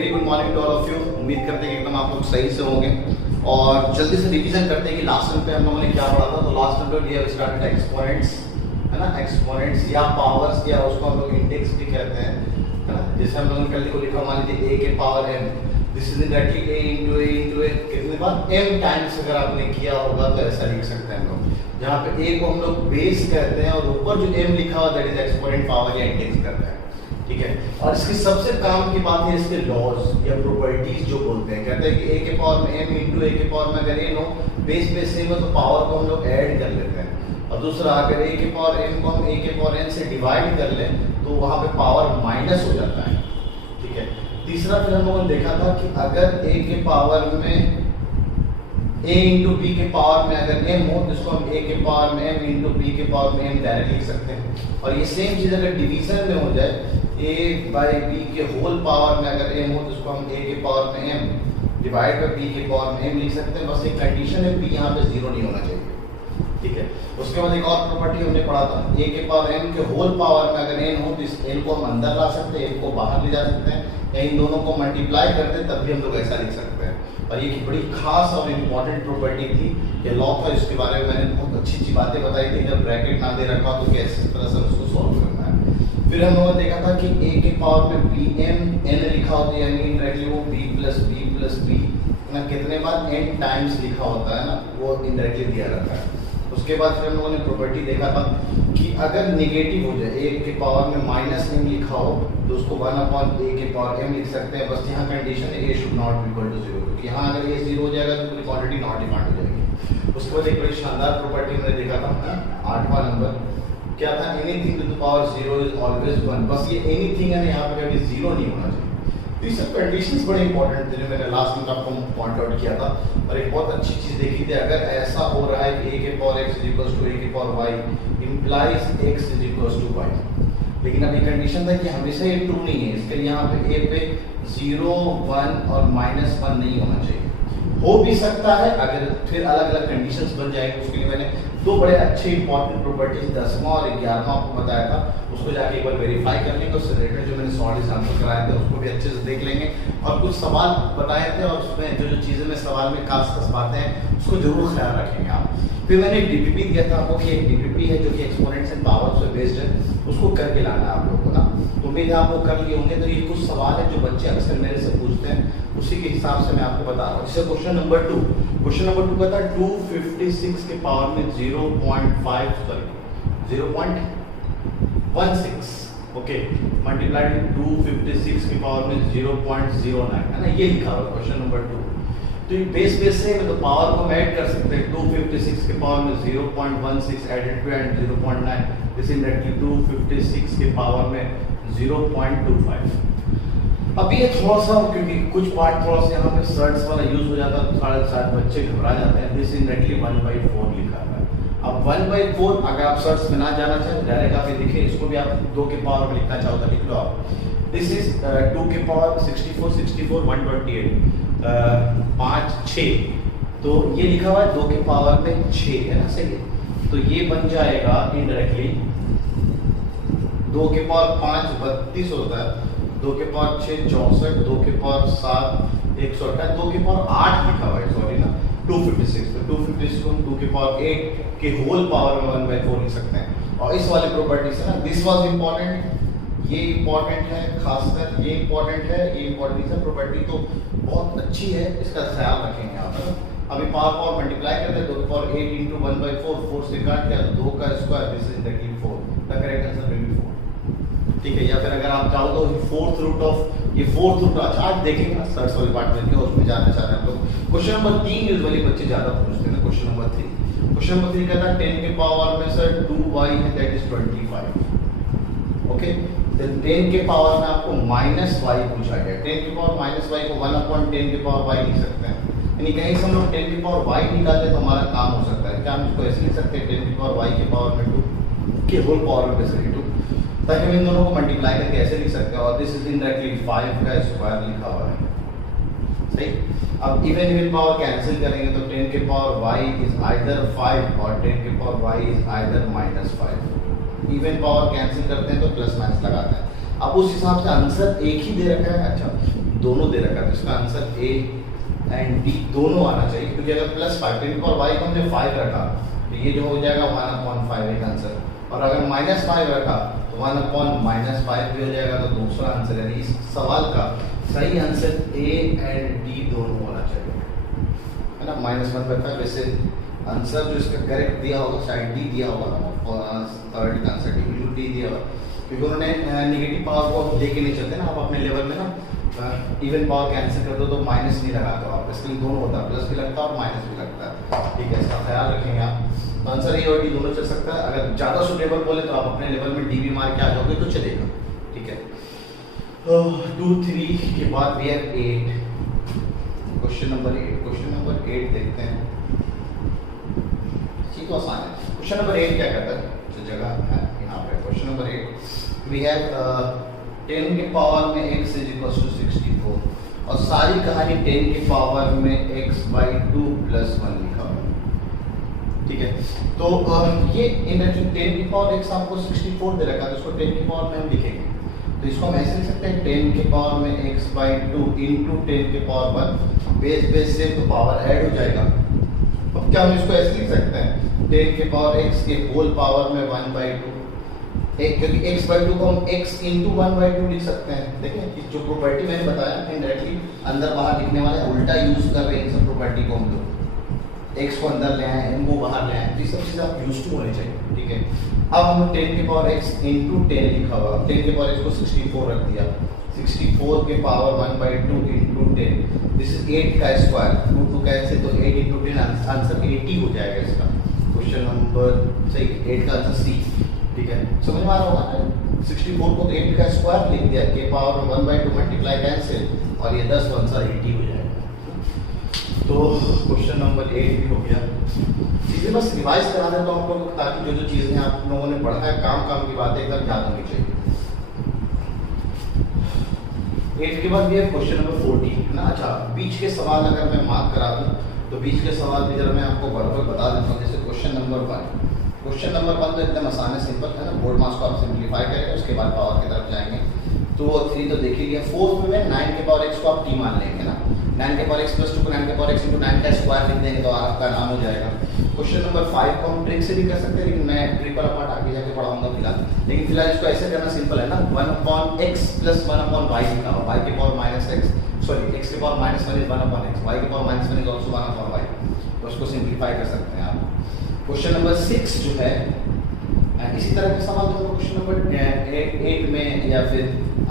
Very good morning to all of you. उम्मीद करते हैं कि एकदम आप लोग सही से होंगे और जल्दी से रिवीजन करते हैं कि लास्ट टाइम पे हम लोगों ने क्या पढ़ा था। तो लास्ट टाइम पे वी हैव स्टार्टेड एक्सपोनेंट्स, है ना। एक्सपोनेंट्स या पावर्स या उसको हम लोग इंडेक्स भी कहते हैं, है ना। जैसे हम लोगों ने कल को लिखा मान लीजिए a के power m, this is directly a into a कितने बार m टाइम्स अगर आपने किया होगा तो ऐसा लिख सकते हैं हम लोग, जहाँ पे a को हम लोग बेस कहते हैं और ऊपर जो m लिखा हुआ दैट इज एक्सपोनेंट पावर या इंडेक्स करते हैं, ठीक है। और इसकी सबसे काम की बात है इसके लॉज या प्रॉपर्टीज जो बोलते हैं। कहते हैं कि a के पावर में m into a के पावर में अगर a नो बेस पे सेम है तो पावर को हम लोग ऐड कर लेते हैं, और दूसरा अगर a के पावर m को हम a के पावर n से डिवाइड कर लें तो वहां पे पावर माइनस हो जाता है, ठीक है। तीसरा फिर हम लोगों ने देखा था कि अगर a के पावर में a इंटू b के पावर में अगर m हो तो इसको हम a के पावर में m इंटू b के पावर में m डायरेक्ट लिख सकते हैं। और ये सेम चीज अगर डिवीजन में हो जाए a बाई b के होल पावर में अगर m हो तो इसको हम a के पावर में m डिवाइड बाई b के पावर में m लिख सकते हैं। बस एक कंडीशन है b यहाँ पे जीरो नहीं होना चाहिए, ठीक है। उसके बाद एक और प्रॉपर्टी हमने पढ़ा था, a के पावर m के होल पावर में अगर n हो तो इस n को हम अंदर ला सकते हैं, n को बाहर ले जा सकते हैं, या इन दोनों को मल्टीप्लाई करते हैं तब भी हम लोग ऐसा लिख सकते हैं। और ये बड़ी खास और इम्पोर्टेंट प्रॉपर्टी थी, ये लॉ था, इसके बारे में मैंने बहुत अच्छी बातें बताई थी। जब ब्रैकेट ना दे रखा तो कैसे इस तरह से उसको सॉल्व करना है। फिर हम लोगों ने देखा था कि a के पावर में bm n लिखा होता है, यानी इनडायरेक्टली वो b प्लस b ना कितने बार n टाइम्स लिखा होता है ना, वो इनडायरेक्टली दिया रहता है। उसके बाद फिर हम लोगों ने प्रॉपर्टी देखा था कि अगर नेगेटिव हो जाए a के पावर में माइनस m लिखा हो तो उसको 1/a के पावर m लिख सकते हैं। बस यहाँ कंडीशन है a should not be equal to 0, क्योंकि यहाँ अगर a 0 हो जाएगा तो पूरी क्वांटिटी नॉट डिफाइंड हो जाएगी। उसके बाद एक बड़ी शानदार प्रॉपर्टी हमने देखा था 8वां नंबर, क्या था, anything to the power 0 is always 1। बस ये एनीथिंग है ना, यहाँ पे कभी 0 नहीं होना चाहिए। तो ये सब कंडीशंस बड़े इंपॉर्टेंट थे जो मैंने लास्ट में आपको पॉइंट आउट किया था। और एक बहुत अच्छी चीज देखी थी, अगर ऐसा हो रहा है कि a के power x is equal to a के power y implies x is equal to y, लेकिन अब ये कंडीशन था कि हमेशा ये ट्रू नहीं है, इसके लिए यहाँ पे a पे 0 1 और -1 नहीं होना चाहिए। हो भी सकता है अगर फिर अलग अलग कंडीशंस बन जाएंगे। उसके लिए मैंने दो बड़े अच्छे इंपॉर्टेंट प्रॉपर्टीज 10वां और 11वां आपको बताया था, उसको जाके एक बार वेरीफाई कर लेंगे। उससे रिलेटेड जो मैंने सॉल्व आंसर कराए थे उसको भी अच्छे से देख लेंगे, और कुछ सवाल बताए थे और उसमें जो जो चीज़ें में सवाल में खास बातें हैं उसको जरूर ख्याल रखेंगे आप। फिर मैंने एक डीपीपी दिया था आपको कि एक डीपीपी है जो कि एक्सपोनेंट्स एंड पावर्स पे बेस्ड है, उसको करके लाना है आप लोगों को ना। तो उम्मीद है आप लोग कर लिए होंगे। तो ये कुछ सवाल है जो बच्चे अक्सर मेरे से पूछते हैं, उसी के हिसाब से मैं आपको बता रहा हूँ। जैसे क्वेश्चन नंबर 2 का था 256 के पावर में 0.16 ओके मल्टीप्लाइड 256 के पावर में 0.09, है ना, ये लिखा हुआ क्वेश्चन नंबर 2। तो ये बेस से तो पावर को ऐड कर सकते हैं। 256 के पावर में 0.16 added to and 0.9, this is directly 256 के पावर में 0.25। अब ये थोड़ा सा, क्योंकि कुछ पार्ट थोड़ा सा यहाँ पे सर्ट्स वाला यूज हो जाता है तो शायद बच्चे घबरा जाते हैं। दिस इज डायरेक्टली 1/4 लिखा है। अब 1/4 अगर आप सर्ट्स में ना जाना चाहें डायरेक्ट आप ये देखिए, इसको भी आप 2 के पावर में लिखना चाहो तो लिख लो आप। दिस इज 2 के पावर 64 128 5 6, तो ये लिखा हुआ है 2 के पावर में 6, है ना, सही है। तो ये बन जाएगा इनडायरेक्टली 2 के पावर 5 32 होता है, 2 के पावर 6 64, 2 के पावर 7 128, 2 के पावर 8 लिखा हुआ है, सॉरी ना 256। तो 256 को 2 के पावर 8 के होल पावर में 1/4 लिख सकते हैं। और इस वाले प्रॉपर्टी से ना दिस वाज इंपॉर्टेंट, ये इंपॉर्टेंट है, खासकर ये इंपॉर्टेंट है, ये इंपॉर्टेंट है। प्रॉपर्टी तो बहुत अच्छी है, इसका ख्याल रखेंगे आप, है ना। अभी पावर मल्टीप्लाई करते हैं, 2 के पावर 8 इंटू 1/4, 4 से काट दिया तो 2 का square, this is directly 4, the correct answer will be 4, ठीक है। या फिर अगर आप चाहो तो 4th रूट ऑफ ये 4th रूट अच्छा आज देखेंगे ना सर्च वाले पार्ट में, उसमें जानना चाह रहे हैं हम लोग। क्वेश्चन नंबर 3 यूजुअली बच्चे ज्यादा पूछते हैं। क्वेश्चन नंबर 3 कहता है 10 के पावर में सर 2y है दैट इज 25, ओके। देन 10 के पावर में आपको -y पूछा गया। 10 के पावर -y को 1/10 के पावर y लिख सकते हैं, यानी कहीं से हम लोग 10 के पावर y निकालते तो हमारा काम हो सकता है। क्या हम इसको ऐसे लिख सकते हैं 10 के पावर y के पावर में 2 के होल पावर में बेसिकली 2, ताकि हम इन दोनों को मल्टीप्लाई करके ऐसे लिख सकते हैं। और दिस इज इनडायरेक्टली 5 का स्क्वायर लिखा हुआ है, सही। अब इवन पावर कैंसिल करेंगे तो 10 के पावर y इज आइदर 5 और 10 के power y is either -5। Even power cancel करते हैं तो प्लस माइनस लगाते हैं। अब उस हिसाब से आंसर एक ही दे रखा है। अच्छा दोनों दे रखा है, तो इसका आंसर ए एंड डी दोनों आना चाहिए, क्योंकि अगर +5 टेन और वाई को हमने 5 रखा तो ये जो हो जाएगा 1/5 एक आंसर, और अगर -5 रखा तो 1/-5 भी हो जाएगा, तो दूसरा आंसर यानी इस सवाल का सही आंसर ए एंड डी दोनों होना चाहिए, है ना। -1/5 वैसे आंसर जो इसका करेक्ट दिया होगा शायद डी दिया होगा, और थर्ड का आंसर डी दिया होगा, क्योंकि उन्होंने नेगेटिव पावर को लेके नहीं चलते ना, आप अपने लेवल में ना इवन पावर कैंसिल कर दो तो माइनस नहीं लगाते हो आप, इसके लिए दोनों होता है, प्लस भी लगता है और माइनस भी लगता है, ठीक है, इसका ख्याल रखेंगे आप। तो आंसर ए और डी दोनों चल सकता है, अगर ज़्यादा सुटेबल बोले तो आप अपने लेवल में डी भी मार के आ जाओगे तो चलेगा, ठीक है। तो 2, 3 के बाद वी हैव 8, क्वेश्चन नंबर 8 देखते हैं, ठीक तो आसान है। क्वेश्चन नंबर 8 क्या कहता है, जो जगह है यहाँ पे, क्वेश्चन नंबर 8 वी हैव 10 के पावर में x इज इक्वल टू 64, और सारी कहानी 10 के पावर में x/2 + 1 लिखा हुआ है, ठीक है। तो ये जो 10 की पावर x आपको 64 दे रखा है, तो इसको 10 की पावर में हम लिखेंगे, तो इसको हम ऐसे लिख सकते हैं 10 के पावर में x/2 इंटू 10 के पावर 1, बेस से तो पावर ऐड हो जाएगा। अब क्या हम इसको ऐसे लिख सकते हैं 10 के पावर x के होल पावर में 1/2, क्योंकि x/2 को हम x इंटू 1/2 लिख सकते हैं। देखिए कि जो प्रॉपर्टी मैंने बताया इनडायरेक्टली अंदर बाहर लिखने वाले उल्टा यूज कर रहे हैं, इन सब प्रॉपर्टी को हम लोग x को अंदर ले आए, m को बाहर ले आए, तो ये सब चीज़ आप यूज टू होनी चाहिए, ठीक है। अब हम 10 के पावर x इंटू 10 लिखा हुआ, 10 के पावर x को 64 रख दिया, 64 के पावर 1/2 इंटू 10, दिस इज 8 का स्क्वायर, 2 कैंसिल, तो 8 इंटू 10 आंसर 80 हो जाएगा इसका। क्वेश्चन नंबर सही 8 का आंसर सी, ठीक है, समझ में आ रहा होगा ना। 64 को 8 का स्क्वायर लिख दिया, के पावर में 1/2 मल्टीप्लाई कैंसिल, और ये 10 आंसर 80 हो जाएगा। तो क्वेश्चन नंबर 8 भी हो गया। चीज़ें बस रिवाइज करा देता हूँ आप लोगों को, ताकि जो चीज़ें आप लोगों ने पढ़ा है काम की बातें एकदम याद होनी चाहिए। 8 के बाद भी है क्वेश्चन नंबर 14, है ना। अच्छा, बीच के सवाल अगर मैं मार्क करा दूँ तो बीच के सवाल भी जरा मैं आपको बराबर बता देता हूँ। जैसे क्वेश्चन नंबर 1, क्वेश्चन नंबर 1 तो एकदम आसान है, सिंपल है ना, बोर्ड मार्क्स को आप सिंप्लीफाई करेंगे, उसके बाद पावर की तरफ जाएंगे। 2 और 3 तो देख ही लिया। 4th में 9 के पावर x को आप t मान लेंगे ना, 9 के पावर x + 2 को 9 के पावर x × 9 का स्क्वायर लिख देंगे तो आपका नाम हो जाएगा। क्वेश्चन नंबर 5 को हम ट्रिक से भी कर सकते हैं, लेकिन मैं ट्रिपल अपार्ट आगे जाके पढ़ाऊंगा फिलहाल, लेकिन फिलहाल इसको ऐसे करना सिंपल है ना, 1/x + 1/y लिखा हुआ, y के पावर -x, सॉरी x के पावर -1 इज 1/x, y के पावर -1 इज आल्सो 1/y, तो उसको सिंप्लीफाई कर सकते हैं आप। क्वेश्चन नंबर 6 जो है इसी तरह के सवाल जो क्वेश्चन नंबर 8 में या फिर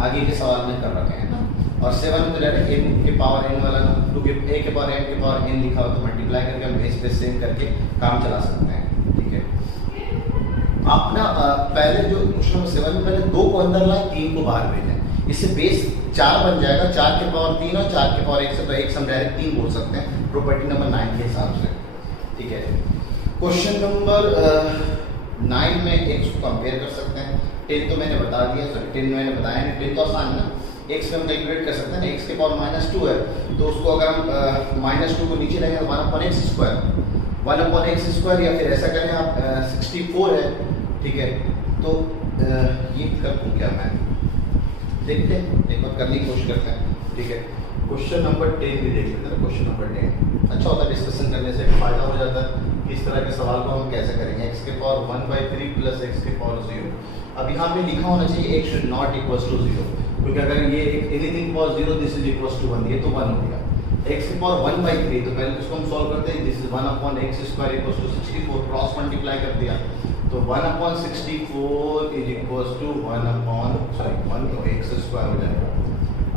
आगे के सवाल में कर रखे हैं ना, और 7 में तो डायरेक्ट n के पावर n वाला ना, तो a के पावर m के पावर n लिखा हो तो मल्टीप्लाई करके हम बेस पे सेम करके काम चला सकते हैं, ठीक है। आप ना पहले जो क्वेश्चन नंबर 7 में पहले 2 को अंदर लाए, 3 को बाहर भेजें, इससे बेस 4 बन जाएगा, 4 के पावर 3 और 4 के पावर 1 से, तो एक हम डायरेक्ट 3 बोल सकते हैं प्रॉपर्टी नंबर 9 के हिसाब से, ठीक है। क्वेश्चन नंबर 9 में x को कंपेयर कर सकते हैं। 10 तो मैंने बता दिया, सॉरी 10 मैंने बताया नहीं, 10 तो आसान है ना, x पे हम कैलकुलेट कर सकते हैं ना, x के पावर -2 है, तो उसको अगर हम -2 को नीचे लेंगे तो 1/x², या फिर ऐसा करें आप 64 है, ठीक है, तो ये कर दूँ क्या मैं, देखते हैं एक बार करने की कोशिश करते हैं, ठीक है। क्वेश्चन नंबर 10 भी देख लेते हैं। क्वेश्चन नंबर 10 अच्छा होता है, डिस्कशन करने से फायदा हो जाता है कि इस तरह के सवाल को हम कैसे करेंगे। x के पावर 1/3 + x के पावर 0, अब यहाँ पे लिखा होना चाहिए x should not equals to 0, क्योंकि अगर ये anything power 0 this is equals to 1, ये तो 1 हो गया। x की पावर 1/3, तो पहले इसको हम सॉल्व करते हैं, this is 1/x² equals to 64, cross multiply कर दिया तो 1/64 इज इक्वल्स टू 1/x² हो जाएगा।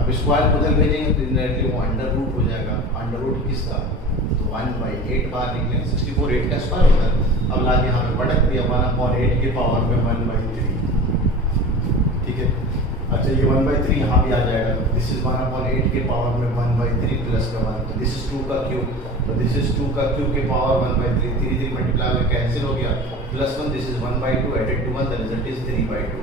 अब स्क्वायर बदल भेजेंगे तो डायरेक्टली वो अंडर रूट हो जाएगा, अंडर रूट किसका, तो 1/8 बार लिख लें, 64 8 का स्क्वायर होता है। अब लाके यहाँ पे पटक दिया 1/8 के पावर में 1/3, ठीक है। अच्छा ये 1/3 यहाँ भी आ जाएगा, तो दिस इज 1/8 के पावर में 1/3 प्लस का 1, तो दिस इज 2 का क्यूब, तो दिस इज 2 का क्यूब के पावर 1/3, 3 मल्टीप्लाई में कैंसिल हो गया, +1 this is 1/2 added to 1, the result is 3/2।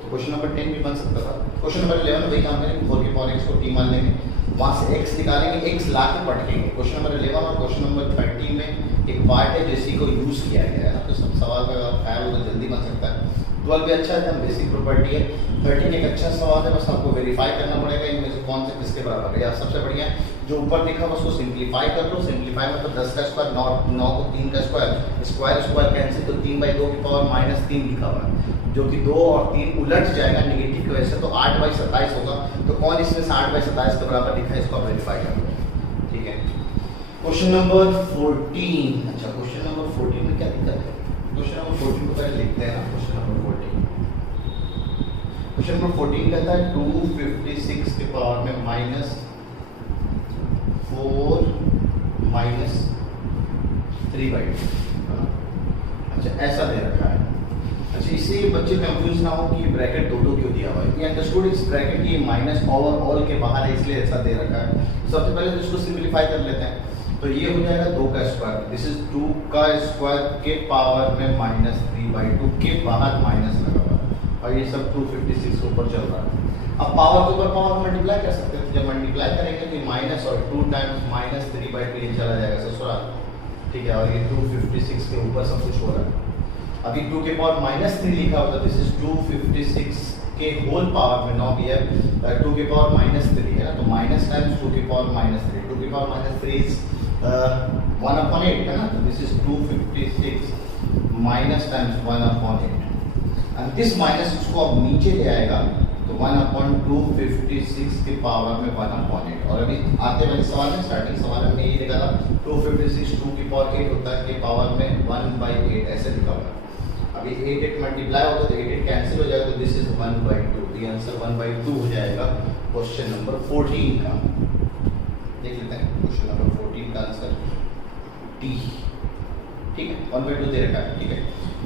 तो क्वेश्चन नंबर 10 भी बन सकता था। क्वेश्चन नंबर 11 वही काम करेंगे, 4 के पावर x को t मान लेंगे, वहाँ से x निकालेंगे, x ला के पटकेंगे। क्वेश्चन नंबर 11 और क्वेश्चन नंबर 13 में एक पार्ट है जिसी को यूज़ किया गया है ना, तो सब सवाल का ख्याल होगा जल्दी बन सकता है। 12 भी अच्छा है, बेसिक प्रॉपर्टी है। 13 एक अच्छा सवाल है, बस आपको वेरीफाई करना पड़ेगा इनमें से कौन से किसके बराबर है। या सबसे बढ़िया जो ऊपर लिखा हुआ उसको सिंप्लीफाई कर लो। सिंप्लीफाई मतलब 10 का स्क्वायर, 9 को 3 का स्क्वायर, स्क्वायर स्क्वायर कैंसिल, तो 3/2 की पावर -3 लिखा हुआ है, जो कि 2 और 3 उलट जाएगा नेगेटिव की वजह से, तो 8/27 होगा। तो कौन इसमें से 8/27 के बराबर लिखा है, इसको आप वेरीफाई कर लो। ठीक है, क्वेश्चन नंबर 14। अच्छा, क्वेश्चन नंबर 14 में क्या दिक्कत है? क्वेश्चन नंबर 14 को पहले लिखते हैं ना। क्वेश्चन नंबर 14 कहता है 256 के पावर में -4 -3/2। अच्छा, ऐसा दे रखा है। अच्छा, इससे बच्चे कंफ्यूज ना हो कि ये ब्रैकेट दो क्यों दिया हुआ है। ये अंडरस्टूड, इस ब्रैकेट ये माइनस ओवरऑल के बाहर है, इसलिए ऐसा दे रखा है। सबसे पहले तो इसको सिंप्लीफाई कर लेते हैं, तो ये हो जाएगा 2 का स्क्वायर, दिस इज 2 का स्क्वायर के पावर में -3/2 के बाहर माइनस लगा हुआ है, और ये सब 256 के ऊपर चल रहा है। अब पावर के ऊपर पावर मल्टीप्लाई कर सकते हैं, जब मल्टीप्लाई करेंगे तो माइनस और 2 टाइम्स -3/2 ये चला जाएगा ससुराल। ठीक है, और ये 256 के ऊपर सब कुछ हो रहा है। अभी 2 के पावर -3 लिखा होगा, दिस इज 256 के होल पावर में, नाउ वी हैव 2 के पावर -3 है ना, तो माइनस टाइम्स 2 के पावर -3, 2 के पावर -3 इज 1/8 है ना, तो this is 256 minus times 1/8, and this minus इसको अब नीचे ले आएगा, तो 1/256 के पावर में 1/8। और अभी आते वाले सवाल में, स्टार्टिंग सवाल में यही लिखा था 256 2 की पावर 8 होता है, के पावर में 1/8 ऐसे लिखा हुआ है। अभी 8 मल्टीप्लाई होगा तो 8 कैंसिल हो जाएगा, तो दिस इज 1/2, द आंसर 1/2 हो जाएगा क्वेश्चन नंबर 14 का। देख लेते हैं क्वेश्चन नंबर 14 का आंसर डी। ठीक है, 1/2 दे रखा है। ठीक है,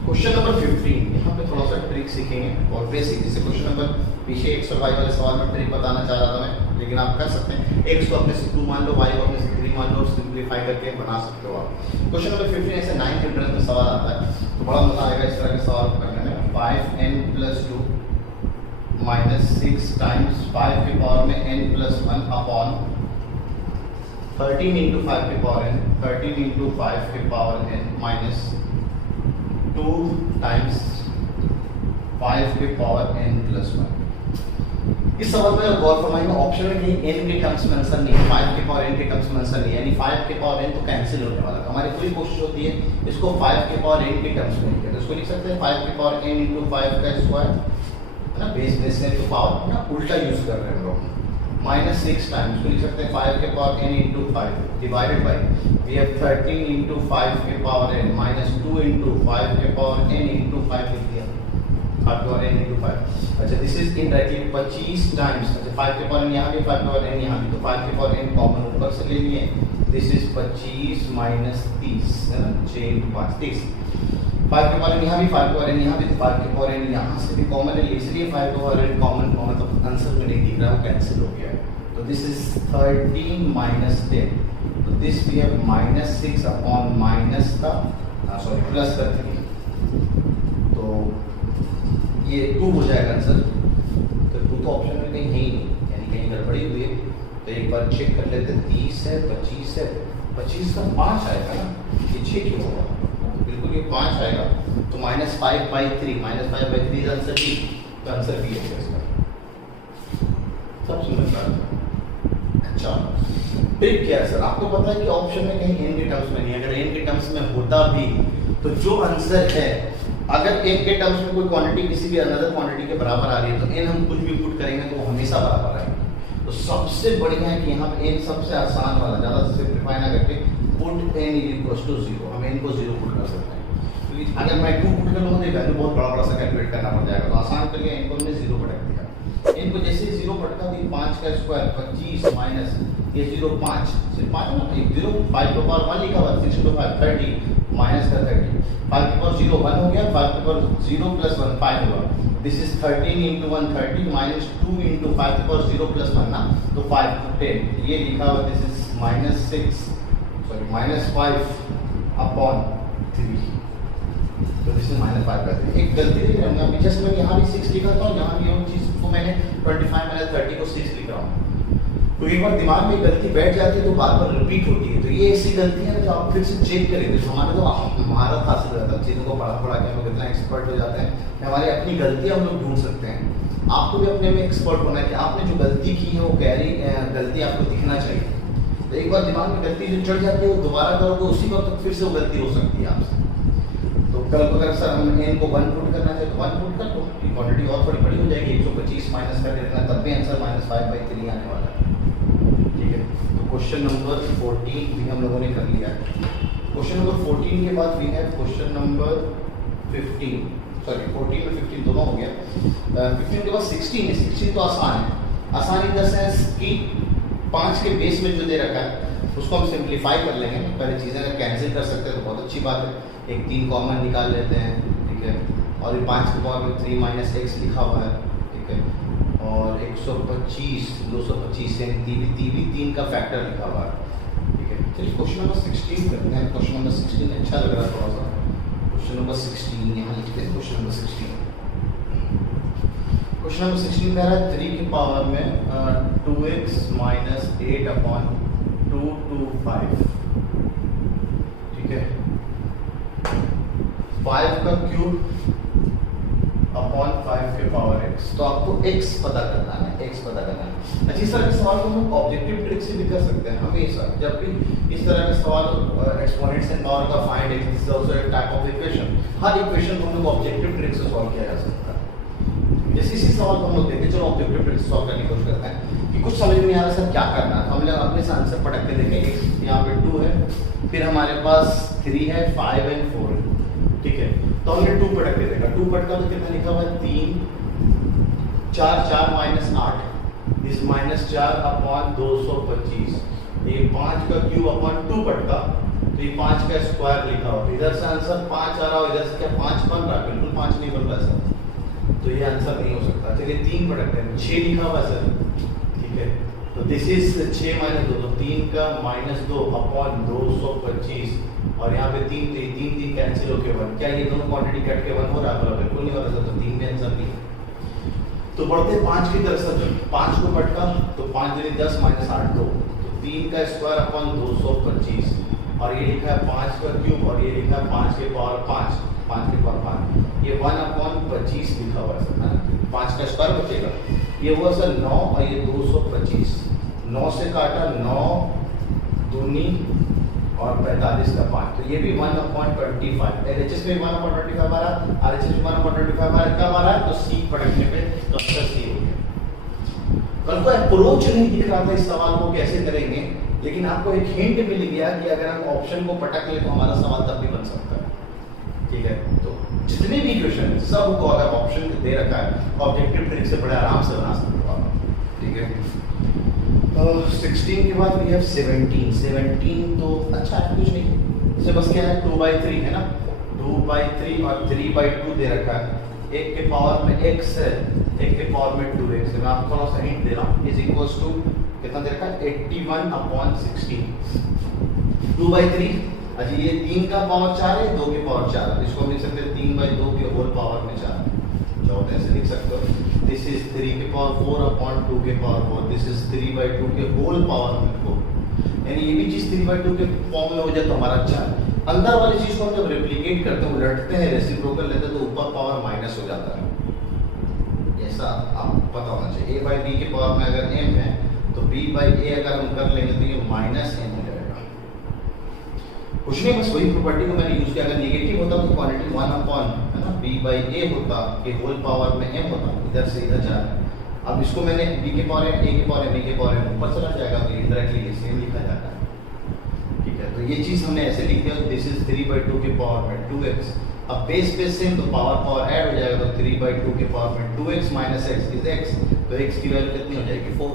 क्वेश्चन नंबर 15, यहाँ पे थोड़ा सा ट्रिक सीखेंगे और बेसिक, जैसे क्वेश्चन नंबर पीछे 105 वाले सवाल में ट्रिक बताना चाह रहा था मैं, लेकिन आप कर सकते हैं। x को अपने से 2 मान लो, y को अपने से 3 मान लो, सिंप्लीफाई करके बना सकते हो आप। क्वेश्चन नंबर 15 ऐसे 9th एंट्रेंस में सवाल आता है, तो बड़ा मजा आएगा इस तरह के सवाल करने में। 5n + 2 -6 टाइम्स 5 के पावर में n+1 अपॉन 13 × 5 के पावर n, 13 × 5 के पावर n माइनस 2 टाइम्स 5 के पावर n+1। इस सवाल में गौर फरमाइएगा, ऑप्शन में कहीं n के टर्म्स में आंसर नहीं है, 5 के पावर n के टर्म्स में आंसर नहीं है, यानी 5 के पावर n तो कैंसिल होने वाला है। हमारी पूरी कोशिश होती है इसको 5 के पावर n के टर्म्स में लिखें, तो इसको लिख सकते हैं 5 के पावर n × 5 का स्क्वायर है ना, बेस में तो पावर ना उल्टा यूज कर रहे हैं हम लोग, -6 टाइम्स को लिख सकते हैं 5 के power n × 5 divided by we have 13 × 5 के पावर n -2 × 5 के पावर n × 5 लिख दिया, 5 के पावर n × 5। अच्छा, दिस इज इनडायरेक्टली 25 टाइम्स, अच्छा 5 के पावर n यहाँ भी, 5 के पावर n यहाँ भी, तो 5 के पावर n कॉमन ऊपर से ले लिए, दिस इज 25 - 30 है ना, 6 × 5 30। 5 के पावर n यहाँ भी, 5 के पावर n यहाँ भी, तो 5 के पावर n यहाँ से भी कॉमन है, इसलिए 5 के पावर n कॉमन मतलब आंसर में नहीं दिख रहा, वो कैंसिल हो गया है। तो दिस इज 13 - 10, तो this we have -6 upon minus का प्लस का 3, तो ये 2 हो जाएगा आंसर। तो 2 तो ऑप्शन में कहीं है ही नहीं, यानी कहीं गड़बड़ी हुई है। तो एक बार चेक कर लेते हैं, 30 है, 25 है, 25 का 5 आएगा ना, ये 6 क्यों होगा, तो बिल्कुल ये 5 आएगा, तो -5/3 -5/3 आंसर बी, तो आंसर बी है इसका। सब समझ में आ रहा है। अच्छा, ट्रिक क्या है सर, आपको पता है कि ऑप्शन में कहीं n के टर्म्स में नहीं है, अगर n के टर्म्स में होता भी तो जो आंसर है, अगर n के टर्म्स में कोई क्वांटिटी किसी भी अनदर क्वांटिटी के बराबर आ रही है, तो n हम कुछ भी पुट करेंगे तो वो हमेशा बराबर आएगी। तो सबसे बढ़िया है कि यहाँ पे n सबसे आसान वाला, ज़्यादा सिंप्लीफाई ना करके पुट n = 0, हम n को 0 पुट कर सकते हैं, क्योंकि अगर मैं 2 पुट कर लूँगा तो वैल्यू बहुत बड़ा सा कैलकुलेट करना पड़ जाएगा, तो आसान करके n को हमने 0 पटक दिया। n को जैसे 0 पटका दी, 5 का स्क्वायर 25 माइनस ये 0 5, सिर्फ 5 ना, 0 5 के पावर 1 लिखा हुआ, 6 × 5 30 माइनस का 30, 5 के पावर 0 1 हो गया, 5 के पावर 0 + 1 5 हुआ, दिस इज 13 × 1 30 माइनस 2 × 5 के पावर 0 + 1 ना, तो 5 to 10 ये लिखा हुआ, दिस इज -5 अपॉन 3, तो दिस इज -5/3। एक गलती देख रहे हैं, जस्ट मैं यहाँ भी 6 लिखा था, यहाँ भी वो चीज़ को मैंने 25 - 30 को 6 लिख रहा हूँ, क्योंकि एक बार दिमाग में गलती बैठ जाती है तो बार बार रिपीट होती है। तो ये ऐसी गलतियां हैं जो आप फिर से चेक करेंगे। तो हमारे तो महारत हासिल हो जाता है, चीज़ों को पढ़ा पढ़ा के हम लोग इतना एक्सपर्ट हो जाते हैं कि हमारी अपनी गलतियां हम लोग ढूंढ सकते हैं। आपको भी अपने में एक्सपर्ट होना है कि आपने जो गलती की है वो गलती आपको दिखना चाहिए। तो एक बार दिमाग में गलती जो चढ़ जाती है वो दोबारा करोगे उसी वक्त तो फिर से वो गलती हो सकती है आपसे। तो कल को अगर सर हम n को 1 पुट करना चाहिए तो 1 पुट कर दो, क्वांटिटी और थोड़ी बड़ी हो जाएगी। 125 माइनस करके देखना तब भी आंसर -5/3 आने वाला है। ठीक है, तो क्वेश्चन नंबर 14 भी हम लोगों ने कर लिया है। क्वेश्चन नंबर 14 के बाद we have question number 15, sorry 14 और 15 दोनों हो गया। 15 के बाद 16 है। 16 तो आसान है। आसान इन द सेंस कि 5 के बेस में जो दे रखा है उसको हम सिंप्लीफाई कर लेंगे। पहले चीज़ें अगर कैंसिल कर सकते हैं तो बहुत अच्छी बात है। एक 3 कॉमन निकाल लेते हैं, ठीक है। और ये 5 के पावर में 3 माइनस x लिखा हुआ है, ठीक है। और 125 225 से 3 का फैक्टर लिखा हुआ है, ठीक है। चलिए क्वेश्चन नंबर 16 करते हैं। क्वेश्चन नंबर 16 अच्छा लग रहा है थोड़ा सा। क्वेश्चन नंबर 16 यहाँ लिखते हैं। क्वेश्चन नंबर 16 कह रहा है 3 की पावर में 2x माइनस 8/225, ठीक है। 5 का क्यूब अपॉन 5 के पावर x। तो आपको x पता करना है, x पता करना है। अच्छी तरह के सवाल को हम ऑब्जेक्टिव ट्रिक से भी कर सकते हैं हमेशा। जब भी इस तरह के सवाल एक्सपोनेंट्स एंड पावर का find x is also a type of equation, her equation को हम लोग ऑब्जेक्टिव ट्रिक से सॉल्व किया जा सकता है। जैसे इसी सवाल को हम लोग देखते हैं, चलो ऑब्जेक्टिव ट्रिक से सॉल्व करने की कोशिश करते हैं कि कुछ समझ में नहीं आ रहा सर क्या करना है। हम लोग अपने से आंसर पटक के देखेंगे। यहाँ पे 2 है, फिर हमारे पास 3 है, 5 एंड 4 है, ठीक है। तो हमने 2 पटक के देखा। 2 पटका तो कितना लिखा हुआ है 3 4 4 माइनस 8 इज -4/225। ये 5 का क्यूब अपॉन 2 पटका तो ये 5 का स्क्वायर लिखा हुआ। इधर से आंसर 5 आ रहा है, इधर से क्या 5 बन रहा है? बिल्कुल 5 नहीं बन रहा सर, तो ये आंसर नहीं हो सकता। चलिए 3 पटकते हैं। 6 लिखा हुआ सर, ठीक है। तो दिस इज 6 माइनस 2, तो 3 का -2/225 और यहाँ पे 3 थे, 3 कैंसिल होके 1। क्या ये दोनों क्वांटिटी कट के 1 हो रहा है? बिल्कुल नहीं हो रहा सर, तो 3 में आंसर नहीं। तो बढ़ते 5 की तरफ सर, 5 को पटका तो 5 दूनी 10 माइनस 8 2, तो 3 का स्क्वायर अपॉन 225 और ये लिखा है 5 का क्यूब और ये लिखा है 5 के पावर 5, 5 के पावर 5, ये 1/25 लिखा हुआ है सर, है ना। 5 का स्क्वायर बचेगा, ये हुआ सर 9 और ये 225। 9 से काटा 9 दूनी और 45 का 5, तो ये भी 1/25। LHS में 1/25 आ रहा है, RHS में 1/25 आ रहा है। कब आ रहा है? तो C पटकने पे तो आंसर C हो गया। कल को अप्रोच नहीं दिख रहा था इस सवाल को कैसे करेंगे, लेकिन आपको एक हिंट मिल गया कि अगर हम ऑप्शन को पटक ले तो हमारा सवाल तब भी बन सकता है, ठीक है। तो जितने भी क्वेश्चन सब को अगर ऑप्शन दे रखा है ऑब्जेक्टिव ट्रिक से बड़े आराम से बना सकते हो आप, ठीक है। 16 के बाद वी हैव 17। 17 तो अच्छा है, कुछ नहीं, इसे बस क्या है 2/3 है ना। 2/3 और 3/2 दे रखा है। 1 के पावर में x है, 1 के पावर में 2x है। मैं आपको थोड़ा सा हिंट दे रहा हूँ। इज इक्वल्स टू कितना दे रखा है 81/16। 2/3, अच्छा ये 3 का पावर 4 है, 2 के पावर 4, इसको हम लिख सकते हैं 3/2 के होल पावर में 4। चौथे ऐसे लिख सकते हो, दिस इज 3 के पावर 4/2 के पावर 4, दिस इज 3/2 के होल पावर में 4। यानी ये भी चीज 3/2 के फॉर्म में हो जाए तो हमारा अच्छा है। अंदर वाली चीज को हम जब रेप्लिकेट करते हैं, उलटते हैं, रेसिप्रोकल लेते हैं तो ऊपर पावर माइनस हो जाता है। ऐसा आपको पता होना चाहिए। a/b के पावर में अगर m है तो b/a अगर हम कर लेंगे तो ये -m हो जाएगा। कुछ नहीं, बस वही प्रॉपर्टी को मैंने यूज किया। अगर नेगेटिव होता तो क्वांटिटी 1/, है ना, b/a होता कि होल पावर में m होता, इधर से इधर जा रहा है। अब इसको मैंने b के पावर a के पावर b के पावर ऊपर चला जाएगा, तो इनडायरेक्टली ये सेम लिखा जाता है, ठीक है। तो ये चीज हमने ऐसे लिख दिया, दिस इज 3/2 के पावर में 2x। अब बेस सेम तो पावर ऐड हो जाएगा, तो 3/2 के पावर में 2x minus x is x, तो x की वैल्यू कितनी हो जाएगी 4।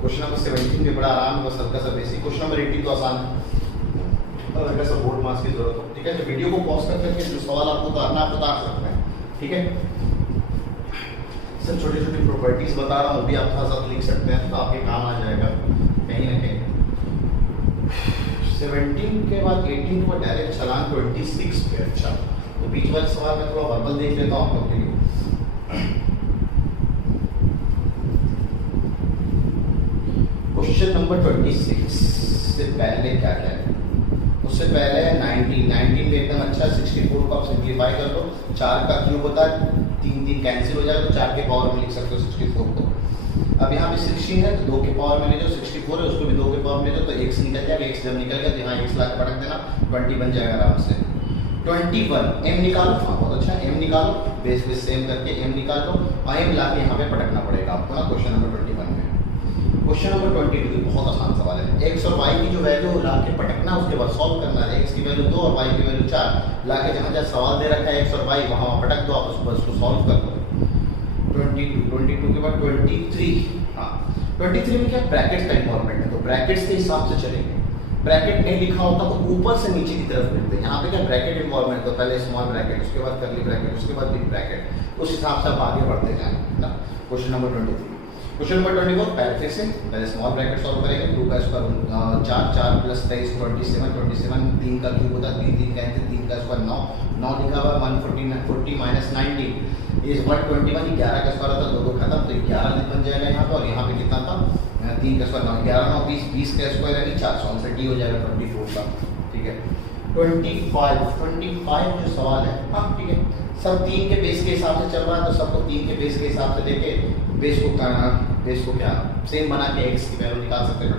क्वेश्चन नंबर 17 पे बड़ा आराम है, बस हल्का सा बेसिक। क्वेश्चन नंबर 18 तो आसान है, हल्का सा बोर्ड मार्क्स की जरूरत हो, ठीक है। तो वीडियो को पॉज करके जो सवाल आपको उतारना आप उतार सकते हैं, ठीक है। सब छोटी छोटी प्रॉपर्टीज बता रहा हूँ, वो भी आप साथ लिख सकते हैं, तो आपके काम आ जाएगा कहीं ना कहीं। 17 के बाद 18 को डायरेक्ट छलांग 26 पे। अच्छा, तो बीच वाले सवाल में थोड़ा वर्बल देख लेता हूँ आप लोग के लिए। क्वेश्चन नंबर 26 से पहले क्या क्या है? उससे पहले 19 भी एकदम अच्छा। 64 को आप सिंप्लीफाई कर लो, 4 का क्यूब होता है, 3 कैंसिल हो जाएगा तो 4 के पावर में लिख सकते हो 64 को। अब यहाँ पे 16 है तो 2 के पावर में ले जाओ, 64 है उसको भी 2 के पावर में ले जाओ तो x निकल जाएगा। x जब निकल गया तो यहाँ x ला के पटक देना, 20 बन जाएगा आराम से। 21 m निकालो, हाँ बहुत अच्छा, m निकालो, बेस बेस सेम करके m निकाल लो और m ला के यहाँ पे पटकना पड़ेगा आपको ना क्वेश्चन नंबर 21 में। क्वेश्चन नंबर 22 बहुत आसान सवाल है। x और y की जो वैल्यू ला के पटकना, उसके बाद सॉल्व करना है। x की वैल्यू 2 और y की वैल्यू 4 ला के जहाँ जहाँ सवाल दे रखा है x और y वहाँ पटक दो, आप उसको सॉल्व कर लो। 22 के बाद 23, हाँ 23 में क्या ब्रैकेट्स का इंपॉर्टेंट है तो ब्रैकेट्स के हिसाब से चलेंगे। ब्रैकेट नहीं लिखा होता तो ऊपर से नीचे की तरफ मिलते हैं। यहाँ पे क्या ब्रैकेट इंपॉर्टेंट, तो पहले स्मॉल ब्रैकेट, उसके बाद कर्ली ब्रैकेट, उसके बाद बिग ब्रैकेट, उस हिसाब से आप आगे बढ़ते जाएंगे ना। Question number 23। क्वेश्चन नंबर 24 पहले फिर से पहले स्मॉल ब्रैकेट सॉल्व करेंगे। 2 का स्क्वायर 4 प्लस 23 27 3 का क्यूब होता है 3 कैंसिल, 3 का स्क्वायर 9 लिखा हुआ 140 40 माइनस 90 इज 121। 11 का स्क्वायर होता है 2 खत्म तो 11 बन जाएगा यहाँ पे। और यहाँ पे कितना था 3 का स्क्वायर 9, 11 9 20 20 का स्क्वायर यानी 400 से डी हो जाएगा 24 का। ठीक है 25 जो सवाल है, हाँ ठीक है, सब 3 के बेस के हिसाब से चल रहा है तो सबको 3 के बेस के हिसाब से लेके बेस को क्या सेम बना के x की वैल्यू निकाल सकते हैं।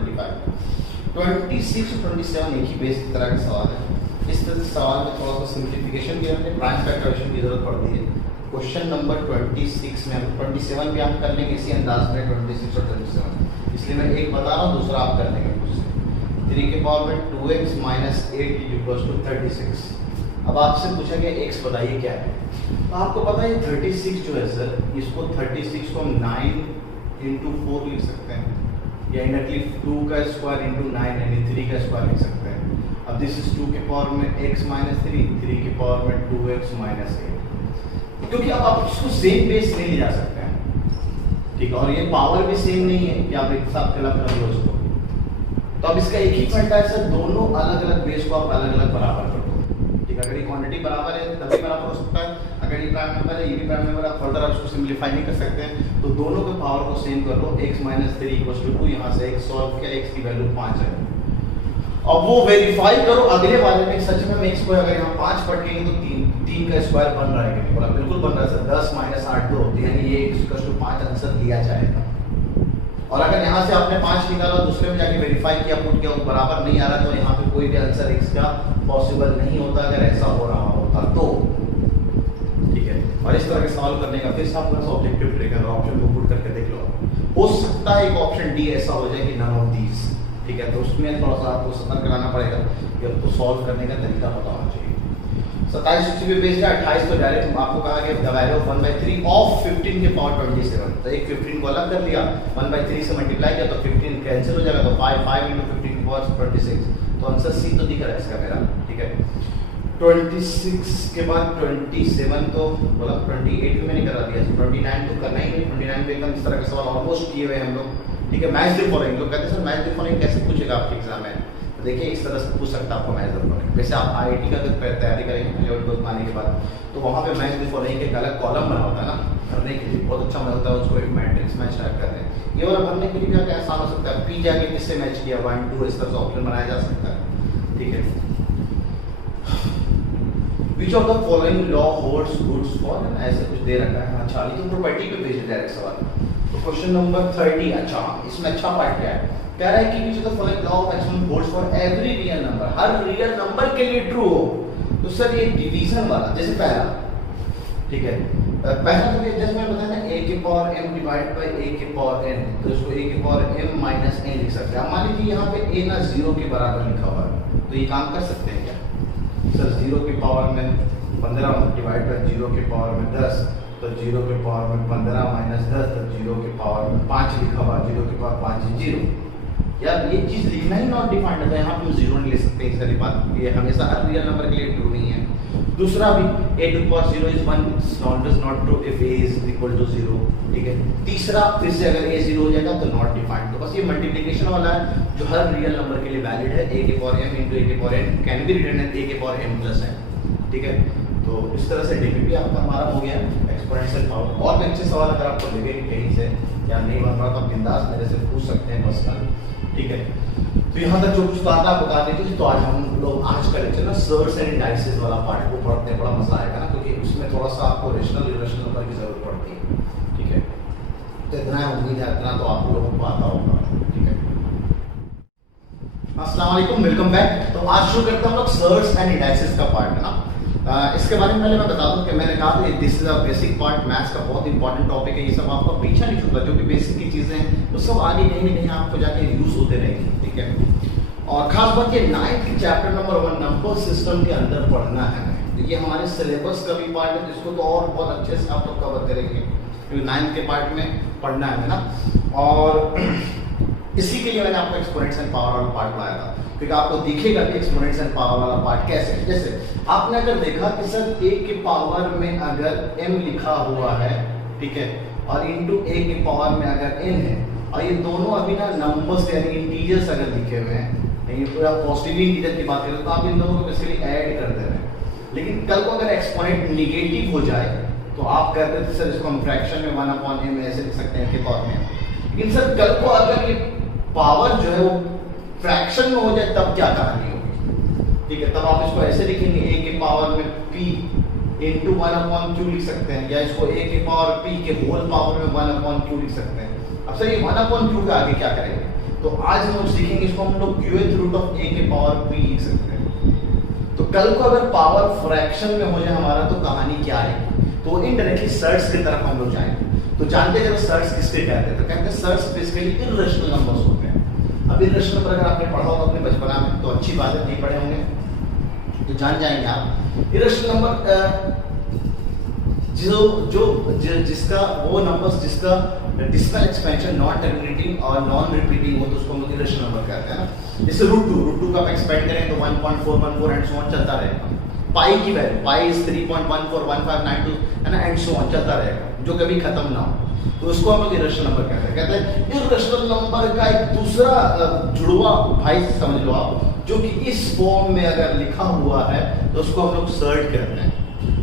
26 और 27 एक ही बेस की तरह के सवाल है। इस तरह से सवाल में थोड़ा सा सिंप्लीफिकेशन भी हमने प्राइम फैक्टराइजेशन की जरूरत पड़ती है। क्वेश्चन नंबर 26 में हम 27 भी हम कर लेंगे इसी अंदाज में 26 और 27, इसलिए मैं एक बता रहा हूँ दूसरा आप कर लेंगे मुझसे। 3 के पावर में 2x माइनस 8 इक्वल्स टू 36। अब आपसे पूछेंगे x बताइए क्या है, तो आपको पता है 36 जो है सर, इसको 36 को हम 9 इंटू 4 लिख सकते हैं या इनडायरेक्टली 2 का स्क्वायर इंटू 9 यानी 3 का स्क्वायर लिख सकते हैं। अब दिस इज 2 के पावर में x माइनस 3 के पावर में 2x माइनस 8, क्योंकि अब आप इसको सेम बेस नहीं ले जा सकते हैं, ठीक है, और ये पावर भी सेम नहीं है कि आप एक साथ अलग कर लो उसको। तो अब इसका एक ही फंडा है सर, दोनों अलग अलग बेस को आप अलग अलग बराबर कर दो। ठीक है, अगर ये क्वांटिटी बराबर है तभी बराबर हो सकता है, अगर ये प्राइम नंबर है ये भी प्राइम नंबर है, फर्दर आप उसको सिंप्लीफाई नहीं कर सकते हैं तो दोनों के पावर को सेम कर लो। x माइनस 3 इक्वल्स टू 2, यहाँ से x सॉल्व किया, x की वैल्यू 5 है। अब वो वेरीफाई करो अगले वाले में, सच में हम x को अगर यहाँ 5 पटकेंगे तो 3 का स्क्वायर बन रहा है कि बोला बिल्कुल बन रहा है सर। 10 माइनस 8 2 यानी ये x इक्वल्स टू 5 आंसर दिया जाएगा। और अगर यहाँ से आपने 5 निकाला दूसरे में जाके वेरीफाई किया पुट किया बराबर नहीं आ रहा तो यहाँ पे कोई भी आंसर x का पॉसिबल नहीं होता अगर ऐसा हो रहा होता तो। ठीक है, और इस तरह के सवाल करने का फिर से आप थोड़ा सा ऑब्जेक्टिव ट्रिगर ऑप्शन को पुट करके देख लो। हो सकता है एक ऑप्शन डी ऐसा हो जाए कि नन ऑफ दीज। ठीक है, तो उसमें थोड़ा सा आपको सतर्क रहना पड़ेगा कि आपको सॉल्व करने का तरीका पता होना चाहिए। 27 पे बेस्ड है, 28 तो डायरेक्ट आपको कहा गया द वैल्यू ऑफ 1/3 ऑफ 15 के पावर 27, तो एक 15 को अलग कर लिया 1/3 से मल्टीप्लाई किया तो 15 कैंसिल हो जाएगा तो 5 into 15 के पावर 26, तो आंसर सी तो दिख रहा है इसका मेरा। ठीक है, 26 के बाद 27 तो बोला 28 भी मैंने करा दिया, 29 तो करना ही नहीं, 29 पे एकदम इस तरह के सवाल ऑलमोस्ट किए हुए हम लोग। ठीक है, मैच द फॉलोइंग, लोग कहते हैं सर मैच द फॉलोइंग कैसे पूछेगा आपके एग्जाम में, तो देखिए इस तरह से पूछ सकता है आपको मैच द फॉलोइंग। वैसे आप IIT का अगर तैयारी करेंगे लेवल 12 आने के बाद तो वहाँ पे मैच द फॉलोइंग के एक अलग कॉलम बना होता है ना, करने के लिए बहुत अच्छा होता है, उसको एक मैट्रिक्स मैच टाइप करते हैं। ये वाला भरने के लिए भी क्या आसान हो सकता है, P जाके किससे मैच किया 1 2 इस तरह से ऑप्शन बनाया जा सकता है। ठीक है, Which of the following law holds good for, ऐसे कुछ दे रखा है। अच्छा, ये तो प्रॉपर्टी पे बेस्ड डायरेक्ट सवाल। तो क्वेश्चन नंबर 30, अच्छा इसमें अच्छा पार्ट क्या है, कह रहा है कि which of the following law of maximum holds for every real number, her real number के लिए ट्रू हो। तो सर ये डिवीजन वाला जैसे पहला, ठीक है, पहला तो जैसे मैं बताया ना a के power m divide by a के पावर n, तो इसको a के पावर m माइनस n लिख सकते हैं। मान लीजिए यहाँ पे a ना 0 के बराबर लिखा हुआ है तो ये काम कर सकते हैं क्या सर, 0 के पावर में 15 डिवाइड बाय 0 के पावर में 10, तो 0 के पावर में 15 माइनस 10, तो 0 के पावर में 5 लिखा हुआ, 0 के पावर 5 is 0। यार ये चीज लिखना ही नॉट डिफाइंड है तो यहाँ पे हम 0 नहीं ले सकते, इस सारी बात, ये हमेशा हर रियल नंबर के लिए ट्रू नहीं है। दूसरा भी a to the power 0 is 1 does not true if a is equal to 0। ठीक है, तीसरा फिर से अगर a 0 हो जाएगा तो नॉट डिफाइंड, तो बस ये मल्टीप्लिकेशन वाला है जो हर रियल नंबर के लिए वैलिड है, a के पावर m into a के power n can be written as a के पावर m plus n। ठीक है, तो इस तरह से डीपीपी आपका हमारा हो गया एक्सपोनेंशियल पावर। और भी अच्छे सवाल अगर आपको लगे कि कहीं से या नहीं बन रहा तो आप बिंदास मेरे से पूछ सकते हैं पर्सनल। ठीक है। तो यहाँ तक जो कुछ बात आप बता दी थी, तो आज हम लोग आज का लेक्चर ना सर्ट्स एंड इंडाइसेस वाला पार्ट को पढ़ते हैं, बड़ा मजा आएगा ना, क्योंकि उसमें थोड़ा सा आपको रेशनल इरेशनल नंबर की जरूरत पड़ती है। ठीक है, तो इतना उम्मीद है, इतना तो आप लोगों को आता होगा। ठीक है, अस्सलाम वालेकुम, वेलकम बैक। तो आज शुरू करते हैं हम लोग सर्ट्स एंड इंडाइसेस का पार्ट है ना। इसके बारे में पहले मैं बता दूं कि मैंने कहा था this is a basic part, maths का बहुत इंपॉर्टेंट टॉपिक है। ये सब आपका पीछा नहीं छूटता, जो भी बेसिक की चीजें हैं वो सब आगे कहीं ना कहीं आपको जाके यूज होते रहेंगे। ठीक है, और खास बात ये 9th की चैप्टर नंबर 1 नंबर सिस्टम के अंदर पढ़ना है। तो ये हमारे सिलेबस का भी पार्ट है, जिसको तो और बहुत अच्छे से आप लोग कवर करेंगे, क्योंकि 9th के पार्ट में पढ़ना है ना। और इसी के लिए मैंने आपको एक्सपोनेंट्स एंड पावर वाला पार्ट पढ़ाया था, क्योंकि आपको दिखेगा कि एक्सपोनेंट्स एंड पावर वाला पार्ट कैसे है। जैसे आपने अगर देखा कि सर a के पावर में अगर m लिखा हुआ है, ठीक है, और इनटू a के पावर में अगर n है, और ये दोनों अभी ना नंबर्स यानी इंटीजर्स अगर लिखे हुए हैं, ये पूरा पॉजिटिव इंटीजर की बात करें तो आप इन दोनों को बेसिकली ऐड कर दे रहे हैं। लेकिन कल को अगर एक्सपोनेंट नेगेटिव हो जाए तो आप कहते थे सर इसको हम फ्रैक्शन में 1/m ऐसे लिख सकते हैं के पावर में। लेकिन सर कल को अगर ये पावर जो है वो फ्रैक्शन में हो जाए तब क्या कहानी होगी? ठीक है, तब आप इसको ऐसे लिखेंगे a के पावर में p इंटू 1/q लिख सकते हैं, या इसको a के पावर p के होल पावर में 1/q लिख सकते हैं। अब सर ये 1/q का आगे क्या करेंगे? तो आज हम लोग सीखेंगे इसको हम लोग qth रूट ऑफ a के पावर p लिख सकते हैं। तो कल को अगर पावर फ्रैक्शन में हो जाए हमारा तो कहानी क्या है? तो इनडायरेक्टली सर्ट्स की तरफ हम लोग जाएंगे। तो जानते हैं जब सर्ट्स किसके कहते हैं? तो कहते हैं सर्ट्स बेसिकली इर्रेशनल नंबर्स होते हैं। अब इर्रेशनल नंबर अगर आपने पढ़ा होगा अपने बचपना में तो अच्छी बात है, नहीं पढ़े होंगे तो जान जाएंगे आप। इर्रेशनल नंबर जिसका वो नंबर्स जिसका डिसिमल एक्सपेंशन नॉन टर्मिनेटिंग और नॉन रिपीटिंग हो तो उसको हम लोग इर्रेशनल नंबर कहते हैं ना। जैसे √2 का आप एक्सपेंड करें तो 1.414 एंड सो ऑन चलता रहेगा। पाई की वैल्यू पाई इज 3.141592 है ना, एंड सो ऑन चलता रहेगा, जो कभी खत्म ना हो, तो उसको हम लोग इरेशनल नंबर कहते हैं। कहते हैं इरेशनल नंबर का एक दूसरा जुड़वा भाई समझ लो आप, जो कि इस फॉर्म में अगर लिखा हुआ है तो उसको हम लोग सर्ट कहते हैं।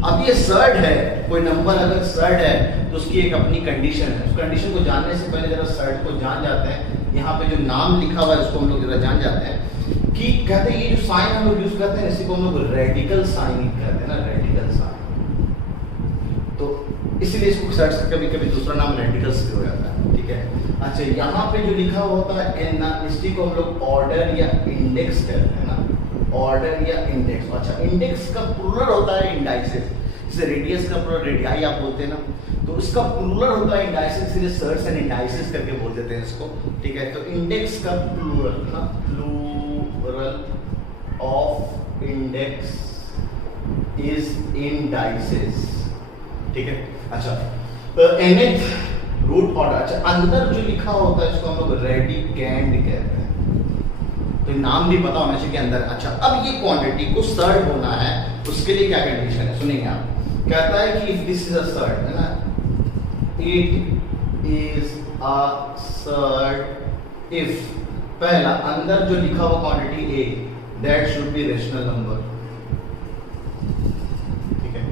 अब ये सर्ट है, कोई नंबर अगर सर्ट है तो उसकी एक अपनी कंडीशन है। उस कंडीशन को जानने से पहले जरा सर्ट को जान जाते हैं। यहाँ पे जो नाम लिखा हुआ है उसको हम लोग जरा जान जाते हैं कि कहते हैं ये जो साइन हम लोग यूज करते हैं इसी को हम लोग रेडिकल साइन कहते हैं ना, रेडिकल साइन। तो इसलिए इसको सर्च का कभी कभी दूसरा नाम रेडिकल्स भी हो जाता है। ठीक है, अच्छा यहाँ पे जो लिखा होता है एन ना, इसी को हम लोग ऑर्डर या इंडेक्स कहते हैं ना, ऑर्डर या इंडेक्स। अच्छा, इंडेक्स का प्लूरल होता है इंडाइसेस, जैसे रेडियस का प्लूरल रेडियाई आप बोलते हैं ना, तो इसका प्लूरल होता है इंडाइसेस, इसलिए सर्ट्स एंड इंडाइसेस करके बोल देते हैं इसको। ठीक है, तो इंडेक्स का प्लूरल ना, plural of index is indices. ठीक है, अच्छा nth रूट ऑर्डर, अच्छा अंदर जो लिखा होता है इसको हम लोग रेडिकैंड कहते हैं। तो नाम भी पता होना चाहिए अंदर। अच्छा, अब ये क्वांटिटी को सर्ट होना है, उसके लिए क्या कंडीशन है सुनिए आप। कहता है कि if this is a surd है ना, it is a surd if पहला अंदर जो लिखा हुआ quantity a that should be rational number. ठीक है,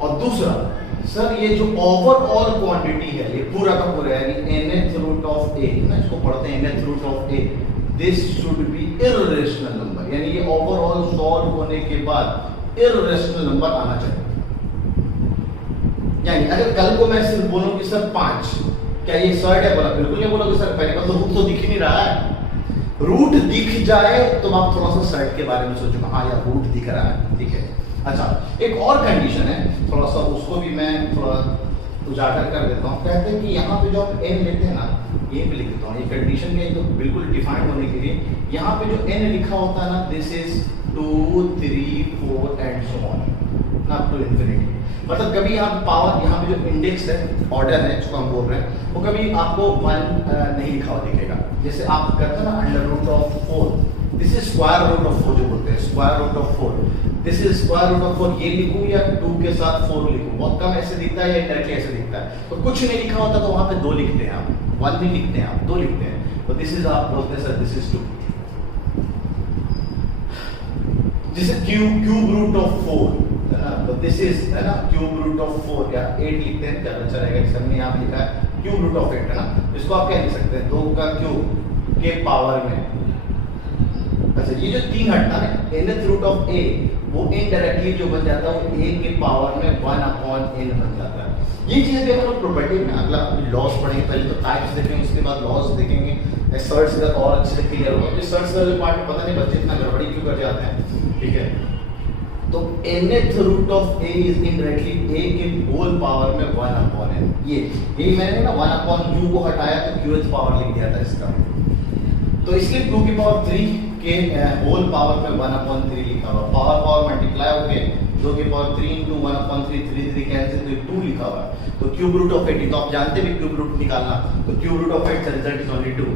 और दूसरा सर ये जो ओवरऑल क्वांटिटी है ये पूरा का पूरा यानी nth रूट ऑफ a ना, इसको पढ़ते हैं nth root of a, this should be irrational number, यानी ये ओवरऑल सॉल्व होने के बाद इर्रेशनल नंबर आना चाहिए। यानी अगर कल को मैं सिर्फ बोलूं कि सर 5, क्या ये सर्ट है? बोला बिल्कुल नहीं बोलोगे सर, पहले बात तो रूट तो दिख ही नहीं रहा है। रूट दिख जाए तो आप थोड़ा सा सर्ट के बारे में सोचो, हाँ यार रूट दिख रहा है। ठीक है, अच्छा एक और कंडीशन है, थोड़ा सा उसको भी मैं थोड़ा उजागर कर देता हूँ। कहते हैं कि यहाँ पे जो आप n लेते हैं ना, ये भी लिख देता हूँ, ये कंडीशन के तो बिल्कुल डिफाइन होने के लिए यहाँ पे जो n लिखा होता है ना, this is 2 3 4 and so on ना अप टू इंफिनिटी। मतलब कभी आप पावर यहाँ पे जो इंडेक्स है, ऑर्डर है जिसको हम बोल रहे हैं, वो कभी आपको 1 नहीं लिखा हुआ दिखेगा। जैसे आप करते हैं ना under root of 4, this is square root of 4 जो बोलते हैं, square root of 4, this is square root of 4, ये लिखूं या 2 के साथ 4 लिखूं, बहुत कम ऐसे दिखता है या डायरेक्टली ऐसे दिखता है। तो कुछ नहीं लिखा होता तो वहां पे 2 लिखते हैं आप, 1 नहीं लिखते हैं आप, 2 लिखते हैं। तो दिस इज आप बोलते हैं सर दिस इज 2। जैसे क्यूब रूट ऑफ 4 है ना, तो दिस इज है ना क्यूब रूट ऑफ 4 या 8 लिखते हैं, ज्यादा अच्छा रहेगा। इसमें यहाँ लिखा है क्यूब रूट ऑफ 8 है ना, इसको आप क्या लिख सकते हैं 2 का क्यूब के पावर में। अच्छा ये जो 3 हटना है nth रूट ऑफ a, वो इनडायरेक्टली जो बन जाता है वो a के पावर में 1/n बन जाता है। ये चीजें भी हम लोग प्रॉपर्टी में अगला लॉस पढ़ेंगे, पहले तो टाइप्स देखेंगे उसके बाद लॉस देखेंगे, सर्ट्स का और अच्छे से क्लियर होगा। ये सर्ट्स का पार्ट में पता नहीं बच्चे इतना गड़बड़ी क्यों कर जाते हैं, ठीक है। तो nth root of a is indirectly a के होल पावर में 1/n। ये मैंने ना 1/u को हटाया तो qth पावर लिख दिया था इसका, तो इसलिए 2 की पावर 3 के होल पावर में 1/3 लिखा हुआ, पावर मल्टीप्लाई हो गए 2 की पावर 3 into 1/3, 3 कैंसिल तो 2 लिखा हुआ है। तो क्यूब रूट ऑफ 8, तो आप जानते भी क्यूब रूट निकालना, तो क्यूब रूट ऑफ 8 का रिजल्ट इज ओनली 2,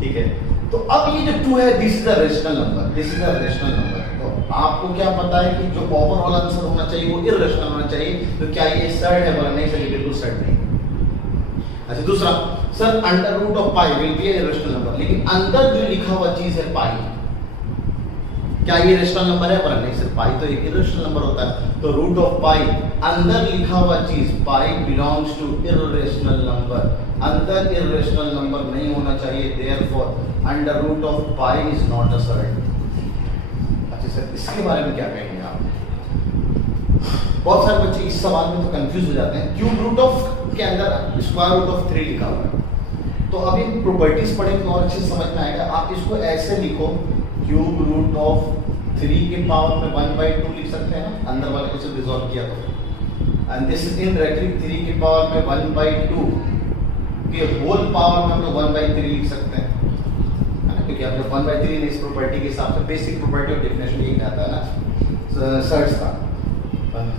ठीक है। तो अब ये जो 2 है this is a rational number, this is a rational number. तो आपको क्या पता है कि जो ओवरऑल आंसर होना चाहिए वो इररेशनल होना चाहिए, तो क्या ये सर्ड है? बोला नहीं सर, बिल्कुल सर्ड नहीं। अच्छा दूसरा, sir under root of pi will be irrational number, लेकिन अंदर जो लिखा हुआ चीज है पाई, क्या ये रेशनल नंबर है? बोला नहीं सर, पाई तो एक इररेशनल नंबर होता है। तो रूट ऑफ पाई, अंदर लिखा हुआ चीज pi belongs to irrational number, अंदर इररेशनल नंबर नहीं होना चाहिए, therefore under root of pi is not a surd. अच्छा सर इसके बारे में क्या कहेंगे आप? बहुत सारे बच्चे इस सवाल में तो कंफ्यूज हो जाते हैं। क्यूब रूट ऑफ के अंदर स्क्वायर रूट ऑफ 3 लिखा हुआ है, तो अभी प्रॉपर्टीज पढ़ेंगे तो और अच्छे से समझ में आएगा। आप इसको ऐसे लिखो, क्यूब रूट ऑफ 3 के पावर में 1/2 लिख सकते हैं ना, अंदर वाले को से डिसॉल्व किया तो, एंड दिस इज इनडायरेक्टली 3 के पावर में 1/2 के होल पावर में हम लोग 1/3 लिख सकते हैं, क्योंकि आप जब 1/3 इस प्रॉपर्टी के हिसाब से बेसिक प्रॉपर्टी ऑफ डेफिनेशन यही कहता है ना सर्ट्स का।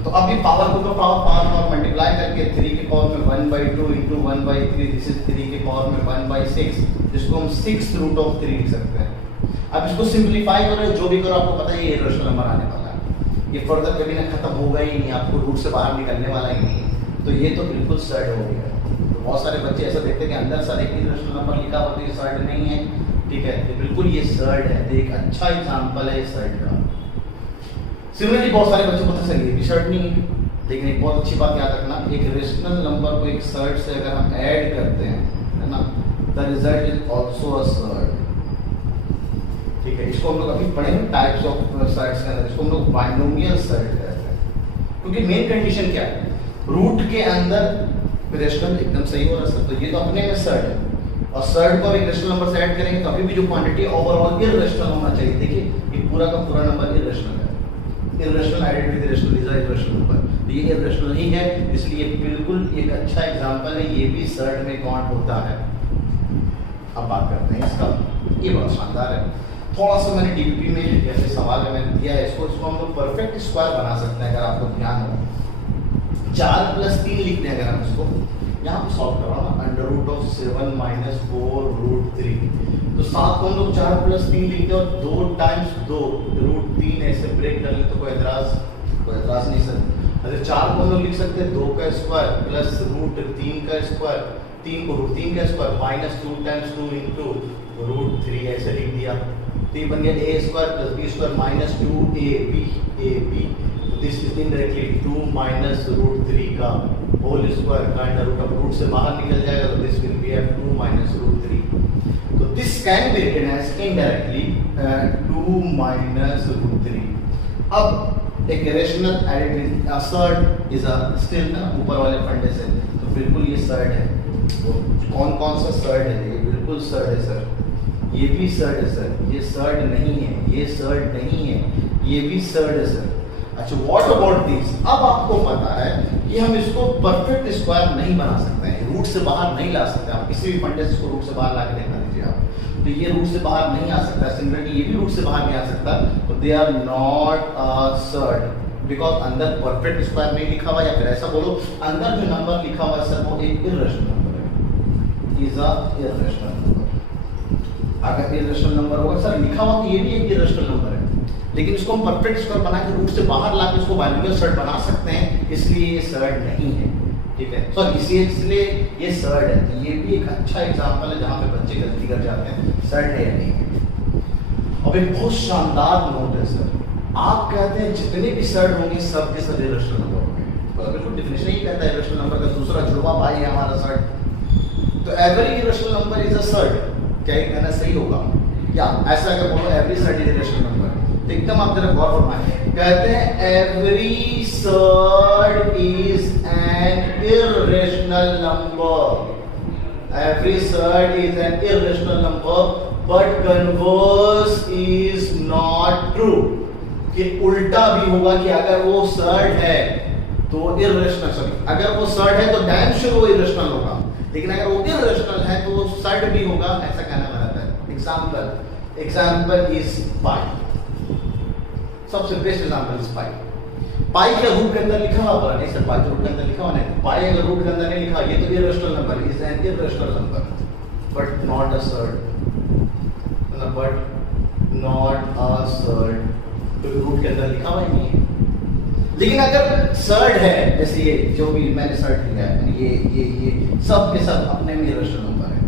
तो अभी पावर को तो पावर मल्टीप्लाई करके 3 के पावर में 1/2 into 1/3, दिस इज 3 के पावर में 1/6, जिसको हम 6th रूट ऑफ 3 लिख सकते हैं। अब इसको सिंपलीफाई करो, जो भी करो आपको पता है ये इररेशनल नंबर आने वाला है, ये फर्दर कभी ना खत्म होगा ही नहीं, आपको रूट से बाहर निकलने वाला ही नहीं है, तो ये तो बिल्कुल सर्ड हो गया। तो बहुत सारे बच्चे ऐसा देखते हैं कि अंदर सर एक इररेशनल नंबर लिखा हुआ तो ये सर्ड नहीं है, ठीक है, तो बिल्कुल ये सर्ड है। तो एक अच्छा एग्जांपल है सर्ड का। सिमिलरली बहुत सारे बच्चों को पता चल गया सर्ड नहीं है, लेकिन एक बहुत अच्छी बात याद रखना, एक रेशनल नंबर को एक सर्ड से अगर हम ऐड करते हैं, है ना, the result is also a surd, ठीक है। इसको हम लोग अभी पढ़ेंगे टाइप्स ऑफ सर्ड्स के अंदर, इसको हम लोग बाइनोमियल सर्ड कहते हैं, क्योंकि मेन कंडीशन क्या है, रूट के अंदर रेशनल एकदम सही हो रहा है, तो ये तो अपने में सर्ड है, और सर्ड को एक रेशनल नंबर से ऐड करेंगे तो अभी भी जो क्वांटिटी ओवरऑल इररेशनल होना चाहिए। देखिए ये पूरा का पूरा नंबर इररेशनल है, irrational added with rational is a irrational number, तो ये इररेशनल नहीं है, इसलिए बिल्कुल एक अच्छा एग्जांपल है, ये भी सर्ड में काउंट होता है। अब बात करते हैं इसका, ये बड़ा शानदार है, थोड़ा सा मैंने डीपी में जैसे सवाल है मैंने दिया है, इसको हम लोग परफेक्ट स्क्वायर बना सकते हैं अगर आपको ध्यान हो। 4 + 3 लिखते हैं अगर हम इसको यहाँ पे सॉल्व करवाना, अंडर रूट ऑफ 7 - 4 √3, तो 7 को हम लोग 4 + 3 लिखते हैं और 2 × 2 √3 ऐसे ब्रेक कर ले तो कोई एतराज नहीं सर। अगर 4 को हम लोग लिख सकते हैं 2 का स्क्वायर प्लस √3 का स्क्वायर, 3 को √3 का स्क्वायर माइनस 2 × 2 into √3 ऐसे लिख दिया, तो ये बन गया a² + b² minus 2ab, this is indirectly 2 minus √3 का होल स्क्वायर का अंडर रूट, अब रूट से बाहर निकल जाएगा तो दिस विल बी 2 माइनस √3, तो this can be written as indirectly 2 minus √3। अब एक rational added surd is a still ना ऊपर वाले फंडे से, तो बिल्कुल ये सर्ड है। कौन कौन सा सर्ड है? ये बिल्कुल सर्ड है सर, ये भी सर्ड है सर, ये सर्ड नहीं है, ये सर्ड नहीं है, ये भी सर्ड है सर। अच्छा व्हाट अबाउट दिस? अब आपको पता है कि हम इसको परफेक्ट स्क्वायर नहीं बना सकते हैं, रूट से बाहर नहीं ला सकते। आप किसी भी फंडे से इसको रूट से बाहर ला के देखा दीजिए आप, तो ये रूट से बाहर नहीं आ सकता, सिमिलरली ये भी रूट से बाहर नहीं आ सकता, तो they are not a surd, because अंदर परफेक्ट स्क्वायर नहीं लिखा हुआ, या फिर ऐसा बोलो अंदर जो नंबर लिखा हुआ है सर वो एक इररेशनल नंबर है, इज अ इररेशनल नंबर। अगर इररेशनल नंबर होगा सर लिखा हुआ तो ये भी एक इररेशनल नंबर है, लेकिन इसको हम परफेक्ट स्क्वायर बना के रूट से बाहर ला के इसको बाइनोमियल सर्ड बना सकते हैं, इसलिए ये सर्ड नहीं है, ठीक है। सो इसलिए ये सर्ड है, तो ये भी एक अच्छा एग्जांपल है जहां पे बच्चे गलती कर जाते हैं, सर्ड है या नहीं है। अब एक बहुत शानदार नोट है सर, आप कहते हैं जितने भी सर्ड होंगे सब के सब इररेशनल नंबर होंगे, तो बिल्कुल डेफिनेशन ही कहता है इररेशनल नंबर का दूसरा जुड़वा भाई है हमारा सर्ड, तो every irrational number is a surd, क्या ये कहना सही होगा? या ऐसा अगर बोलो every surd is irrational number, तो एकदम आप जरा गौर फरमाएं, कहते हैं every surd is an irrational number, every surd is an irrational number, but converse is not true, कि उल्टा भी होगा कि अगर वो सर्ड है तो इरेशनल, सॉरी अगर वो सर्ड है तो डैम श्योर वो इरेशनल होगा, लेकिन अगर वो इरेशनल है तो वो सर्ड भी होगा, ऐसा कहना रहता है। एग्जाम्पल इज पाई, सबसे बेस्ट एग्जाम्पल इज पाई। पाई का रूट के अंदर लिखा हुआ नहीं सर, पाई रूट के अंदर लिखा हुआ नहीं, पाई अगर रूट के अंदर नहीं लिखा, ये तो irrational number is an irrational number but not a surd, but not a surd, तो रूट के अंदर लिखा हुआ ही नहीं है। लेकिन अगर सर्ड है, जैसे ये जो भी मैंने सर्ड लिखा है, ये सब के सब अपने में इरेशनल नंबर है,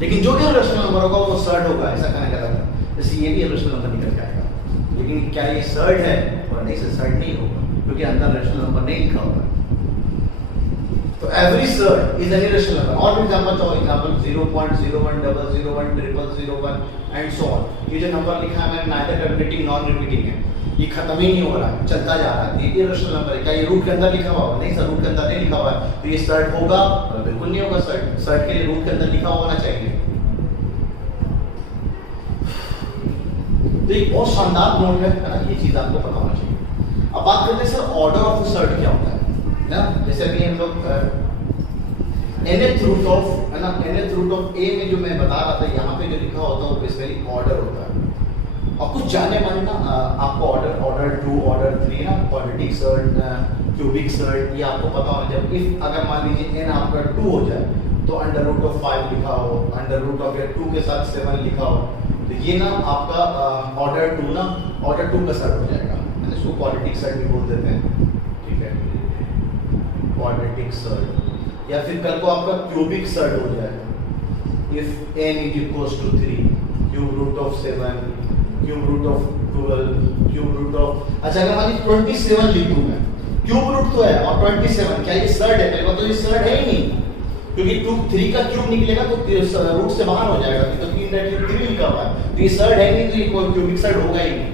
लेकिन जो भी इरेशनल नंबर होगा वो सर्ड होगा, ऐसा कहने का था। जैसे ये भी इरेशनल नंबर निकल के आएगा, लेकिन क्या ये सर्ड है? और नहीं से सर्ड नहीं होगा, क्योंकि अंदर इरेशनल नंबर नहीं लिखा होगा। तो every surd is an irrational number. और भी एग्जांपल चाहो, एग्जांपल 0.01 001 000 एंड सो ऑन। ये जो नंबर लिखा है मैंने, नाइदर टर्मिनेटिंग नॉन रिपीटिंग है, ये खत्म ही नहीं हो रहा है, चलता जा रहा है, ये इरेशनल नंबर है। क्या ये रूट के अंदर लिखा हुआ? नहीं सर, रूट के अंदर नहीं लिखा हुआ है, तो ये सर्ड होगा? बिल्कुल नहीं होगा सर्ड। सर्ड के लिए रूट के अंदर लिखा होना चाहिए। तो एक बहुत शानदार नोट है ना, ये चीज आपको पता होना चाहिए। अब बात करते हैं सर ऑर्डर ऑफ सर्ड क्या होता है ना। जैसे अभी हम लोग nth रूट ऑफ है ना, nth रूट ऑफ a में जो मैं बता रहा था, यहाँ पे जो लिखा होता है वो बेसिकली ऑर्डर होता है। और कुछ जाने माने ना आपको ऑर्डर 2 ऑर्डर 3 ना, क्वाड्रेटिक सर्ड, क्यूबिक सर्ड, ये आपको पता होना। जब इफ अगर मान लीजिए n आपका 2 हो जाए तो अंडर रूट ऑफ 5 लिखा हो, अंडर रूट ऑफ 2 के साथ 7 लिखा हो, तो ये ना आपका ऑर्डर 2 ना, ऑर्डर 2 का सर्ड हो जाएगा, इसको क्वाड्रेटिक सर्ड भी बोल देते हैं, ठीक है, क्वाड्रेटिक सर्ड। या फिर कल को आपका क्यूबिक सर्ड हो जाएगा, if n is equals to 3, cube root of 7, cube root of 12, cube root of, अच्छा अगर मान लीजिए 27 लिख दूं मैं, क्यूब रूट तो है और 27, क्या ये सर्ड है? पहले तो ये सर्ड है ही नहीं, क्योंकि 3 का क्यूब निकलेगा तो रूट से बाहर हो जाएगा, तो 3 का क्यूब 3 लिखा हुआ है, तो ये सर्ड है नहीं, तो ये क्यूबिक सर्ड होगा ही नहीं,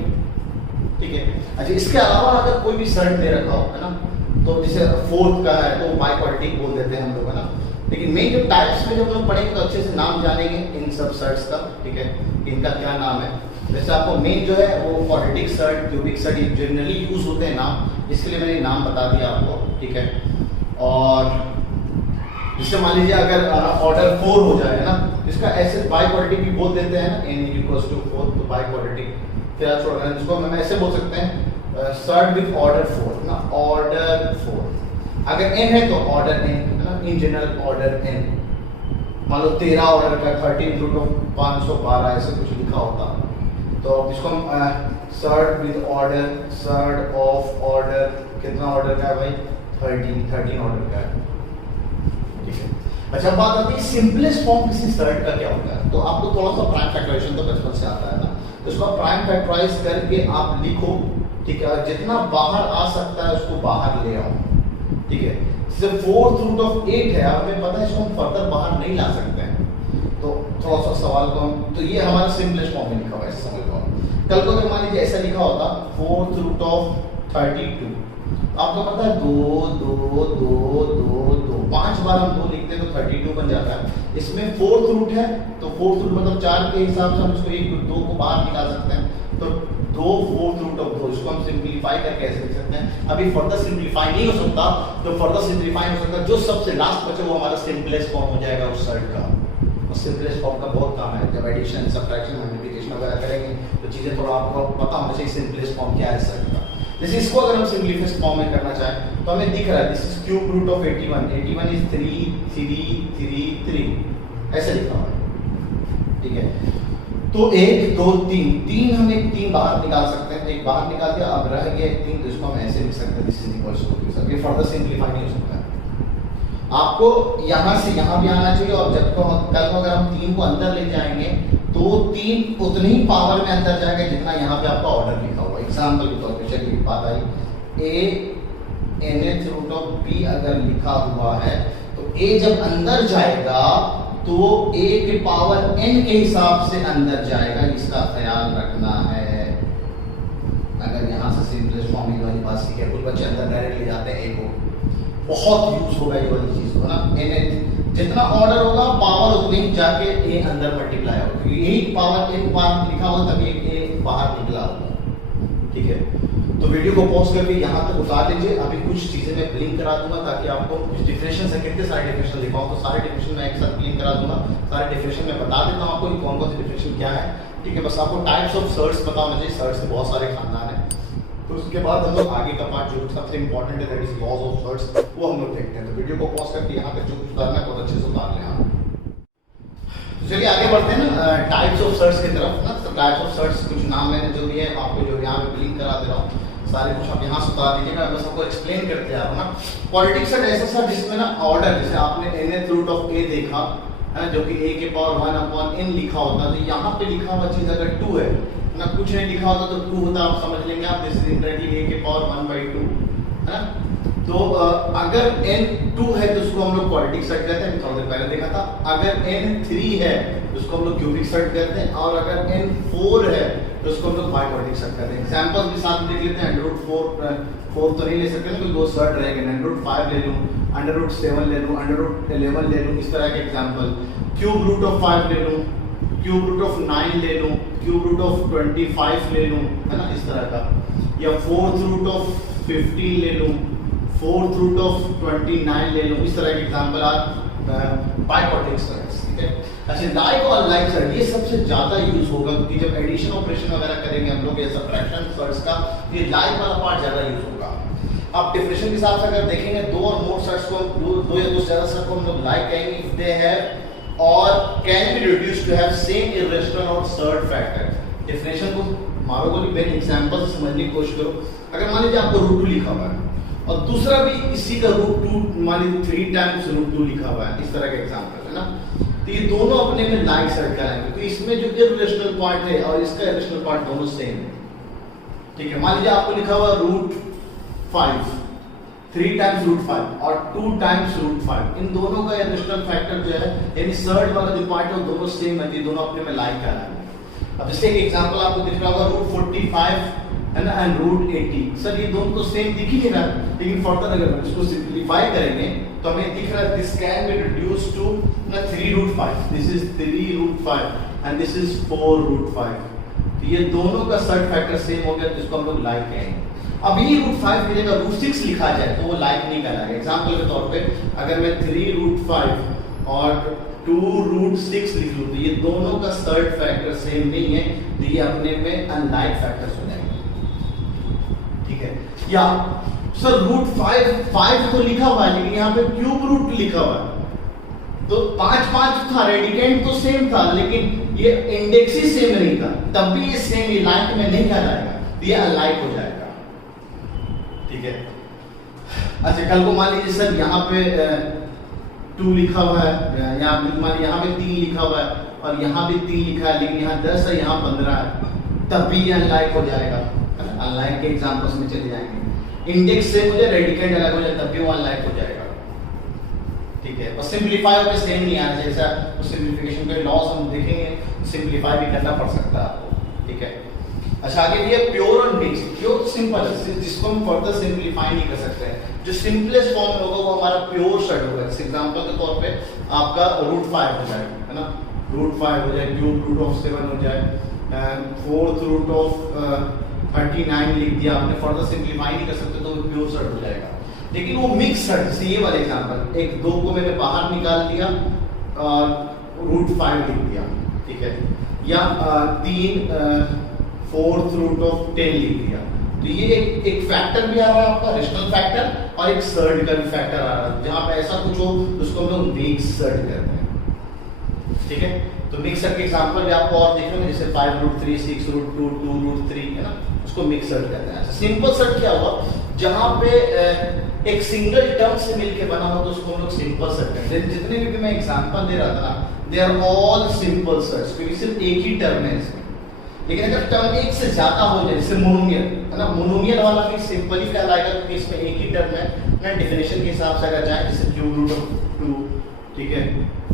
ठीक है। अच्छा इसके अलावा अगर कोई भी सर्ड दे रखा हो है ना, तो जैसे फोर्थ का है तो बाइक्वाड्रेटिक बोल देते हैं हम लोग है ना। लेकिन मेन जो टाइप्स में जब हम लोग पढ़ेंगे तो अच्छे से नाम जानेंगे इन सब सर्ड्स का, ठीक है, इनका क्या नाम है। वैसे आपको मेन जो है वो quadratic surd, cubic surd generally use होते हैं नाम, इसके लिए मैंने नाम बता दिया आपको, ठीक है। और जिससे मान लीजिए अगर ऑर्डर 4 हो जाए ना, इसका ऐसे बाइक्वाड्रेटिक भी बोल देते हैं ना, n इक्वल्स टू 4, तो बाइक्वाड्रेटिक। फिर आप इसको हम ऐसे बोल सकते हैं सर्ड विद ऑर्डर 4 ना, ऑर्डर 4। अगर n है तो ऑर्डर n है ना, इन जनरल ऑर्डर n। मान लो 13 ऑर्डर का 13 रूट ऑफ 512 ऐसे कुछ लिखा होता, तो इसको हम surd with order, surd of order, कितना ऑर्डर का है भाई? 13 ऑर्डर का है, ठीक है। अच्छा बात आती है सिंपलेस्ट फॉर्म किसी सर्ड का क्या होता है, तो आपको थोड़ा सा प्राइम फैक्टराइजेशन तो बचपन से आता है ना, तो इसको प्राइम फैक्टराइज करके आप लिखो, ठीक है, और जितना बाहर आ सकता है उसको बाहर ले आओ, ठीक है। जैसे 4th रूट ऑफ 8 है, हमें पता है इसको हम फर्दर बाहर नहीं ला सकते हैं, तो थोड़ा सा सवाल को हम, तो ये हमारा सिंपलेस्ट फॉर्म में लिखा हुआ है, ऐसे समझ लो। कल को अगर मान लीजिए ऐसा लिखा होता 4th रूट ऑफ 32, आपको पता है 2 2 2 2 2 5 बार हम 2 लिखते हैं तो 32 बन जाता है। इसमें 4th रूट है, तो 4th रूट मतलब 4 के हिसाब से हम इसको 1 2 को बाहर निकाल सकते हैं, तो 2 4th रूट ऑफ 2, इसको हम सिंपलीफाई करके ऐसे लिख सकते हैं। अभी फर्दर सिंपलीफाई नहीं हो सकता, तो फर्दर सिंपलीफाई हो सकता, जो सबसे लास्ट बचे वो हमारा सिंपलेस्ट फॉर्म हो जाएगा उस सर्ड का। और सिंपलेस्ट फॉर्म का बहुत काम है, जब एडिशन सब्ट्रैक्शन मल्टीप्लिकेशन वगैरह करेंगे तो चीजें थोड़ा आपको पता होना चाहिए सिंपलेस्ट फॉर्म क्या है सर्ड का। जैसे इसको अगर हम सिंपलीफाइड फॉर्म में करना चाहें तो हमें दिख रहा है this is cube root of 81, 81 is 3 3 3 3 ऐसे लिखा हुआ है, ठीक है। तो 1 2 3 हम एक 3 बाहर निकाल सकते हैं, एक बाहर निकाल दिया, अब रह गया 3, तो इसको हम ऐसे लिख सकते हैं दिस इज इक्वल्स टू, ये फर्दर सिंपलीफाई नहीं हो सकता है। आपको यहाँ से यहाँ भी आना चाहिए, और जब तो कल को अगर हम 3 को अंदर ले जाएंगे तो 3 उतनी ही पावर में अंदर जाएगा जितना यहाँ पे आपका ऑर्डर लिखा हुआ है। एग्जाम्पल के तौर पे चलिए बात आई, a nth root of b अगर लिखा हुआ है तो a जब अंदर जाएगा तो वो a के पावर n के हिसाब से अंदर जाएगा, इसका ख्याल रखना है। अगर यहां से सिंपलेस्ट फॉर्म वाली बात सीखे, कुछ बच्चे अंदर डायरेक्ट ले जाते हैं a को, बहुत यूज होगा ये वाली चीज को ना। n जितना ऑर्डर होगा पावर उतनी जाके a अंदर मल्टीप्लाई होगा, क्योंकि यही पावर n बाहर लिखा होगा तभी a बाहर निकला होगा। ठीक है, तो वीडियो को पॉज करके यहाँ तक उतार लीजिए। अभी कुछ चीजें मैं ब्लिंक करा दूंगा ताकि आपको कुछ डिफरेंशियल है, कितने सारे डिफरेंशियल दिखाऊं, तो सारे डिफरेंशियल मैं एक साथ ब्लिंक करा दूंगा। सारे डिफरेंशियल मैं बता देता हूँ आपको कि कौन कौन से डिफरेंशियल क्या है। ठीक है, बस आपको टाइप्स ऑफ सर्ट्स पता होना चाहिए। सर्ट्स के बहुत सारे खानदान है, तो उसके बाद हम लोग आगे का पार्ट जो सबसे इंपॉर्टेंट है that is laws of surds, वो हम लोग देखते हैं। तो वीडियो को पॉज करके यहाँ तक जो कुछ उतारना है बहुत अच्छे से उतार लें आप। तो चलिए आगे बढ़ते हैं ना टाइप्स ऑफ सर्ट्स की तरफ ना। तो टाइप्स ऑफ सर्ट्स कुछ नाम मैंने जो दिए हैं आपको, जो यहाँ पे ब्लिंक करा दे रहा हूँ, सारे कुछ आप यहाँ से उतार दीजिएगा, बस आपको एक्सप्लेन करते हैं ना। क्वाड्रेटिक सर्ट ऐसा सर जिसमें ना ऑर्डर, जैसे आपने nth रूट ऑफ a देखा है जो कि a के पावर 1/n लिखा होता, तो यहाँ पे लिखा हुआ चीज अगर 2 है ना, कुछ नहीं लिखा होता तो 2 होता, आप समझ लेंगे आप, दिस इज इंडायरेक्टली a के पावर 1/2 है ना। तो अगर n 2 है तो उसको हम लोग क्वाड्रेटिक सर्ट कहते हैं, थोड़ी देर पहले देखा था। अगर n 3 है तो उसको हम लोग क्यूबिक सर्ट कहते हैं, और अगर n 4 है तो उसको हम लोग बाइक्वाड्रेटिक सर्ट कहते हैं। एग्जांपल्स भी साथ में देख लेते हैं। √4 तो नहीं ले सकते ना, क्योंकि दो सर्ट रहेंगे। √5 ले लूं, √7 ले लूं, √11 ले लूं, इस तरह के एग्जांपल। क्यूब रूट ऑफ 5 ले लूं, क्यूब रूट ऑफ 9 ले लूं, क्यूब रूट ऑफ 25 ले लूं, है ना, इस तरह का। या 4th रूट ऑफ 15 ले लूं, 4th रूट ऑफ 29 ले लूं, इस तरह के एग्जांपल आप बाइक्वाड्रेटिक सर्ट्स। ठीक है, अच्छा लाइक और लाइक सर्ट ये सबसे ज्यादा यूज होगा, क्योंकि जब एडिशन ऑपरेशन वगैरह करेंगे हम लोग या सब्ट्रैक्शन सर्ट्स का, ये लाइक वाला पार्ट ज्यादा यूज होगा। आप डिफरेंशियल के हिसाब से अगर देखेंगे, दो और मोर सर्ट्स को, दो या दो से ज्यादा सर्ट को हम लोग लाइक कहेंगे इफ दे हैव और can be reduced to have same irrational और सर्ट फैक्टर। डिफरेंशियल को मारो गोली बेन एग्जांपल से समझने की कोशिश करो। अगर मान लीजिए आपको √2 लिखा हुआ है और दूसरा भी इसी का √2 मान लीजिए 3 टाइम्स √2 लिखा हुआ है, इस तरह का एग्जांपल है ना, तो ये दोनों अपने में लाइक सर्ट कराएंगे, तो इसमें जो इरेशनल पार्ट है और इसका इरेशनल पार्ट दोनों सेम है। ठीक है, मान लीजिए आपको लिखा हुआ √5 3 टाइम्स √5 और 2 टाइम्स √5, इन दोनों का इरेशनल फैक्टर जो है यानी सर्ट वाला जो पार्ट है वो दोनों सेम है, ये दोनों अपने में लाइक कराएंगे। अब जैसे एक एग्जांपल आपको दिख रहा होगा √45 है ना एंड √80, सर ये दोनों तो सेम दिख ही नहीं रहा, लेकिन फर्दर अगर इसको सिंपलीफाई करेंगे तो हमें दिख रहा है this can be reduced to ना 3√5, this is 3√5 and this is 4√5, तो ये दोनों का सर्ट फैक्टर सेम हो गया, जिसको हम लोग लाइक कहेंगे। अब ये √5 की जगह √6 लिखा जाए तो वो लाइक नहीं कहलाएगा। एग्जांपल के तौर पे अगर मैं 3√5 और 2√6 लिख लूं तो ये दोनों का सर्ट फैक्टर सेम नहीं है, तो ये अपने में अनलाइक फैक्टर्स हो जाएंगे। ठीक है, या सर √5 तो लिखा हुआ है लेकिन यहाँ पे क्यूब रूट लिखा हुआ है, तो 5 था, रेडिकेंड तो सेम था लेकिन ये इंडेक्स ही सेम नहीं था, तब भी ये सेम ये लाइक में नहीं कहलाएगा, तो ये अनलाइक हो जाएगा। ठीक है, अच्छा कल को मान लीजिए सर यहाँ पे 2 लिखा हुआ है, यहाँ पे 3 लिखा हुआ है और यहाँ भी 3 लिखा है, लेकिन यहाँ 10 है यहाँ 15 है, तब भी ये अनलाइक हो जाएगा। अनलाइक के एग्जांपल्स में चले जाएंगे। इंडेक्स से मुझे रेडिकेंड अलग हो जाए तब भी वो अनलाइक हो जाएगा। ठीक है, और सिंपलीफाई होकर सेम नहीं आना चाहिए, जैसा उस सिंपलीफिकेशन के लॉस हम देखेंगे, सिंपलीफाई भी करना पड़ सकता है आपको। ठीक है, अच्छा आगे भी है प्योर और मिक्स। प्योर सिंपल है जिसको हम फर्दर सिंपलीफाई नहीं कर सकते हैं, जो सिंपलेस्ट फॉर्म होगा वो हमारा प्योर सर्ट होगा। एग्जांपल के तौर पे आपका √5 हो जाएगा, है ना, √5 हो जाए, क्यूब रूट ऑफ 7 हो जाए, 4th रूट ऑफ 39 लिख दिया आपने, फर्दर सिंपलीफाई नहीं कर सकते तो प्योर सर्ट हो जाएगा। लेकिन वो मिक्स सर्ट, जैसे ये वाला एग्जांपल, एक 2 को मैंने बाहर निकाल दिया और √5 लिख दिया, ठीक है, या 4th रूट ऑफ 10 लिख दिया, तो ये एक फैक्टर भी आ रहा है आपका रेशनल फैक्टर और एक सर्ट का भी फैक्टर आ रहा है। जहां पे ऐसा कुछ हो तो उसको हम लोग मिक्स सर्ट कहते हैं। ठीक है, तो मिक्स सर्ट के एग्जांपल भी आपको और देखेंगे, जैसे 5√3 6√2 2√3 है ना, उसको मिक्स सर्ट कहते हैं। सिंपल सर्ट क्या हुआ, जहां पे एक सिंगल टर्म से मिलके बना हो तो उसको हम लोग सिंपल सर्ट कहते हैं। जितने भी मैं एग्जांपल दे रहा था ना, they are all simple surds, क्योंकि सिर्फ एक ही टर्म है इसमें। लेकिन अगर टर्म एक से ज्यादा हो जाए, जैसे मोनोमियल है ना, मोनोमियल वाला भी सिंपल ही कहलाएगा क्योंकि इसमें एक ही टर्म है ना। डेफिनेशन के हिसाब से अगर जाए, जैसे क्यूब रूट ऑफ 2, ठीक है,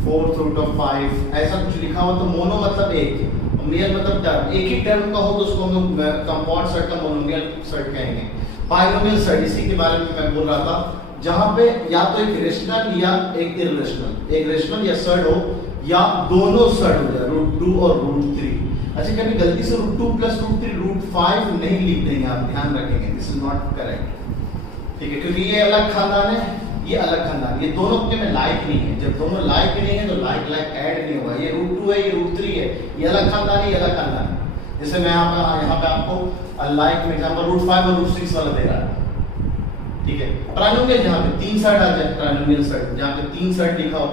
4th रूट ऑफ 5, ऐसा कुछ लिखा हुआ। तो मोनो मतलब एक, मियर मतलब टर्म, एक ही टर्म का हो तो उसको हम लोग कंपाउंड सेट का मोनोमियल सेट कहेंगे। बाइनोमियल सेट, इसी के बारे में मैं बोल रहा था, जहां पे या तो एक रेशनल या एक इररेशनल, एक रेशनल या सर्ड हो या दोनों सर्ड हो जाए, रूट 2 और रूट 3। अच्छा, कभी गलती से रूट 2 प्लस रूट 3 रूट 5 नहीं लिख देंगे, आप ध्यान रखेंगे, दिस इज नॉट करेक्ट, ठीक है, क्योंकि ये अलग खानदान है, ये अलग खानदान, ये दोनों अपने में लाइक नहीं है। जब दोनों लाइक नहीं है तो लाइक लाइक ऐड नहीं होगा। ये रूट 2 है, ये रूट 3 है, ये अलग खानदान है, ये अलग खानदान है। जैसे मैं यहाँ पे आपको लाइक में एग्जांपल रूट 5 और रूट 6 वाला दे रहा हूँ, ठीक है। ट्राइनोमियल जहाँ पे 3 साइड आ जाए, ट्राइनोमियल साइड जहाँ पे 3 साइड लिखा हो,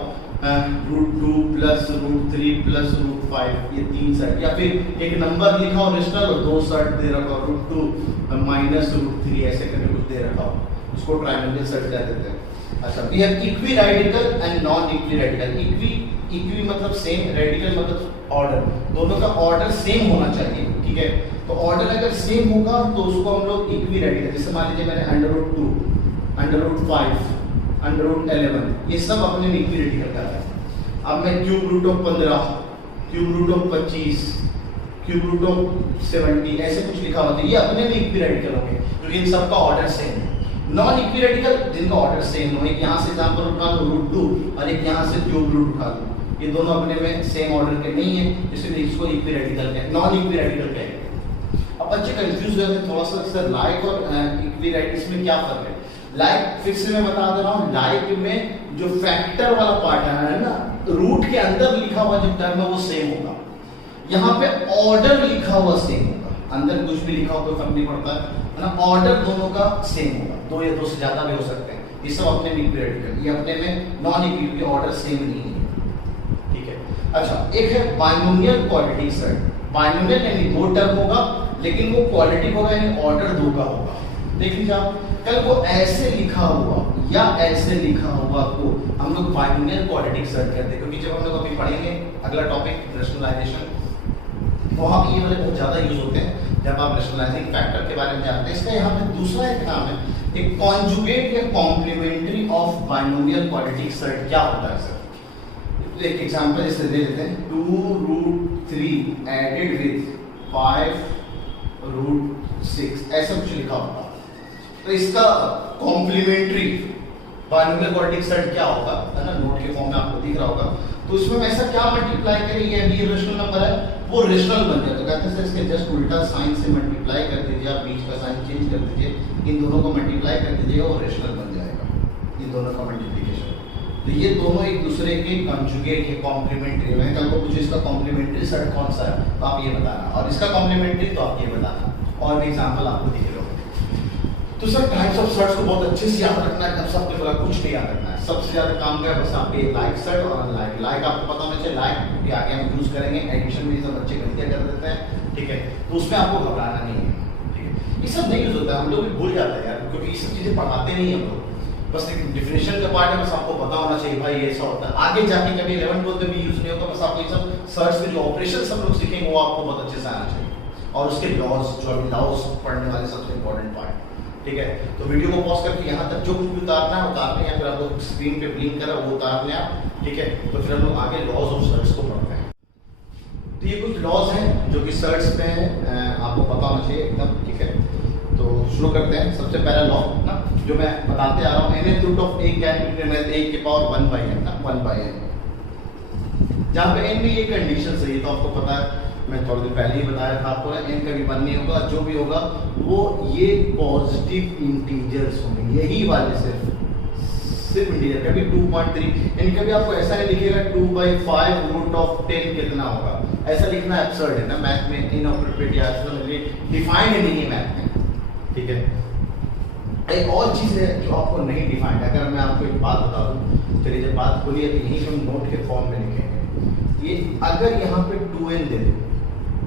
root 2 plus root 3 plus root 5, ये 3 साइड, या फिर एक नंबर लिखा हो रेशनल और 2 साइड दे रखा हो, रूट 2 माइनस रूट 3, ऐसे करके कुछ दे रखा हो, उसको ट्राइनोमियल सेट कह देते हैं। अच्छा, we have equiradical and non equiradical. Equi मतलब सेम, रेडिकल मतलब ऑर्डर, दोनों का ऑर्डर सेम होना चाहिए, ठीक है। तो ऑर्डर अगर सेम होगा तो उसको हम लोग इक्विरेडिकल, जैसे मान लीजिए मैंने √2, √5, √11, ये सब अपने में इक्विरेडिकल कर रहा है। अब मैं cube root of 15, cube root of 25, cube root of 70, ऐसे कुछ लिखा होता है, ये अपने में इक्विरेडिकल होंगे क्योंकि इन सबका ऑर्डर सेम है। नॉन इक्विरेडिकल जिनका ऑर्डर सेम हो, एक यहाँ से एग्जांपल उठा लो √2 और एक यहाँ से क्यूब रूट उठा लो, ये दोनों अपने में सेम ऑर्डर के नहीं है, इसलिए इसको इक्विरेडिकल कहते हैं, नॉन इक्विरेडिकल कहते हैं। अब बच्चे कंफ्यूज हो जाते हैं थोड़ा सा, सर लाइक और इक्विरेडिकल इसमें क्या फर्क है। लाइक फिर से मैं बता दे रहा हूँ, लाइक में जो फैक्टर वाला पार्ट है ना, रूट के अंदर लिखा हुआ जो टर्म है वो सेम होगा, यहाँ पे ऑर्डर लिखा हुआ सेम होगा, अंदर कुछ भी लिखा हो कोई फर्क नहीं पड़ता है ना, ऑर्डर दोनों का सेम होगा, 2 या 2 से ज्यादा भी हो सकते हैं, ये सब अपने में इक्विरेडिकल, ये अपने में नॉन इक्विरेडिकल, ऑर्डर सेम नहीं है, ठीक है। अच्छा, एक है बाइनोमियल क्वाड्रेटिक सेट। बाइनोमियल यानी 2 टर्म होगा लेकिन वो क्वाड्रेटिक होगा यानी ऑर्डर 2 का होगा। देख लीजिए आप, कल को ऐसे लिखा हुआ या ऐसे लिखा हुआ को हम लोग बाइनोमियल क्वाड्रेटिक सेट कहते हैं, क्योंकि जब हम लोग अभी पढ़ेंगे अगला टॉपिक रेशनलाइजेशन, वहां पे ये वाले बहुत ज्यादा यूज होते हैं जब आप रेशनलाइजिंग फैक्टर के बारे में जानते हैं। इसका यहाँ पे दूसरा एक नाम है, एक कॉन्जुगेट या complementary of binomial quadratic set. क्या होता है सर, एक एग्जांपल जैसे दे देते हैं, 2√3 एडेड विद 5√6, ऐसा कुछ लिखा होगा, तो इसका कॉम्प्लीमेंट्री बाइनोमियल क्वाड्रेटिक सेट क्या होगा, है ना, नोट के फॉर्म में आपको दिख रहा होगा। तो इसमें ऐसा क्या मल्टीप्लाई करें, ये भी रेशनल नंबर है, वो रेशनल बन जाए, तो कहते हैं इसके जस्ट उल्टा साइन से मल्टीप्लाई कर दीजिए, आप बीच का साइन चेंज कर दीजिए, इन दोनों को मल्टीप्लाई कर दीजिएगा, वो रेशनल बन जाएगा, ये दोनों का मल्टीप्लिकेशन। तो ये दोनों एक दूसरे के कंजुगेट है, कॉम्प्लीमेंट्री है। कल को पूछे इसका कॉम्प्लीमेंट्री सेट कौन सा है, तो आप ये बताना, और इसका कॉम्प्लीमेंट्री तो आप ये बताना, और भी एग्जांपल आपको दिख रहे होंगे। तो सर टाइप्स ऑफ सेट्स को बहुत अच्छे से याद रखना है, सबसे पहले कुछ नहीं याद रखना है, सबसे ज्यादा काम क्या है बस आपके लाइक सेट और अनलाइक। लाइक आपको पता होना चाहिए, लाइक भी आगे हम यूज करेंगे, एडिशन में सब बच्चे गलतियां कर देते हैं, ठीक है, तो उसमें आपको घबराना नहीं है, ठीक है। ये सब नहीं यूज होता है, हम लोग भी भूल जाते हैं यार, क्योंकि ये सब चीजें पढ़ाते नहीं हम लोग, बस एक डिफिनेशन का पार्ट है, बस आपको पता होना चाहिए भाई ये ऐसा होता है, आगे जाके कभी 11th में भी यूज नहीं होगा, बस आपको ये सब सर्च में जो ऑपरेशन हम लोग सीखेंगे वो आपको बहुत अच्छे से आना चाहिए, और उसके लॉज, जो अभी लॉज पढ़ने वाले सबसे इंपॉर्टेंट पार्ट, ठीक है। तो वीडियो को पॉज करके यहाँ तक जो कुछ भी उतारना है उतारने, या फिर आप लोग स्क्रीन पे ब्लिंक करा वो उतार लें आप, ठीक है। तो फिर हम लोग आगे लॉज ऑफ सर्च को पढ़ते हैं। तो ये कुछ लॉज हैं जो कि सर्च पे आपको पता होना चाहिए एकदम, ठीक है। तो शुरू करते हैं। सबसे पहला लॉ ना जो मैं बताते आ रहा हूँ, nth root of a can be a की पावर 1/n ना, 1/n, जहाँ पे n भी ये कंडीशन सही है, तो आपको पता है, मैं थोड़ी देर पहले ही बताया था आपको, n कभी 1 नहीं होगा, जो भी होगा वो ये पॉजिटिव इंटीजर्स होंगे, यही वाले सिर्फ इंटीजर, कभी 2.3, यानी कभी आपको ऐसा नहीं लिखेगा 2/5 रूट ऑफ 10 कितना होगा, ऐसा लिखना एब्सर्ड है ना, मैथ में इनअप्रोप्रिएट या डिफाइंड नहीं है मैथ में, ठीक है। एक और चीज है जो आपको नहीं डिफाइंड, अगर मैं आपको एक बात बता दूं, चलिए जब बात खोलिए तो यही हम नोट के फॉर्म में लिखेंगे, ये अगर यहाँ पे 2n दे दो,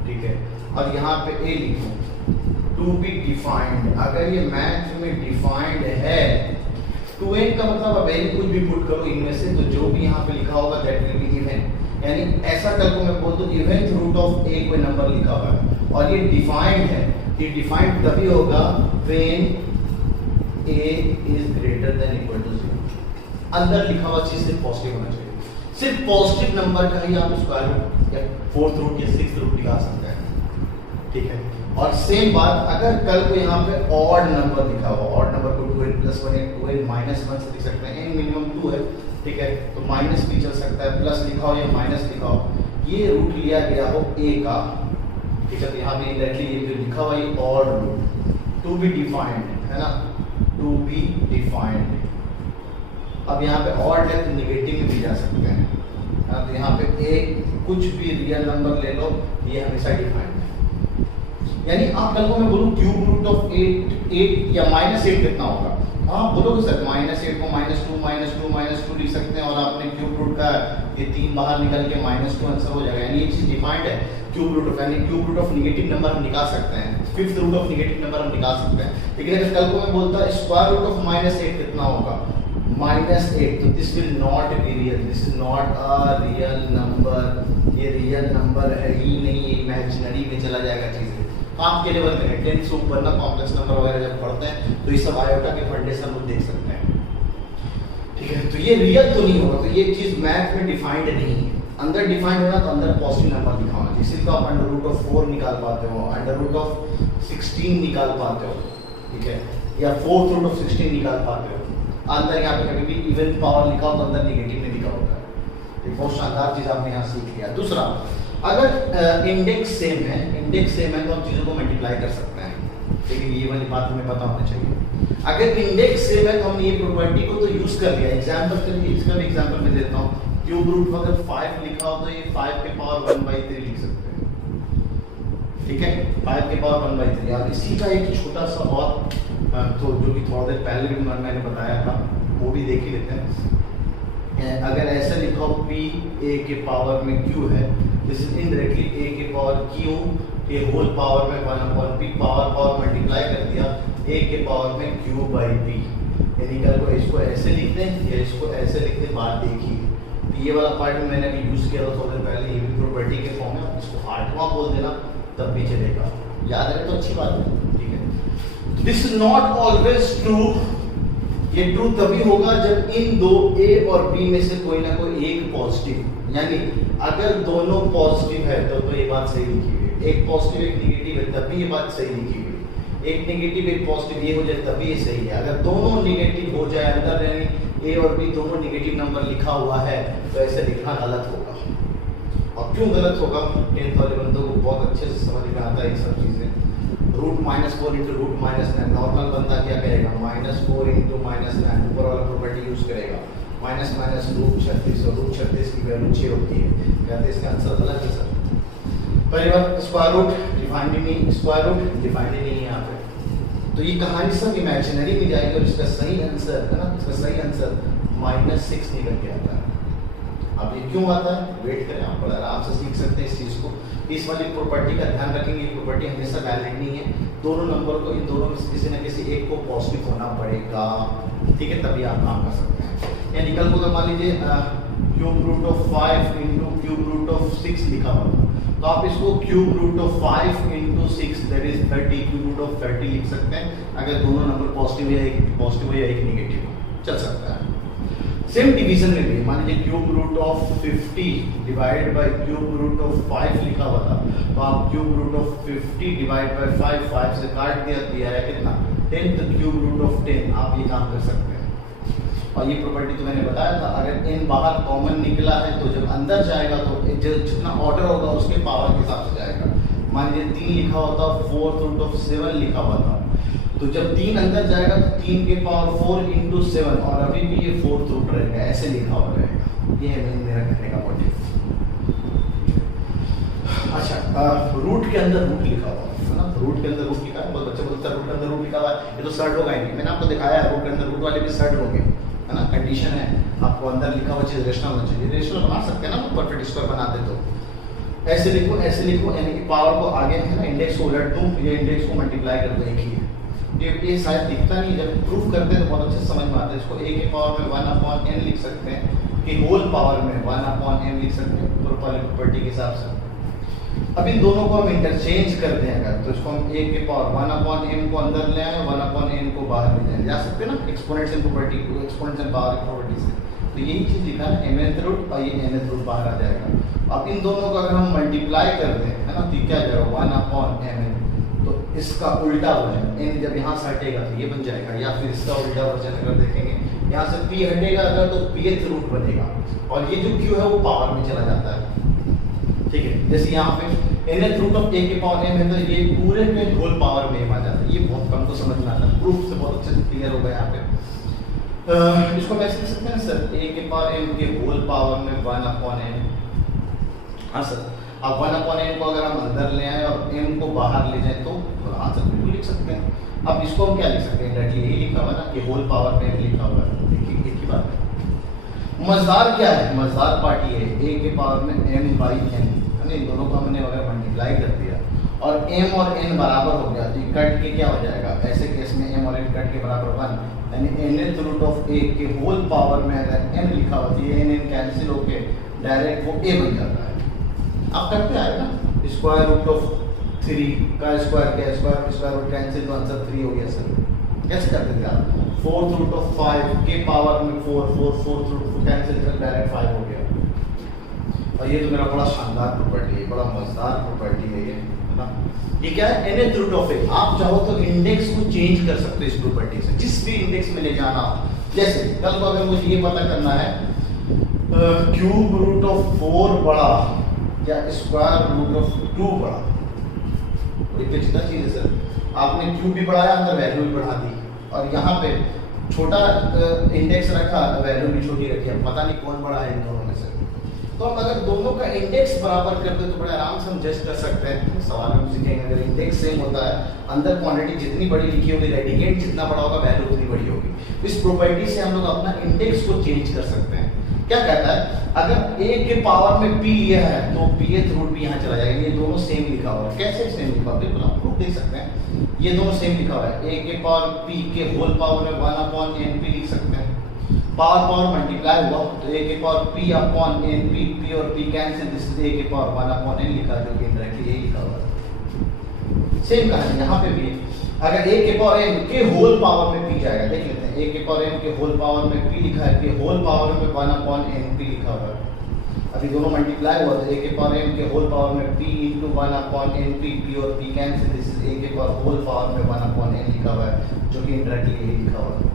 ठीक है, और यहाँ पे a लिखो, टू बी डिफाइंड, अगर ये मैथ में डिफाइंड है, 2n का मतलब अब n कुछ भी पुट करो इनमें से, तो जो भी यहाँ पे लिखा होगा दैट विल बी इवन, यानी ऐसा कल को मैं बोल दूं इवेंट रूट ऑफ a कोई नंबर लिखा हुआ है और ये डिफाइंड है, ये डिफाइंड तभी होगा when a is greater than equal to 0, अंदर लिखा हुआ चीज सिर्फ पॉजिटिव होना चाहिए। सिर्फ पॉजिटिव नंबर का ही आप स्क्वायर रूट या फोर्थ रूट या सिक्स्थ रूट निकाल सकते हैं, ठीक है। और सेम बात अगर कल को यहाँ पे ऑड नंबर लिखा हुआ, ऑड नंबर को 2n + 1 2n - 1 से लिख सकते हैं, n मिनिमम 2 है, ठीक है, तो माइनस भी चल सकता है, प्लस लिखा हो या माइनस लिखा हो, ये रूट लिया गया हो a का, ठीक है, तो यहाँ पे डायरेक्टली ये जो लिखा हुआ ये odd root to be defined है ना, टू बी डिफाइंड। अब यहाँ पे ऑड है तो नेगेटिव में भी जा सकते हैं, तो यहाँ पे एक कुछ भी रियल नंबर ले लो, ये हमेशा डिफाइंड है। यानी आप कल को मैं बोलूँ क्यूब रूट ऑफ 8 या -8 कितना होगा, आप बोलोगे सर -8 को -2 लिख सकते हैं, और आपने क्यूब रूट का ये 3 बाहर निकल के -2 आंसर हो जाएगा, यानी ये चीज डिफाइंड है। क्यूब रूट ऑफ, यानी cube root of negative number हम निकाल सकते हैं, fifth root of negative number हम निकाल सकते हैं। लेकिन अगर कल को मैं बोलता स्क्वायर रूट ऑफ -8 कितना होगा, -8, तो this will not be real, this is not a real number, ये रियल नंबर है ही नहीं, इमेजिनरी में चला जाएगा चीज़। आपके लेवल में 10 से ऊपर ना कॉम्प्लेक्स नंबर वगैरह जब पढ़ते हैं तो ये सब आयोटा के फाउंडेशन लोग देख सकते हैं, ठीक है। तो ये रियल तो नहीं होगा, तो ये चीज़ मैथ में डिफाइंड नहीं है। अंदर डिफाइंड होना तो अंदर पॉजिटिव नंबर लिखा होना चाहिए, सिर्फ आप √4 निकाल पाते हो, √16 निकाल पाते हो, ठीक है, या फोर्थ रूट ऑफ 16 निकाल पाते हो। अंदर यहाँ पे कभी भी इवन पावर लिखा हो तो अंदर नेगेटिव में लिखा होता है। एक बहुत शानदार चीज आपने यहाँ सीख लिया। दूसरा, अगर इंडेक्स सेम है तो हम चीजों को मल्टीप्लाई कर सकते हैं, लेकिन ये वाली बात हमें पता होना चाहिए। अगर इंडेक्स सेम है तो हमने ये प्रॉपर्टी को तो यूज कर लिया। एग्जाम्पल के लिए इसका भी एग्जाम्पल मैं देता हूँ। क्यूब रूट अगर 5 लिखा हो तो ये 5 के पावर 1/3 लिख सकते हैं, ठीक है, 5 के पावर 1/3। और इसी का एक छोटा सा और तो जो कि थोड़ा देर पहले भी मैंने बताया था, वो भी देख ही लेते हैं। अगर ऐसा लिखा हो p a के पावर में q है, दिस इज इनडायरेक्टली a के पावर q के होल पावर में 1/p पावर मल्टीप्लाई कर दिया a के पावर में q/p। यानी कल को इसको ऐसे लिखते हैं या इसको ऐसे लिखते, बात देखिए। तो ये वाला पार्ट में मैंने अभी यूज किया था थोड़ा देर पहले, ये भी प्रॉपर्टी के फॉर्म में, इसको 8वां बोल देना तब भी चलेगा, याद रहे तो अच्छी बात है, ठीक है। This is not always true, ये ट्रू तभी होगा जब इन दो a और b में से कोई ना कोई एक पॉजिटिव, यानी अगर दोनों पॉजिटिव है तो ये बात सही लिखी हुई है, एक पॉजिटिव एक नेगेटिव है तभी ये बात सही लिखी हुई है, एक नेगेटिव एक पॉजिटिव ये हो जाए तभी ये सही है। अगर दोनों नेगेटिव हो जाए अंदर, यानी a और b दोनों नेगेटिव नंबर लिखा हुआ है, तो ऐसे लिखना गलत होगा। और क्यों गलत होगा, 10th वाले बंदों को बहुत अच्छे से समझ में आता है ये सब चीजें। √-4 × √-9, नॉर्मल बंदा क्या करेगा, -4 × -9 ऊपर वाला प्रॉपर्टी यूज करेगा, -√36 और √36 की वैल्यू 6 होती है, कहते हैं इसका आंसर गलत है सर। पहली बात, स्क्वायर रूट डिफाइंड ही नहीं, स्क्वायर रूट डिफाइंड ही नहीं है यहाँ पे, तो ये कहानी सब इमेजिनरी में जाएगी और इसका सही आंसर है ना, इसका सही आंसर -6 निकल के आता है। अब ये क्यों आता है, वेट करें, आप बड़ा आराम से सीख सकते हैं इस चीज़ को। इस वाली प्रॉपर्टी का ध्यान रखेंगे, ये प्रॉपर्टी हमेशा वैलिड नहीं है, दोनों नंबर को, इन दोनों में से किसी न किसी एक को पॉजिटिव होना पड़ेगा, ठीक है, तभी आप काम कर सकते हैं। यानी कल को मान लीजिए cube root of 5 × cube root of 6 लिखा हुआ, तो आप इसको cube root of 5 × 6 that is 30, cube root of 30 लिख सकते हैं, अगर दोनों नंबर पॉजिटिव या एक पॉजिटिव या एक नेगेटिव चल सकता है। सेम डिवीजन में भी मान लीजिए cube root of 50 divided by cube root of 5 लिखा हुआ था, तो आप cube root of 50 divide by 5 से काट दिया है कितना 10, तो क्यूब रूट ऑफ 10 आप ये काम कर सकते हैं। और ये प्रॉपर्टी तो मैंने बताया था, अगर n बाहर कॉमन निकला है तो जब अंदर जाएगा तो जितना ऑर्डर होगा उसके पावर के हिसाब से जाएगा। मान लीजिए 3 लिखा होता, फोर्थ रूट ऑफ 7 लिखा हुआ था, तो जब 3 अंदर जाएगा तो 3 के पावर 4 × 7, और अभी भी ये फोर्थ रूट रहेगा, ऐसे लिखा हुआ रहेगा। ये है मेरा कहने का मोटिव। अच्छा, रूट के अंदर रूट लिखा हुआ है ना, रूट के अंदर रूट लिखा है, बहुत बच्चे बोलते हैं रूट के अंदर रूट लिखा हुआ है, ये तो सर्ट होगा ही नहीं। मैंने आपको दिखाया है रूट के अंदर रूट वाले भी सर्ट होंगे, है ना, कंडीशन है, आपको अंदर लिखा हुआ चीज रेशनल होना चाहिए, रेशनल बना सकते हैं ना, परफेक्ट स्क्वायर बनाते तो ऐसे लिखो, यानी कि पावर को आगे है ना, इंडेक्स को उलट दूं, ये इंडेक्स को मल्टीप्लाई कर दूं, एक ही है। ये शायद दिखता नहीं, जब प्रूफ करते हैं तो बहुत अच्छे से समझ में आता है। इसको a के पावर में 1/n लिख सकते हैं, कि होल पावर में 1/n लिख सकते हैं प्रॉपर्टी के हिसाब से। अब इन दोनों को हम इंटरचेंज करते हैं अगर, तो इसको हम a के पावर 1 अपॉन m को अंदर ले आए, 1 अपॉन n को बाहर ले जाए, जा सकते हैं ना एक्सपोनेंट्स एंड प्रॉपर्टी को, एक्सपोनेंट्स एंड पावर की प्रॉपर्टी से। तो यही चीज लिखा है mth रूट और ये nth रूट बाहर आ जाएगा। अब इन दोनों को अगर हम मल्टीप्लाई करते हैं, है ना, तो क्या आ जाएगा 1 अपॉन mn, तो इसका उल्टा वर्जन n जब यहाँ से हटेगा तो ये बन जाएगा, या फिर इसका उल्टा वर्जन अगर देखेंगे यहाँ से p हटेगा अगर तो pth रूट बनेगा, और ये जो q है वो पावर में चला जाता है, ठीक है। जैसे यहाँ पे nth रूट ऑफ a के पावर m है तो ये पूरे के होल पावर में m आ जाता है। ये बहुत कम को समझ में आता है, प्रूफ से बहुत अच्छे से क्लियर होगा यहाँ पे। इसको कैसे लिख सकते हैं सर, a के पावर m के होल पावर में 1 अपॉन n। हाँ सर, अब 1 अपॉन n को अगर हम अंदर ले आए और m को बाहर ले जाए तो आंसर बिल्कुल लिख सकते हैं। अब इसको हम क्या लिख सकते हैं, डायरेक्टली यही लिखा हुआ है ना कि होल पावर में m लिखा हुआ है, देखिए एक ही बात है। मजेदार क्या है, मजेदार पार्ट ये है a के पावर में m बाई n, इन दोनों को हमने अगर मल्टीप्लाई कर दिया और m और n बराबर हो गया तो कट के क्या हो जाएगा, ऐसे केस में m और n कट के बराबर 1, यानी nth रूट ऑफ a के होल पावर में अगर m लिखा हो तो ये n कैंसिल होके डायरेक्ट वो a बन जाता है। आप करते आए ना, स्क्वायर रूट ऑफ 3 का स्क्वायर क्या, स्क्वायर रूट कैंसिल तो आंसर 3 हो गया सर। कैसे करते थे आप, 4th रूट ऑफ 5 के पावर में 4 4th रूट कैंसिल कर डायरेक्ट 5 हो गया। और ये तो मेरा बड़ा शानदार प्रॉपर्टी है, बड़ा मजेदार प्रॉपर्टी है ये, है ना। ये क्या है, nth रूट ऑफ a। आप चाहो तो इंडेक्स को चेंज कर सकते हो इस प्रॉपर्टी से, जिस भी इंडेक्स में ले जाना। जैसे कल को अगर मुझे ये पता करना है क्यूब रूट ऑफ 4 बड़ा या स्क्वायर रूट ऑफ 2 बड़ा, बड़ी पेचीदा चीज है सर। आपने क्यूब भी बढ़ाया, अंदर वैल्यू भी बढ़ा दी, और यहाँ पे छोटा इंडेक्स रखा, वैल्यू भी छोटी रखी, अब पता नहीं कौन बड़ा है इन दोनों में से। तो हम अगर दोनों का इंडेक्स बराबर कर दे तो बड़े आराम से हम जज कर सकते हैं। सवाल में सीखेंगे, अगर इंडेक्स सेम होता है, अंदर क्वांटिटी जितनी बड़ी लिखी होगी, रेडिकेंट जितना बड़ा होगा, वैल्यू उतनी बड़ी होगी। इस प्रॉपर्टी से हम लोग अपना इंडेक्स को चेंज कर सकते हैं। क्या कहता है, अगर a के पावर में p लिया है तो pth रूट भी यहाँ चला जाएगा। ये दोनों सेम लिखा हुआ है, कैसे सेम लिखा हुआ है, बिल्कुल आप प्रूफ देख सकते हैं। ये दोनों सेम लिखा हुआ है, a के पावर p के होल पावर में 1 अपॉन np लिख सकते हैं। पावर मल्टीप्लाई हुआ तो a के power p upon np, p और p cancel, this is a के पावर 1 अपॉन n लिखा है, जो कि डायरेक्टली यही लिखा हुआ है। सेम कहानी यहाँ पे भी है, अगर a के पावर n के होल पावर में p जाएगा, देख लेते हैं। a के पावर n के होल पावर में p लिखा है, कि होल पावर में 1 अपॉन np लिखा हुआ है। अभी दोनों मल्टीप्लाई हुआ तो a के पावर n के होल पावर में p into 1 upon np, p और p cancel, this is a के पावर होल पावर में 1 अपॉन n लिखा हुआ है, जो कि डायरेक्टली यही लिखा हुआ है।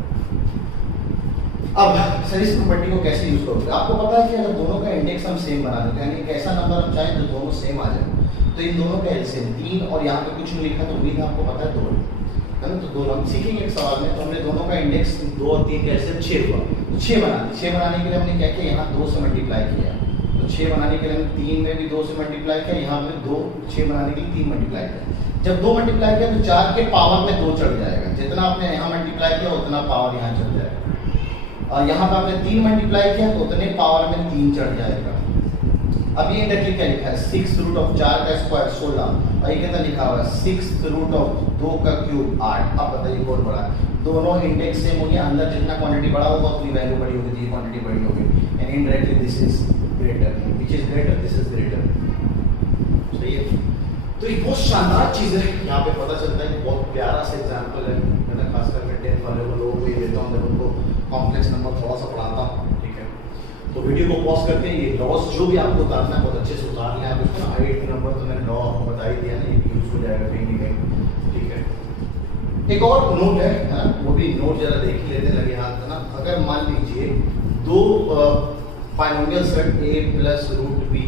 अब सर इस प्रॉपर्टी को कैसे यूज करोगे, आपको पता है कि अगर दोनों का इंडेक्स हम सेम बना देते हैं, यानी एक ऐसा नंबर हम चाहें जो दोनों सेम आ जाए, तो इन दोनों का एलसीएम 3 और यहाँ पे कुछ नहीं लिखा तो विद आपको पता है 2 है ना। तो 2 हम सीखेंगे एक सवाल में, तो हमने दोनों का इंडेक्स 2 और 3 का एलसीएम 6 हुआ, तो 6 बना दी। 6 बनाने के लिए हमने क्या किया, यहाँ 2 से मल्टीप्लाई किया, तो 6 बनाने के लिए हमने 3 में भी 2 से मल्टीप्लाई किया, यहाँ हमने 2 6 बनाने के लिए 3 मल्टीप्लाई किया। जब 2 मल्टीप्लाई किया तो 4 के पावर में 2 चढ़ जाएगा, जितना आपने यहाँ मल्टीप्लाई किया उतना पावर यहाँ चढ़ जाएगा, और यहाँ पे आपने 3 मल्टीप्लाई किया तो उतने पावर में 3 चढ़ जाएगा। अब ये डायरेक्टली क्या लिखा है, 6 रूट ऑफ 4 का स्क्वायर 16, और ये कितना लिखा हुआ है 6 रूट ऑफ 2 का क्यूब 8। अब बताइए कौन बड़ा है, दोनों इंडेक्स सेम हो गया, अंदर जितना क्वांटिटी बड़ा होगा उतनी वैल्यू बड़ी होगी, ये क्वांटिटी बड़ी होगी, and indirectly this is greater, which is greater, this is greater. सही है, तो ये बहुत शानदार चीज है, यहाँ पे पता चलता है, बहुत प्यारा सा एग्जांपल है। मैं खासकर मैं 10th वाले लोगों को ये देता हूँ जब उनको कॉम्प्लेक्स नंबर थोड़ा सा पढ़ाता हूँ, ठीक है। तो वीडियो को पॉज करके ये लॉस जो भी आपको उतारना है बहुत अच्छे से उतार लें आप इसको ना। 8 नंबर तो मैंने लॉ आपको बता ही दिया ना, ये यूज हो जाएगा कहीं नहीं कहीं, ठीक है। एक और नोट है ना, वो भी नोट जरा देख ही लेते लगे हाथ ना। अगर मान लीजिए 2 binomial set a plus root b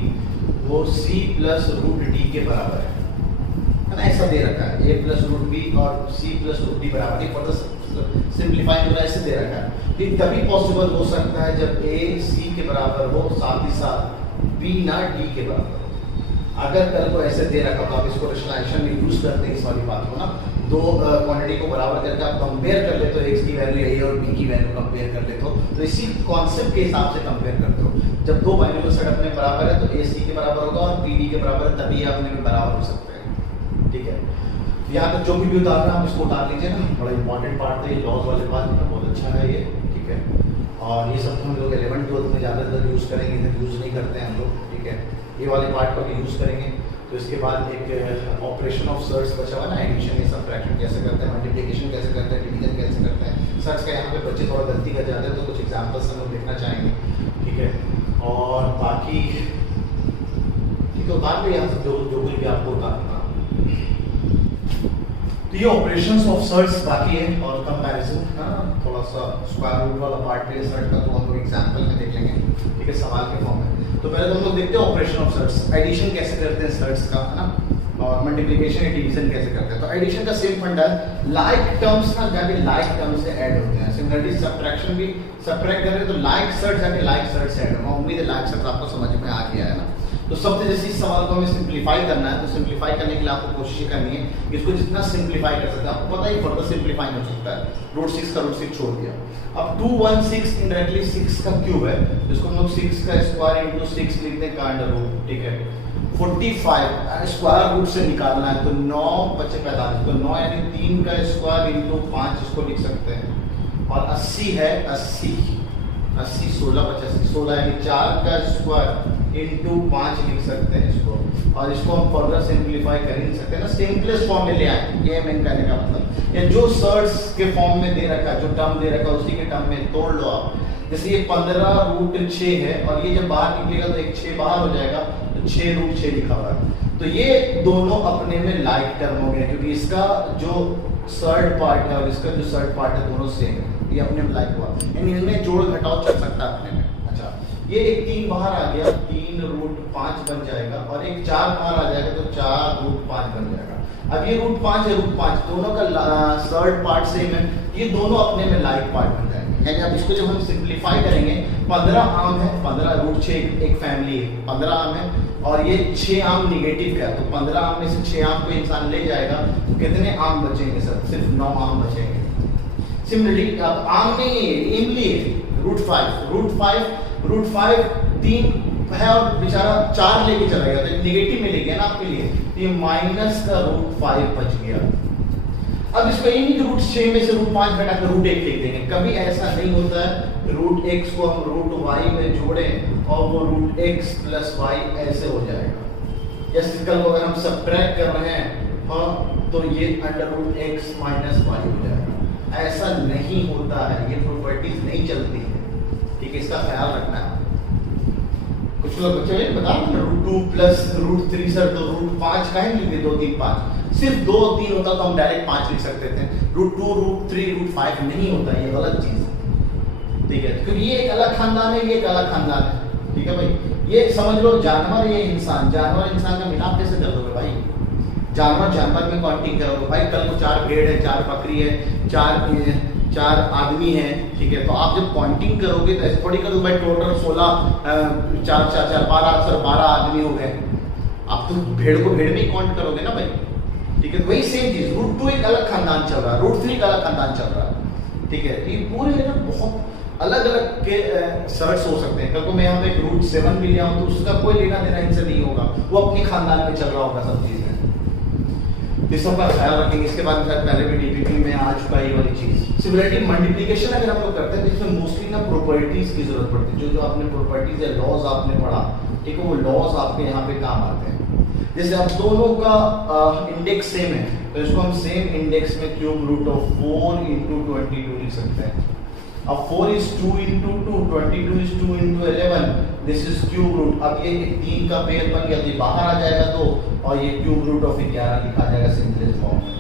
वो c प्लस रूट d के बराबर है ना, ऐसा दे रखा है, a प्लस रूट b और c प्लस रूट d बराबर है, फर्दर सिंपलीफाई हो ऐसे दे रखा है। ये तभी पॉसिबल हो सकता है जब a c के बराबर हो, साथ ही साथ b ना d के बराबर हो। अगर कल को ऐसे दे रखा तो आप इसको रेशनलाइजेशन में यूज करते हैं इस वाली बात को ना, 2 क्वांटिटी को बराबर करके आप कंपेयर कर लेते हो, x की वैल्यू a और b की वैल्यू कंपेयर कर लेते हो, तो इसी कॉन्सेप्ट के हिसाब से कंपेयर करते हो। जब 2 बाइनोमियल सेट अपने बराबर है तो a c के बराबर होगा और b d के बराबर है, तभी आप में बराबर हो सकते हैं, ठीक है। यहाँ तक जो भी उतारना आप इसको उतार लीजिए ना, बड़ा इंपॉर्टेंट पार्ट है ये लॉज वाले पार्ट, बहुत अच्छा है ये, ठीक है। और ये सब तो हम लोग 11th 12th में ज़्यादातर यूज़ करेंगे, इधर यूज़ नहीं करते हैं हम लोग, ठीक है। ये वाले पार्ट को भी यूज़ करेंगे। तो इसके बाद एक ऑपरेशन ऑफ सर्ट्स बचा हुआ ना, एडिशन या सब्ट्रैक्शन कैसे करते हैं, मल्टीप्लिकेशन कैसे करते हैं, डिवीजन कैसे करते हैं। सर्ट्स का यहाँ पे बच्चे थोड़ा गलती कर जाते हैं, तो कुछ एग्जाम्पल्स हम लोग देखना चाहेंगे, ठीक है। और बाकी ठीक है, उतार लो यहाँ से जो कुछ भी आपको उतारना। तो ये ऑपरेशंस ऑफ सर्ट्स बाकी है, और कंपैरिजन थोड़ा सा स्क्वायर रूट वाला पार्ट है सर्ट का, तो हम लोग एग्जांपल में देख लेंगे, ठीक है, सवाल के फॉर्म में। तो पहले तो हम लोग देखते हैं ऑपरेशन ऑफ सर्ट्स, एडिशन कैसे करते हैं सर्ट्स का, है ना, और मल्टीप्लिकेशन या डिवीजन कैसे करते हैं। तो एडिशन का सेम फंडा है, लाइक टर्म्स ना जाके लाइक टर्म्स से ऐड होते हैं। सिमिलरली सब्ट्रैक्शन भी सब्ट्रैक्ट कर रहे हैं तो लाइक सर्ट्स जाके लाइक सर्ट्स ऐड होगा। उम्मीद है लाइक सर्ट्स आपको समझ में आ गया है ना। तो सबसे जैसे इस सवाल को हमें सिंपलीफाई करना है, तो सिंपलीफाई करने के लिए आपको कोशिश करनी है इसको जितना सिंपलीफाई कर सकते हैं। आपको पता है फर्दर सिंपलीफाई हो सकता है, √6 का √6 छोड़ दिया। अब 216 इनडायरेक्टली 6 का क्यूब है, जिसको हम लोग 6 का स्क्वायर इंटू 6 लिखते हैं का अंडर रूट, ठीक है। 45 स्क्वायर रूट से निकालना है, तो 9 बचे 45, तो 9 यानी 3 का स्क्वायर इंटू 5 इसको लिख सकते हैं। और 80 है 80 16 85 16 यानी 4 का स्क्वायर इंटू 5 लिख सकते हैं इसको। और इसको हम फर्दर सिंपलीफाई कर ही नहीं सकते ना, सिंपलेस्ट फॉर्म में ले आए, ये मैं कहने का मतलब। या जो सर्ट्स के फॉर्म में दे रखा है, जो टर्म दे रखा है उसी के टर्म में तोड़ लो आप। जैसे ये 15√6 है, और ये जब बाहर निकलेगा तो एक 6 बाहर हो जाएगा, तो 6√6 लिखा हुआ है। तो ये दोनों अपने में लाइक टर्म हो गए, क्योंकि इसका जो सर्ट पार्ट है और इसका जो सर्ट पार्ट है दोनों सेम है, ये अपने में लाइक हुआ, यानी इनमें जोड़ घटाव चल सकता है अपने में। अच्छा, ये एक 3 बाहर आ गया, 3√5 बन जाएगा, और एक 4 बाहर आ जाएगा, तो 4√5 बन जाएगा। अब ये √5 है √5 दोनों का सर्ट पार्ट सेम है, ये दोनों अपने में लाइक पार्ट बन जाएंगे। यानी अब इसको जब हम सिंपलीफाई करेंगे, 15 आम है, 15√6 एक फैमिली है, 15 आम है, और ये 6 आम निगेटिव का है, तो 15 आम में से 6 आम को इंसान ले जाएगा, तो कितने आम बचेंगे सर? सिर्फ 9 आम बचेंगे। सिमिलरली अब आम नहीं है, इमली है, √5 3 है और बेचारा 4 लेके चला गया, तो नेगेटिव में ले गया ना आपके लिए, तो ये माइनस का √5 बच गया। अब इसको ये नहीं कि √6 में से √5 घटा कर √1 लिख देंगे, कभी ऐसा नहीं होता है। √x को हम √y में जोड़ें और वो √x + y ऐसे हो जाएगा। या सिंपल को अगर हम सब्ट्रैक्ट कर रहे हैं तो ये √x - y हो जाएगा। ऐसा नहीं होता है, ये प्रॉपर्टीज नहीं चलती है, ठीक है, इसका ख्याल रखना है। कुछ लोग बच्चे बता √2 + √3 सर, तो √5 का है लिखे 2 3 5, सिर्फ 2 3 होता तो हम डायरेक्ट 5 लिख सकते थे। √2 √3 √5 नहीं होता, ये गलत चीज है, ठीक है, क्योंकि ये एक अलग खानदान है, ये एक अलग खानदान है, ठीक है भाई। ये समझ लो जानवर, ये इंसान, जानवर इंसान का मिलाप कैसे कर दोगे भाई? जानवर में काउंटिंग करोगे भाई, कल को 4 भेड़ है, 4 बकरी है, 4 आदमी है, ठीक है, तो आप जब काउंटिंग करोगे तो ऐसे थोड़ी करोगे भाई टोटल 16 4 4 4 12 आदमी हो गए। आप तो भेड़ को भेड़ में ही काउंट करोगे ना भाई, ठीक है। वही सेम चीज, √2 एक अलग खानदान चल रहा है, √3 का अलग खानदान चल रहा है, ठीक है। ये पूरे ना बहुत अलग अलग के सर्ट्स हो सकते हैं। कल को मैं यहाँ पे एक √7 भी ले आऊँ तो उसका कोई लेना देना इनसे नहीं होगा, वो अपने खानदान में चल रहा होगा सब चीजें। इस सब का ख्याल रखेंगे। इसके बाद पहले भी डीपीपी में आ चुका है ये वाली चीज। सिमिलरिटी मल्टीप्लिकेशन अगर हम लोग करते हैं तो इसमें मोस्टली ना प्रॉपर्टीज की जरूरत पड़ती है। जो आपने प्रॉपर्टीज या लॉज आपने पढ़ा, ठीक है, वो लॉज आपके यहाँ पे काम आते हैं। जैसे अब दोनों का इंडेक्स सेम है, तो इसको हम सेम इंडेक्स में √4 × 22 लिख सकते हैं। अब 4 is 2 × 2, 22 is 2 × 11, this is cube root. अब ये 3 का पेयर बन गया, तो ये बाहर आ जाएगा 2, और ये क्यूब रूट ऑफ 11 लिखा जाएगा सिंपलेस्ट फॉर्म में।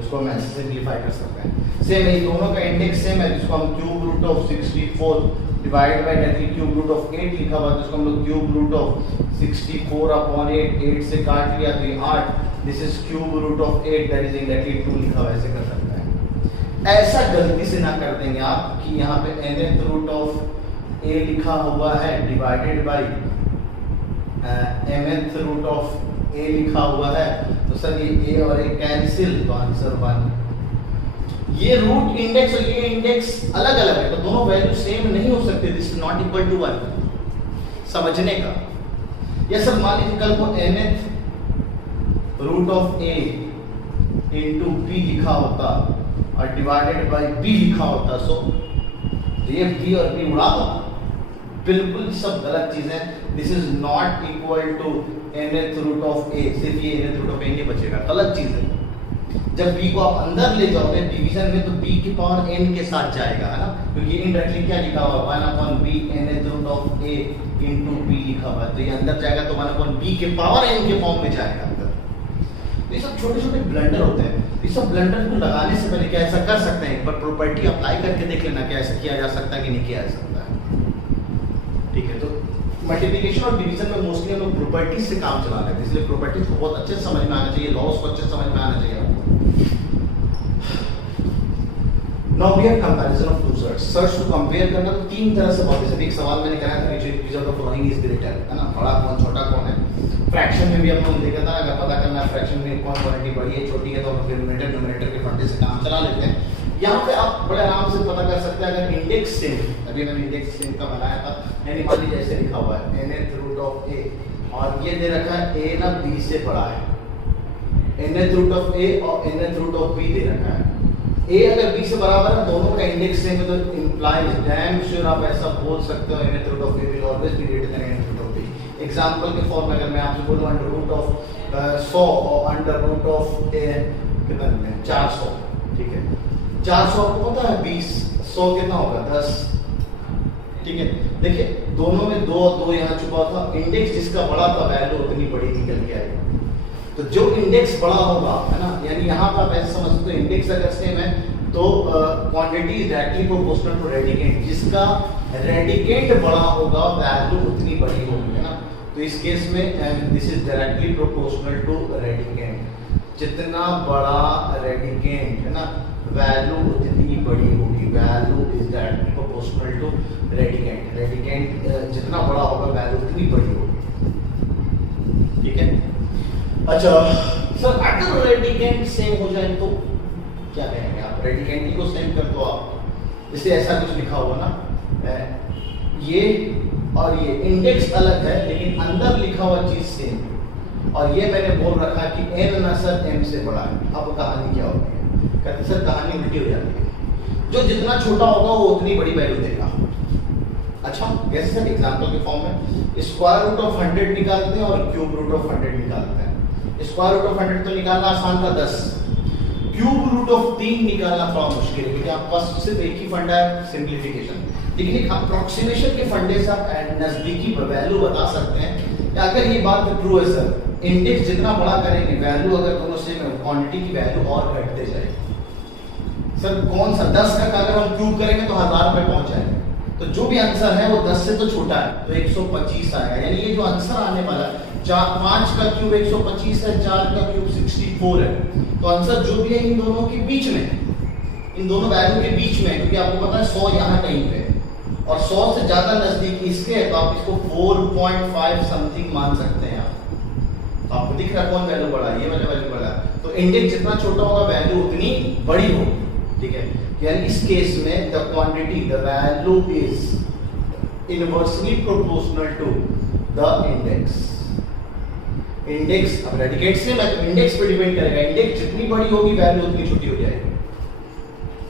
उसको हम ऐसे सिंपलीफाई कर सकते हैं। सेम है, दोनों का इंडेक्स सेम है, जिसको हम cube root of 64 divide by directly cube root of 8 लिखा हुआ है, जिसको हम लोग क्यूब रूट ऑफ 64/8 8 से काट लिया तो ये 8, this is cube root of 8 that is exactly 2 लिखा हुआ है। ऐसे कर सकते हैं। ऐसा गलती से ना कर देंगे आप कि यहाँ पे nth रूट ऑफ a लिखा हुआ है divided by mth root of a लिखा हुआ है, तो सर ये a और a कैंसिल, तो आंसर 1। ये रूट इंडेक्स और ये इंडेक्स अलग अलग है, तो दोनों वैल्यू सेम नहीं हो सकते, this is not equal to 1। समझने का, या सर मान लीजिए कल को nth root of a into b लिखा होता और डिवाइडेड बाय b लिखा होता, सो ये b और b उड़ा दो, बिल्कुल सब गलत चीजें। This is not equal to nth root of a, सिर्फ ये nth रूट ऑफ a नहीं बचेगा, गलत चीज है। जब b को आप अंदर ले जाओगे डिवीजन में तो b की पावर n के साथ जाएगा, है ना, क्योंकि इनडायरेक्टली क्या लिखा हुआ है 1/b nth root of a into b लिखा हुआ है, तो ये अंदर जाएगा तो 1/b के पावर n के फॉर्म में जाएगा अंदर। तो ये सब छोटे छोटे ब्लंडर होते हैं, ये सब ब्लंडर को लगाने से पहले क्या ऐसा कर सकते हैं, पर प्रॉपर्टी अप्लाई करके देख लेना क्या ऐसा किया जा सकता है कि नहीं किया जा सकता है। ठीक है, तो मल्टीप्लिकेशन और डिवीजन में मोस्टली हम लोग प्रॉपर्टीज से काम चला लेते हैं, इसलिए प्रॉपर्टीज को बहुत अच्छे से समझ में आना चाहिए, लॉस को अच्छे से समझ में आना चाहिए आपको। Now we have comparison of two search. Search को कंपेयर करना तो तीन तरह से बहुत है। एक सवाल मैंने कराया था which of the following is greater, है ना, बड़ा कौन छोटा कौन है। फ्रैक्शन में भी हम लोग देखा था, अगर पता करना है फ्रैक्शन में कौन क्वांटिटी बड़ी है छोटी है तो हम डिनोमिनेटर न्यूमरेटर के फंडे से काम चला लेते हैं। यहाँ पे आप बड़े आराम से पता कर सकते हैं अगर इंडेक्स सेम, अभी मैंने इंडेक्स सेम का बनाया था, यानी मान लीजिए जैसे लिखा हुआ है nth रूट ऑफ a और ये दे रखा है a ना b से बड़ा है, nth रूट ऑफ a और nth रूट ऑफ b दे रखा है। a अगर b से बराबर है दोनों का इंडेक्स सेम है तो इंप्लाइज डैम श्योर आप ऐसा बोल सकते हो nth root of a will always be greater than nth root of b। Example के फॉर्म में अगर मैं आपसे बोलूं अंडर रूट ऑफ 100 और अंडर रूट ऑफ a कितना है 400, ठीक है, 400 आपको पता है 20, 100 कितना होगा 10, ठीक है। देखिए दोनों में दो दो यहाँ छुपा था, इंडेक्स जिसका बड़ा था वैल्यू उतनी बड़ी निकल के आएगी। तो जो इंडेक्स बड़ा होगा, है ना, यानी यहाँ पर आप ऐसे समझ सकते हो इंडेक्स अगर सेम है तो quantity is directly proportional to radicand, जिसका रेडिकेंट बड़ा होगा वैल्यू उतनी बड़ी होगी, है ना। तो इस केस में this is directly proportional to radicand, जितना बड़ा रेडिकेंट है ना वैल्यू उतनी बड़ी होगी, value is directly proportional to radicand, radicand जितना बड़ा होगा वैल्यू उतनी बड़ी होगी, ठीक है। अच्छा सर अगर रेडिकेंट सेम हो जाए तो क्या कहेंगे आप, रेडिकेंट को सेम कर दो आप, जैसे ऐसा कुछ लिखा हुआ ना ये और ये इंडेक्स अलग है लेकिन अंदर लिखा हुआ चीज सेम, और ये मैंने बोल रखा है कि n ना सर m से बड़ा है। अब कहानी क्या होती है, कहते सर कहानी उल्टी हो जाती है, जो जितना छोटा होगा वो उतनी बड़ी वैल्यू देगा। अच्छा कैसे सर, एग्जांपल के फॉर्म में स्क्वायर रूट ऑफ 100 निकालते हैं और क्यूब रूट ऑफ 100 निकालते हैं। स्क्वायर रूट ऑफ 100 तो निकालना आसान था 10, क्यूब रूट ऑफ 3 निकालना थोड़ा मुश्किल है क्योंकि आपके पास सिर्फ एक ही फंडा है सिंपलीफिकेशन, लेकिन एक अप्रोक्सीमेशन के फंडे से आप नजदीकी वैल्यू बता सकते हैं। अगर ये बात ट्रू है सर, इंडेक्स जितना बड़ा करेंगे वैल्यू अगर दोनों सेम है क्वांटिटी की वैल्यू और घटते जाएगी। सर कौन सा 10 का अगर हम क्यूब करेंगे तो 1000 पे पहुंच जाएंगे, तो जो भी आंसर है वो 10 से तो छोटा है तो 125 आएगा, यानी ये जो आंसर आने वाला है 5 का क्यूब 125 है, 4 का क्यूब 64 है, तो आंसर जो भी है इन दोनों के बीच में, इन दोनों वैल्यू के बीच में, क्योंकि आपको पता है 100 यहाँ कहीं पे और 100 से ज्यादा नजदीक इसके है तो आप इसको 4.5 समथिंग मान सकते हैं आप। तो आपको दिख रहा है कौन वैल्यू बड़ा है, ये वाला वैल्यू बड़ा है, तो इंडेक्स जितना छोटा होगा वैल्यू उतनी बड़ी होगी, ठीक है। यानी इस केस में the quantity the value is inversely proportional to the index. Index अब रेडिकेट से मैं तो इंडेक्स पे डिपेंड करेगा, इंडेक्स जितनी बड़ी होगी वैल्यू उतनी छोटी हो जाएगी,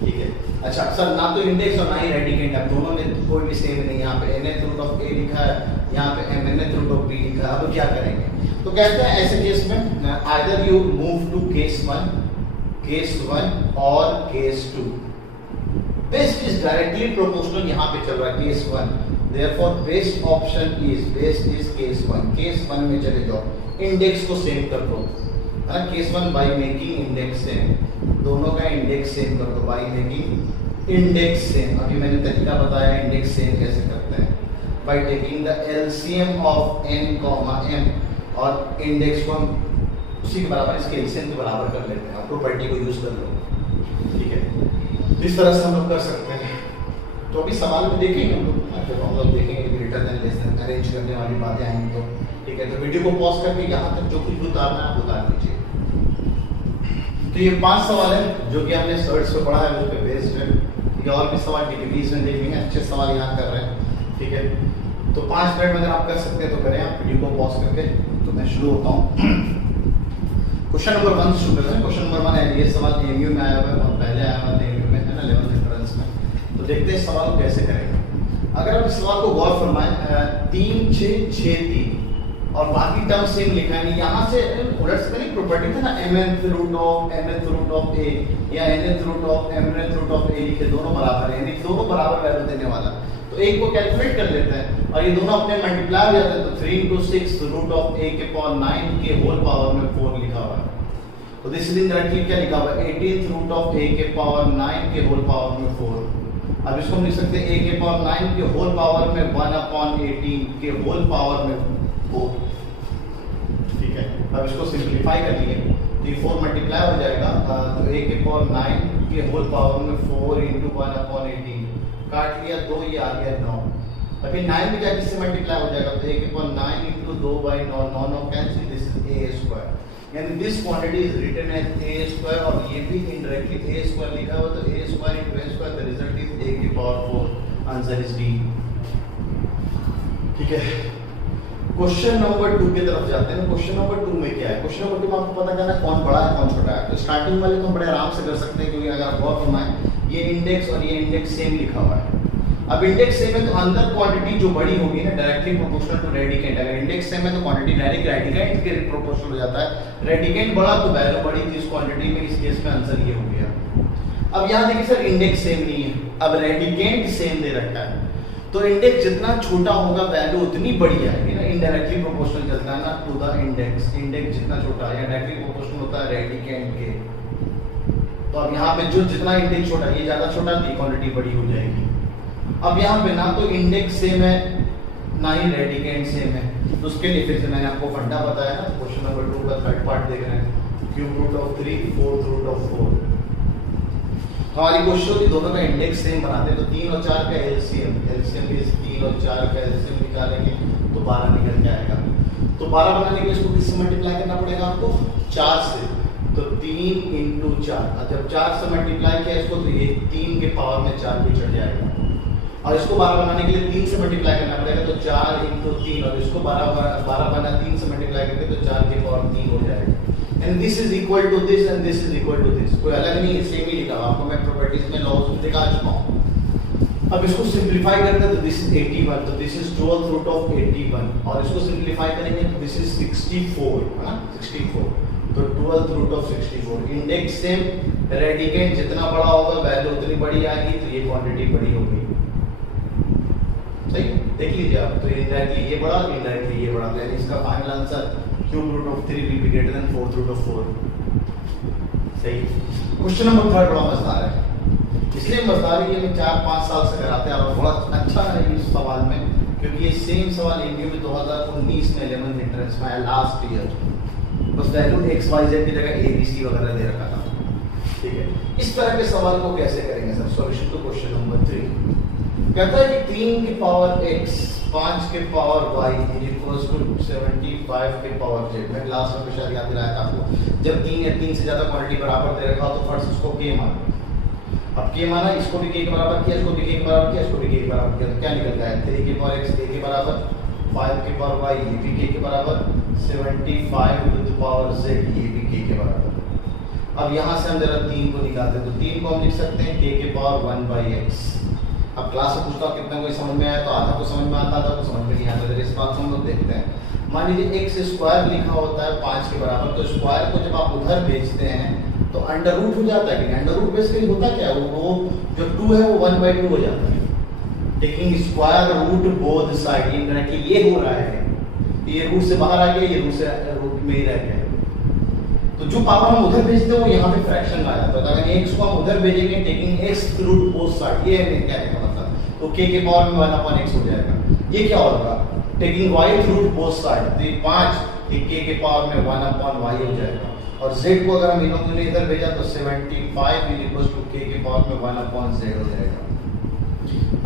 ठीक है। अच्छा सर ना तो इंडेक्स और ना ही रेडिकेंट, अब दोनों में कोई भी सेम नहीं, यहाँ पे nth रूट ऑफ a लिखा है, यहाँ पे nth रूट ऑफ b लिखा है, अब क्या करेंगे, तो कहते हैं ऐसे केस में either you move to case 1 और case 2, best is directly proportional, यहाँ पे चल रहा है case 1, therefore best option is case 1। Case 1 में चले जाओ, इंडेक्स को सेम कर दो, case 1 by making index same, दोनों का इंडेक्स सेम कर दो बाय मेकिंग इंडेक्स सेम। अभी मैंने तरीका बताया इंडेक्स सेम कैसे करते हैं, by taking the LCM of n, m और इंडेक्स को हम उसी के बराबर इसके एलसीएम के बराबर कर लेते हैं, प्रॉपर्टी को यूज कर लो, ठीक है। इस तरह से हम लोग कर सकते हैं। तो अभी सवाल में देखेंगे हम लोग देखेंगे greater than less than arrange करने वाली बातें आएंगी, तो ठीक है। तो वीडियो को पॉज करके यहाँ तक जो कुछ उतारना है आप उतार लीजिए। तो ये 5 सवाल है जो कि हमने सर्च पे पढ़ा है, उस पे बेस्ड है, ठीक है। और भी सवाल डिग्रीज में देखेंगे, अच्छे सवाल यहाँ कर रहे हैं, ठीक है। तो 5 मिनट में अगर आप कर सकते हैं तो करें आप वीडियो को पॉज करके। तो मैं शुरू होता हूँ क्वेश्चन नंबर 1 शुरू करते हैं। क्वेश्चन नंबर 1 है, ये सवाल एमयू में आया हुआ है, बहुत पहले आया हुआ है एमयू में, है ना, 11th एंट्रेंस में। तो देखते हैं सवाल कैसे करेंगे। अगर आप इस सवाल को गौर फरमाएं, 3 6 6 3 और बाकी टर्म सेम लिखा है, यहाँ से उलट से नहीं प्रॉपर्टी था ना, mnth रूट ऑफ a या nth root of mnth root of a लिखे, दोनों बराबर है, यानी दोनों बराबर वैल्यू देने वाला, तो एक को कैलकुलेट कर लेते हैं और ये दोनों अपने मल्टीप्लाई हो जाते हैं, तो 3 into 6 रूट ऑफ a के पावर 9 के होल पावर में 4 लिखा हुआ है, तो दिस इज इनडायरेक्टली क्या लिखा हुआ है, 18th रूट ऑफ a के पावर 9 के होल पावर में 4। अब इसको हम लिख सकते हैं a के पावर 9 के होल पावर में 1/18 के होल पावर में 4, ठीक है। अब इसको सिंपलीफाई कर लिए तो ये 4 मल्टीप्लाई हो जाएगा, तो a के पावर 9 के होल पावर में 4 into 1/18 काट लिया 2, ये आ गया 9। अभी 9 भी जाके इससे मल्टीप्लाई हो जाएगा, तो a के power 9 into 2/9, 9 cancel, this is a square, यानी this quantity is written as a square, और ये भी इनडायरेक्टली a स्क्वायर लिखा हुआ, तो a square into a square, the result is a की पावर 4, आंसर इज डी, ठीक है। क्वेश्चन नंबर 2 की तरफ जाते हैं। क्वेश्चन नंबर 2 में क्या है, क्वेश्चन नंबर 2 में आपको पता करना है कौन बड़ा है कौन छोटा है, तो स्टार्टिंग वाले तो हम बड़े आराम से कर सकते हैं, क्योंकि अगर आप गौर फरमाएं ये इंडेक्स और ये इंडेक्स सेम लिखा हुआ है। अब इंडेक्स सेम है तो अंदर क्वांटिटी जो बड़ी होगी ना डायरेक्टली प्रोपोर्शनल टू रेडिकेंट, अगर इंडेक्स सेम है तो क्वांटिटी डायरेक्ट रेडिकेंट के प्रोपोर्शनल हो जाता है, रेडिकेंट बड़ा तो वैल्यू बड़ी थी इस क्वांटिटी में, इस केस में आंसर ये हो गया। अब यहाँ देखिए सर इंडेक्स सेम नहीं है, अब रेडिकेंट सेम दे रखा है, तो इंडेक्स जितना छोटा होगा वैल्यू उतनी बड़ी आएगी ना, इनडायरेक्टली प्रोपोर्शनल चलता है ना टू द इंडेक्स, इंडेक्स जितना छोटा या डायरेक्टली प्रोपोर्शनल होता है रेडिकेंट के, तो अब यहाँ पे जो जितना इंडेक्स छोटा, ये ज्यादा छोटा तो क्वांटिटी बड़ी हो जाएगी। अब यहाँ पे ना तो इंडेक्स सेम है ना ही रेडिकेंट सेम है, तो उसके लिए फिर से मैंने आपको फंडा बताया ना, क्वेश्चन नंबर 2 का थर्ड पार्ट देख रहे हैं, cube root of 3 4th root of 4, हमारी कोशिश होती दोनों का इंडेक्स सेम बनाते हैं, तो 3 और 4 का एलसीएम, एलसीएम इज 3 और 4 का एलसीएम निकालेंगे तो 12 निकल के आएगा, तो 12 बनाने के लिए इसको किससे मल्टीप्लाई करना पड़ेगा आपको, 4 से, तो 3 into 4, जब 4 से मल्टीप्लाई किया इसको तो ये 3 के पावर में 4 भी चढ़ जाएगा, और इसको 12 बनाने के लिए 3 से मल्टीप्लाई करना पड़ेगा, तो 4 into 3, और इसको 12 बना 3 से मल्टीप्लाई करके तो 4 के पावर 3 हो जाएगा, and this is equal to this and this is equal to this, कोई अलग नहीं है, सेम ही लिखा हुआ, आपको मैं प्रॉपर्टीज में लॉज दिखा चुका हूं। अब इसको सिंपलीफाई करते हैं तो दिस इज 81, तो this is 12th root of 81, और इसको सिंपलीफाई करेंगे तो दिस इज 64, है ना 64, तो 12th root of 64, index same, radicand जितना बड़ा होगा वैल्यू उतनी बड़ी आएगी, तो ये क्वांटिटी बड़ी होगी, सही देख लीजिए आप, तो इनडायरेक्टली ये बड़ा, इनडायरेक्टली ये बड़ा, यानी इसका final answer cube root of 3 will be greater than 4th root of 4, सही। क्वेश्चन नंबर 3 बड़ा मजेदार है, इसलिए मजेदार है, ये मैं 4-5 साल से कराते हैं और बड़ा अच्छा है इस सवाल में, क्योंकि ये सेम सवाल इंडिया में 2019 में 11th एंट्रेंस में आया लास्ट ईयर, बस वैल्यू एक्स वाई जेड की जगह ए बी सी वगैरह दे रखा था, ठीक है। इस तरह के सवाल को कैसे करेंगे sir, solution to question number 3 कहता है कि 3 की पावर x 5 के पावर y इक्वल्स टू 75 के पावर z, मैं क्लास में शायद याद दिलाया था आपको, जब 3 या 3 से ज्यादा क्वांटिटी बराबर दे रखा हो तो फर्स्ट उसको k माना, अब k माना, इसको भी k के बराबर किया, इसको भी k के बराबर किया, इसको भी k के बराबर किया, तो क्या निकल गया 3 की पावर x a के बराबर, 5 की पावर y ये भी k के बराबर, 75 टू द पावर z ये भी k के बराबर। अब यहाँ से हम जरा 3 को निकालते हैं, तो 3 को हम लिख सकते हैं k के पावर 1/x। अब क्लास से पूछता हूँ कितना कोई समझ में आया, तो आधा को समझ में आता, आधा को समझ में नहीं आता, इस बात को हम लोग देखते हैं। मान लीजिए x स्क्वायर लिखा होता है 5 के बराबर, तो स्क्वायर को जब आप उधर भेजते हैं तो अंडर रूट हो जाता है, कि अंडर रूट बेसिकली होता क्या है, वो जो 2 है वो 1/2 हो जाता है, taking square root both side, indirectly ये हो रहा है, ये रूट से बाहर आ गया, ये रूट से रूट में ही रह गया, तो जो पावर हम उधर भेजते हैं वो यहाँ पे फ्रैक्शन में आ जाता है, अगर x को हम उधर भेजेंगे taking x root both side, ये है क्या है मतलब, तो k के पावर में 1/x हो जाएगा, ये क्या होगा taking y root both side, तो 5 k के पावर में 1/y हो जाएगा, और z को अगर हम इन लोगों ने इधर भेजा तो 75 इक्वल्स टू k के पावर में 1/z हो जाएगा।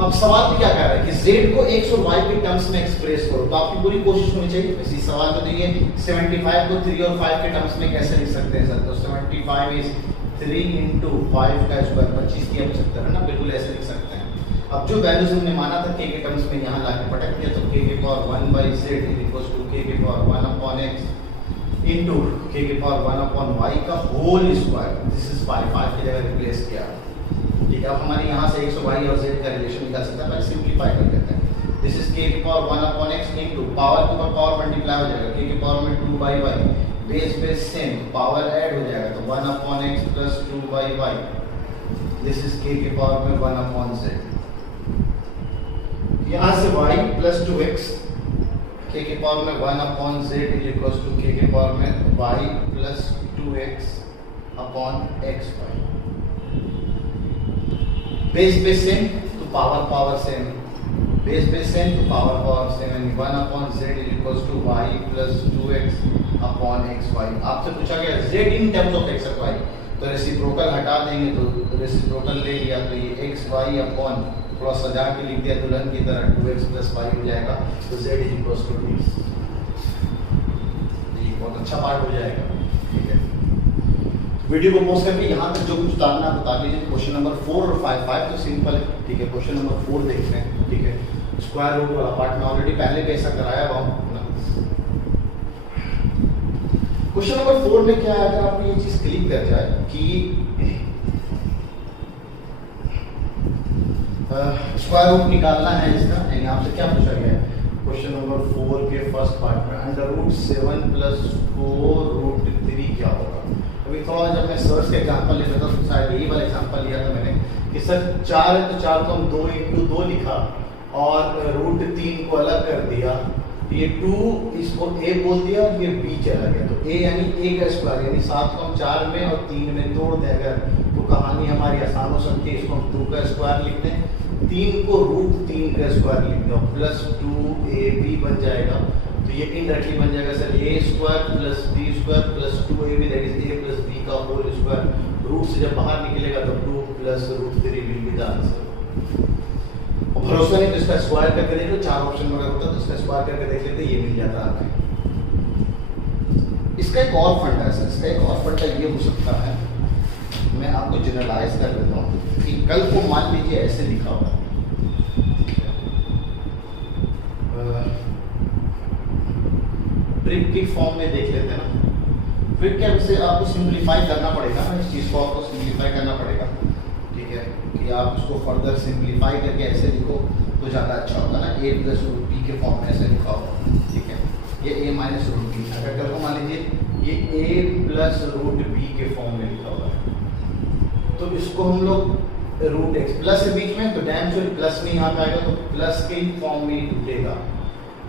अब सवाल में क्या कह रहा है कि z को x और y के टर्म्स में एक्सप्रेस करो, तो आपकी पूरी कोशिश होनी चाहिए, इसी सवाल में देखिए 75 को 3 और 5 के टर्म्स में कैसे लिख सकते हैं सर, तो 75 इज 3 into 5 का स्क्वायर 25 की 75 है ना, बिल्कुल ऐसे लिख सकते हैं। अब जो वैल्यूज हमने माना था k के टर्म्स में यहाँ लाके पटक दिया, तो k के power 1/z equals to k के पावर 1/x इनटू k के पावर 1/y का होल स्क्वायर, दिस इज 5 की जगह रिप्लेस किया, ठीक है, अब हमारे यहाँ से x y और z का रिलेशन निकाल सकते हैं, पहले सिंप्लीफाई कर लेते हैं। दिस इज k की power 1 upon x into power के ऊपर पावर मल्टीप्लाई हो जाएगा, k की पावर में 2 by y, base base same, power add हो जाएगा तो 1 upon x plus 2 by y। This is k की पावर में 1 अपॉन z। यहाँ से y प्लस 2x, k की पावर में 1 upon z is equals to k की पावर में y plus 2x upon xy। Base base same तो power power same, base base same तो पावर पावर सेम, यानी 1 upon z is equals to y plus 2x upon xy। आपसे पूछा गया z in terms of x और y, तो reciprocal हटा देंगे तो रेसिप्रोकल ले लिया तो ये xy अपॉन थोड़ा सजा के लिख दिया दुल्हन की तरह 2x प्लस y हो जाएगा, तो z is equals to this। ये बहुत अच्छा पार्ट हो जाएगा। ठीक है, वीडियो को पॉज करके यहाँ तक जो कुछ उतारना है उतार लीजिए। क्वेश्चन नंबर 4 और 5 तो सिंपल है। ठीक है, क्वेश्चन नंबर 4 देखते हैं। ठीक है, स्क्वायर रूट वाला पार्ट में ऑलरेडी पहले भी ऐसा कराया हुआ हूँ। क्वेश्चन नंबर 4 में क्या है, अगर आपको ये चीज क्लिक कर जाए कि स्क्वायर रूट निकालना है इसका, यानी आपसे क्या पूछा गया है क्वेश्चन नंबर 4 के फर्स्ट पार्ट में, अंडर रूट 7 प्लस 4 रूट 3 क्या होगा। अभी थोड़ा जब मैं सर्च का एग्जांपल ले रहा था तो शायद यही वाला एग्जांपल लिया था मैंने कि सर 4 है तो 4 को हम 2 इंटू 2 लिखा और रूट 3 को अलग कर दिया, ये 2 इसको a बोल दिया और ये b चला गया, तो a यानी a का स्क्वायर, यानी 7 को हम 4 में और 3 में तोड़ दें अगर तो कहानी हमारी आसान हो सकती है। इसको हम 2 का स्क्वायर लिखते हैं, 3 को रूट 3 का स्क्वायर लिख दो प्लस 2ab बन जाएगा, तो ये इनडायरेक्टली बन जाएगा sir a square plus b square plus 2ab that is a plus b का होल स्क्वायर। रूट से जब बाहर निकलेगा तो 2 plus root 3 will be the answer. और भरोसा नहीं तो इसका स्क्वायर करके देख लो, 4 ऑप्शन में अगर होता तो इसका स्क्वायर करके देख लेते, ये मिल जाता है। इसका एक और फंडा है सर, इसका एक और फंडा ये हो सकता है, मैं आपको जनरलाइज कर देता हूँ कि कल को मान लीजिए ऐसे लिखा होगा, ब्रिक की फॉर्म में देख लेते हैं ना, फिर क्या उसे आपको सिंप्लीफाई करना पड़ेगा ना, इस चीज़ को आपको सिंप्लीफाई करना पड़ेगा। ठीक है, कि आप इसको फर्दर सिंप्लीफाई करके ऐसे लिखो तो ज़्यादा अच्छा होगा ना, a प्लस रूट बी के फॉर्म में ऐसे लिखा होगा। ठीक है, ये a माइनस रूट बी, अगर कल को मान लीजिए ये a प्लस रूट बी के फॉर्म में लिखा हुआ है तो इसको हम लोग रूट एक्स प्लस के बीच में तो डैम से प्लस में यहाँ पे आएगा तो प्लस के फॉर्म में ही टूटेगा,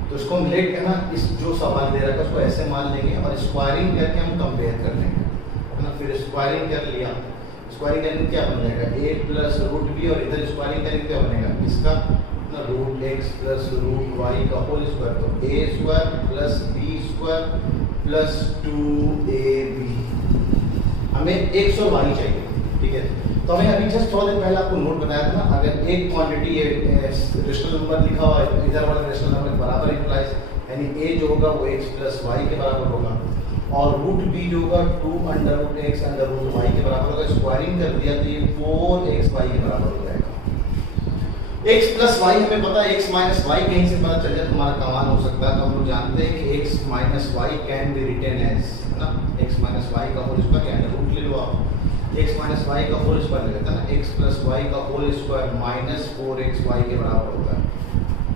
तो इसको हम लेट करना, इस जो सवाल दे रखा है उसको ऐसे मान लेंगे और स्क्वायरिंग करके हम कंपेयर कर लेंगे है ना। फिर स्क्वायरिंग कर लिया, स्क्वायरिंग करने क्या बन जाएगा a प्लस रूट बी, और इधर स्क्वायरिंग करेंगे क्या बनेगा इसका ना root x plus root y का होल स्क्वायर, तो a square plus b square plus 2ab। हमें x और y चाहिए। ठीक है, तो हमें अभी जस्ट थोड़ा देर पहले आपको नोट बताया था ना, अगर एक क्वांटिटी रेशनल नंबर लिखा हुआ है इधर वाला रेशनल नंबर बराबर इंप्लाइज, यानी a जो होगा वो x प्लस वाई के बराबर होगा और रूट b जो होगा 2 under root x under root y के बराबर होगा। स्क्वायरिंग कर दिया तो ये 4xy के बराबर हो जाएगा। x प्लस वाई हमें पता है, x माइनस वाई कहीं से पता चल जाए तो हमारा कमाल हो सकता है, तो हम लोग जानते हैं कि x minus y can be written as है ना, x माइनस वाई का होल स्क्वायर, यानी रूट ले लो आप, x माइनस वाई का होल स्क्वायर ले लेते हैं ना, x प्लस वाई का होल स्क्वायर माइनस 4xy के बराबर होता है,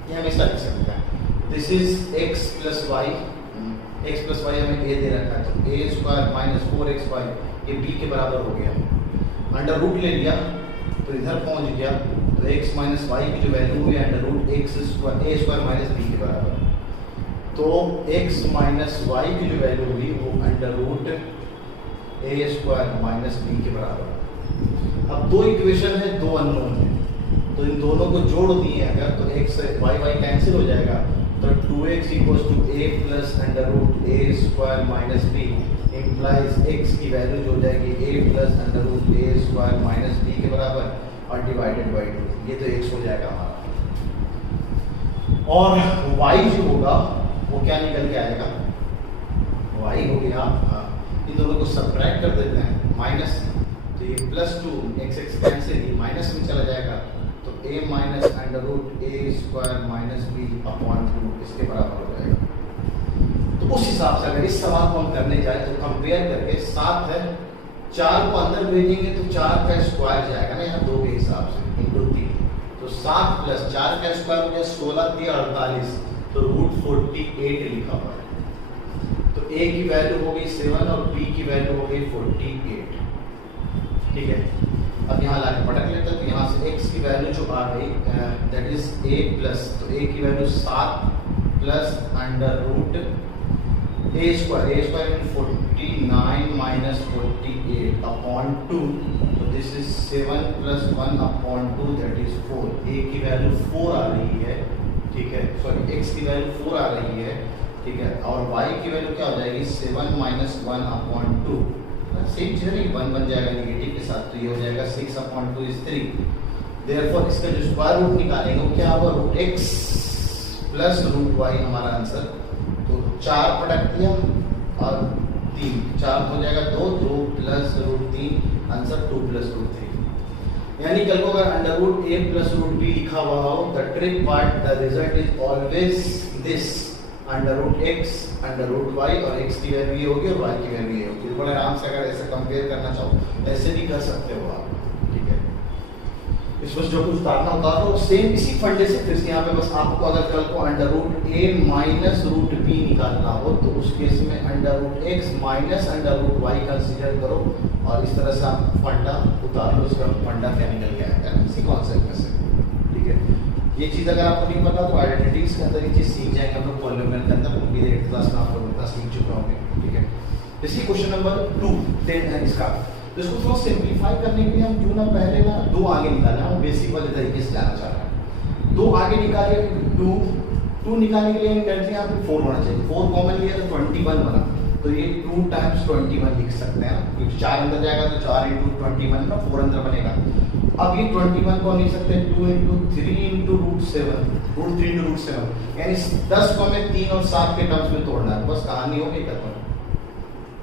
ये हम इसका लिख सकते हैं। This is x plus y, x plus y हमें a दे रखा है तो a स्क्वायर माइनस 4xy ये b के बराबर हो गया, अंडर रूट ले लिया तो इधर पहुंच गया, तो x माइनस वाई की जो वैल्यू हुई under root x square a square minus b के बराबर, तो x माइनस वाई की जो वैल्यू हुई वो under root a square minus b के बराबर। अब दो इक्वेशन है, दो अननोन है, तो इन दोनों को जोड़ दिए अगर तो x वाई वाई कैंसिल हो जाएगा, तो 2x equals to a plus under root a square minus b implies x की वैल्यू जो हो जाएगी a plus under root a square minus b के बराबर और डिवाइडेड बाई 2, ये तो x हो जाएगा हमारा। और y जो होगा वो क्या निकल के आएगा, y हो गया, इन दोनों को सब्ट्रैक्ट कर देते हैं माइनस, तो ये प्लस 2 x कैंसिल, ये माइनस में चला जाएगा, तो a minus under root a square minus b upon 2 इसके बराबर हो जाएगा। तो उस हिसाब से अगर इस सवाल को हम करने जाए तो कंपेयर करके 7 है 4 को अंदर भेजेंगे तो 4 का स्क्वायर जाएगा ना यहाँ 2 के हिसाब से इंटू 3, तो 7 प्लस 4 का स्क्वायर हो गया 16 3 48, तो रूट 48 लिखा हुआ है। तो a की वैल्यू हो गई 7 और b की वैल्यू हो गई 48, ठीक है। अब यहाँ लाके पटक लेते हैं, तो यहाँ से x की वैल्यू जो आ गई दैट इज a प्लस, तो a की value 7 plus under root a square in 49 minus 48 upon 2, तो this is 7 plus 1 upon 2 that is 4, a की वैल्यू 4 आ रही है, ठीक है, सॉरी x की वैल्यू 4 आ रही है, ठीक है, और y की वैल्यू क्या हो जाएगी 7 माइनस 1 अपॉन 2, सेम चीज़ नहीं, 1 बन जाएगा नेगेटिव के साथ, तो ये हो जाएगा 6 अपॉन 2 इज 3, देयरफॉर इसका जो स्क्वायर रूट निकालेंगे वो क्या होगा root x plus root y हमारा आंसर, तो 4 पटक दिया और 3, 4 हो जाएगा 2, 2 plus root 3 answer 2 plus root 3, यानी कल को अगर under root a plus root b लिखा हुआ हो, the trick part the result is always this under root x under root y, और x की वैल्यू ये होगी और y की वैल्यू ये होगी। बड़े आराम से अगर ऐसे कंपेयर करना चाहो ऐसे भी कर सकते हो आप, ठीक है। इसमें जो कुछ उतारना उतार लो, सेम इसी फंडे से फिर से यहाँ पे बस आपको अगर कल को under root a minus root b निकालना हो तो उस केस में under root x minus under root y consider करो, और इस तरह से आप फंडा उतार लो, उसका फंडा क्या निकल के आएगा इसी कॉन्सेप्ट में से, ठीक है। ये चीज़ अगर आपको नहीं पता तो आइडेंटिटीज के अंदर ये चीज़ सीख जाएंगे हम लोग पॉलिनोमियल के अंदर, वो भी 8th क्लास में आप लोग इतना सीख चुके होंगे, ठीक है। इसी क्वेश्चन नंबर 2 10 है इसका, तो इसको थोड़ा सिंप्लीफाई करने के लिए हम क्यों ना पहले ना 2 आगे निकालना, हम बेसिक वाले तरीके से लाना चाह रहे हैं। 2 आगे निकाले, 2 निकालने के लिए हम कहते हैं यहाँ पे 4 होना चाहिए, 4 कॉमन लिया तो 21 बना, तो ये 2 टाइम्स 21 लिख सकते हैं, क्योंकि 4 अंदर जाएगा तो 4 इंटू 21 ना 4 अंदर बनेगा। अब ये 21 को हम लिख सकते हैं 2 into 3 into root 7, root 3 into root 7, यानी 10 को हमें 3 और 7 के टर्म्स में तोड़ना है, बस कहानी हो गई खत्म,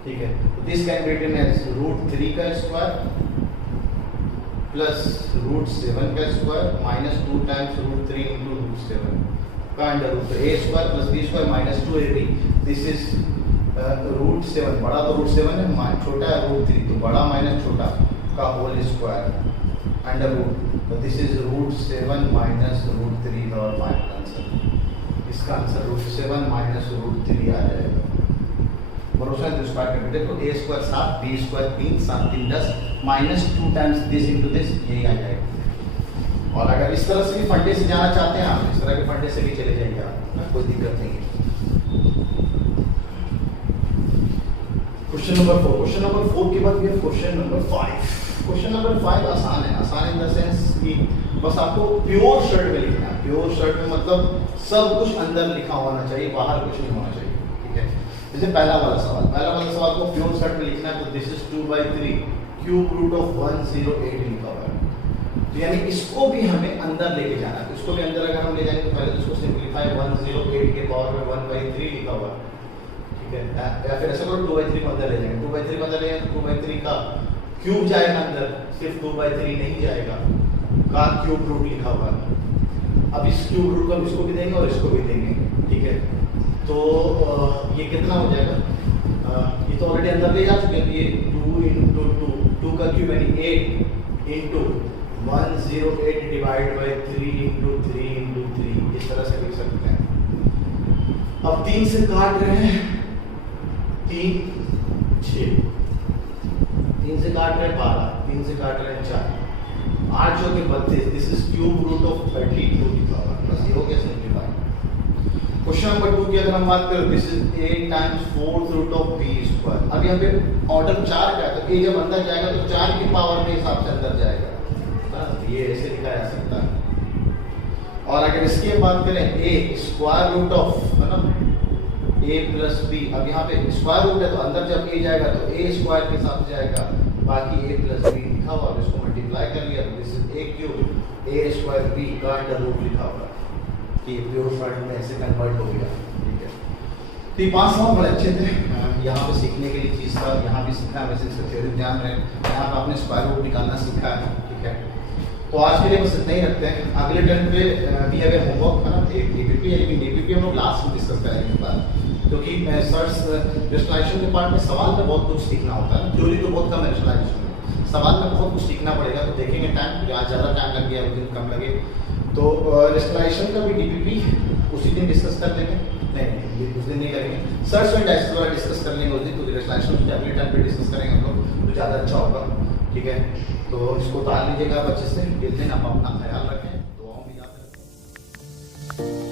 ठीक है। तो this can be written as root 3 का स्क्वायर प्लस रूट 7 का square minus 2 times root 3 into root 7 का under root, a square plus b square minus 2ab, this is root 7, बड़ा तो रूट 7 है, छोटा है रूट 3, तो बड़ा माइनस छोटा का होल स्क्वायर अंडर रूट, तो this is root 7 minus root 3 और फाइनल आंसर, इसका आंसर रूट 7 माइनस रूट 3 आ जाएगा। भरोसा है तो स्क्वायर करके देखो, a square 7, b square 3, 7 3 10 minus 2 times this into this, यही आ जाएगा। और अगर इस तरह से भी फंडे से जाना चाहते हैं आप, इस तरह के फंडे से भी चले जाएंगे आप, कोई दिक्कत नहीं है। क्वेश्चन नंबर 4, क्वेश्चन नंबर 4 के बाद भी क्वेश्चन नंबर 5। क्वेश्चन नंबर 5 आसान है, आसान इन द सेंस कि बस आपको प्योर शर्ट में लिखना है, प्योर शर्ट में मतलब सब कुछ अंदर लिखा होना चाहिए, बाहर कुछ नहीं होना चाहिए, ठीक है। जैसे पहला वाला सवाल को प्योर शर्ट में लिखना है, तो this is 2/3 cube root of 108 लिखा हुआ है, तो यानी इसको भी हमें अंदर लेके जाना है, इसको भी अंदर अगर हम ले जाएंगे तो पहले तो इसको सिंप्लीफाई 108 के पावर में 1/3 लिखा हुआ है, ठीक है, या फिर ऐसा करो 2/3 को अंदर ले जाएंगे, 2/3 को अंदर ले जाएंगे, 2/3 का क्यूब जाएगा अंदर, सिर्फ 2/3 नहीं जाएगा, का क्यूब रूट लिखा हुआ है। अब इस क्यूब रूट को हम इसको भी देंगे और इसको भी देंगे, ठीक है, तो ये कितना हो जाएगा, ये तो ऑलरेडी अंदर ले जा चुके हैं, ये 2 इंटू 2 का क्यूब यानी 8 into 108 divide by 3 into 3 into 3, इस तरह से लिख सकते हैं। अब 3 से काट रहे हैं 3 6, 3 से काट रहे हैं 12, 3 से काट रहे हैं 4, 8 जो कि 32, this is cube root of 32 लिखा हुआ है, बस ये हो गया सिंप्लीफाई। क्वेश्चन नंबर 2 की अगर हम बात करें, this is 8 times 4th root of b square. अब यहाँ पे ऑर्डर 4 का है, तो a जब अंदर जाएगा तो 4 की पावर के हिसाब से अंदर जाएगा, तो ये ऐसे लिखा जा सकता है। और अगर इसकी बात करें a स्क्वायर रूट ऑफ, है ना, a प्लस बी, अब यहाँ पे स्क्वायर रूट है तो अंदर जब a जाएगा तो a स्क्वायर के साथ जाएगा, बाकी a प्लस बी लिखा हुआ, इसको मल्टीप्लाई कर लिया तो this is a cube a square b का अंडर रूट लिखा हुआ कि प्योर फॉर्म में ऐसे कन्वर्ट हो गया, ठीक है। तो ये 5 सवाल बड़े अच्छे थे, यहाँ पे सीखने के लिए चीज़ था, यहाँ भी सीखना है, वैसे इसका थ्योरी ध्यान रहे, यहाँ पे आपने स्क्वायर रूट निकालना सीखा है, ठीक है। तो आज के लिए बस इतना ही रखते हैं। अगले टर्न पे वी हैव ए होमवर्क है ना, डीपीपी यानी डीपीपी हम लोग लास्ट में डिस्कस करेंगे इस बार, क्योंकि सर्च रेशनलाइजेशन के पार्ट में सवाल में बहुत कुछ सीखना होता है, थ्योरी तो बहुत कम है रेशनलाइजेशन में, सवाल में बहुत कुछ सीखना पड़ेगा। तो देखेंगे टाइम, क्योंकि आज ज़्यादा टाइम लग गया, उस दिन कम लगे। तो रेशनलाइजेशन का भी डीपीपी उसी दिन डिस्कस कर लेंगे, नहीं उस दिन नहीं करेंगे, सर्च एंड डाइस वाला डिस्कस कर लेंगे उस दिन, क्योंकि रेशनलाइजेशन अगले टाइम पे डिस्कस करेंगे हम लोग, तो ज़्यादा अच्छा होगा। ठीक है, तो इसको उतार लीजिएगा आप अच्छे से, मिलते हैं, आप अपना ख्याल रखें, दुआओं में याद रखें।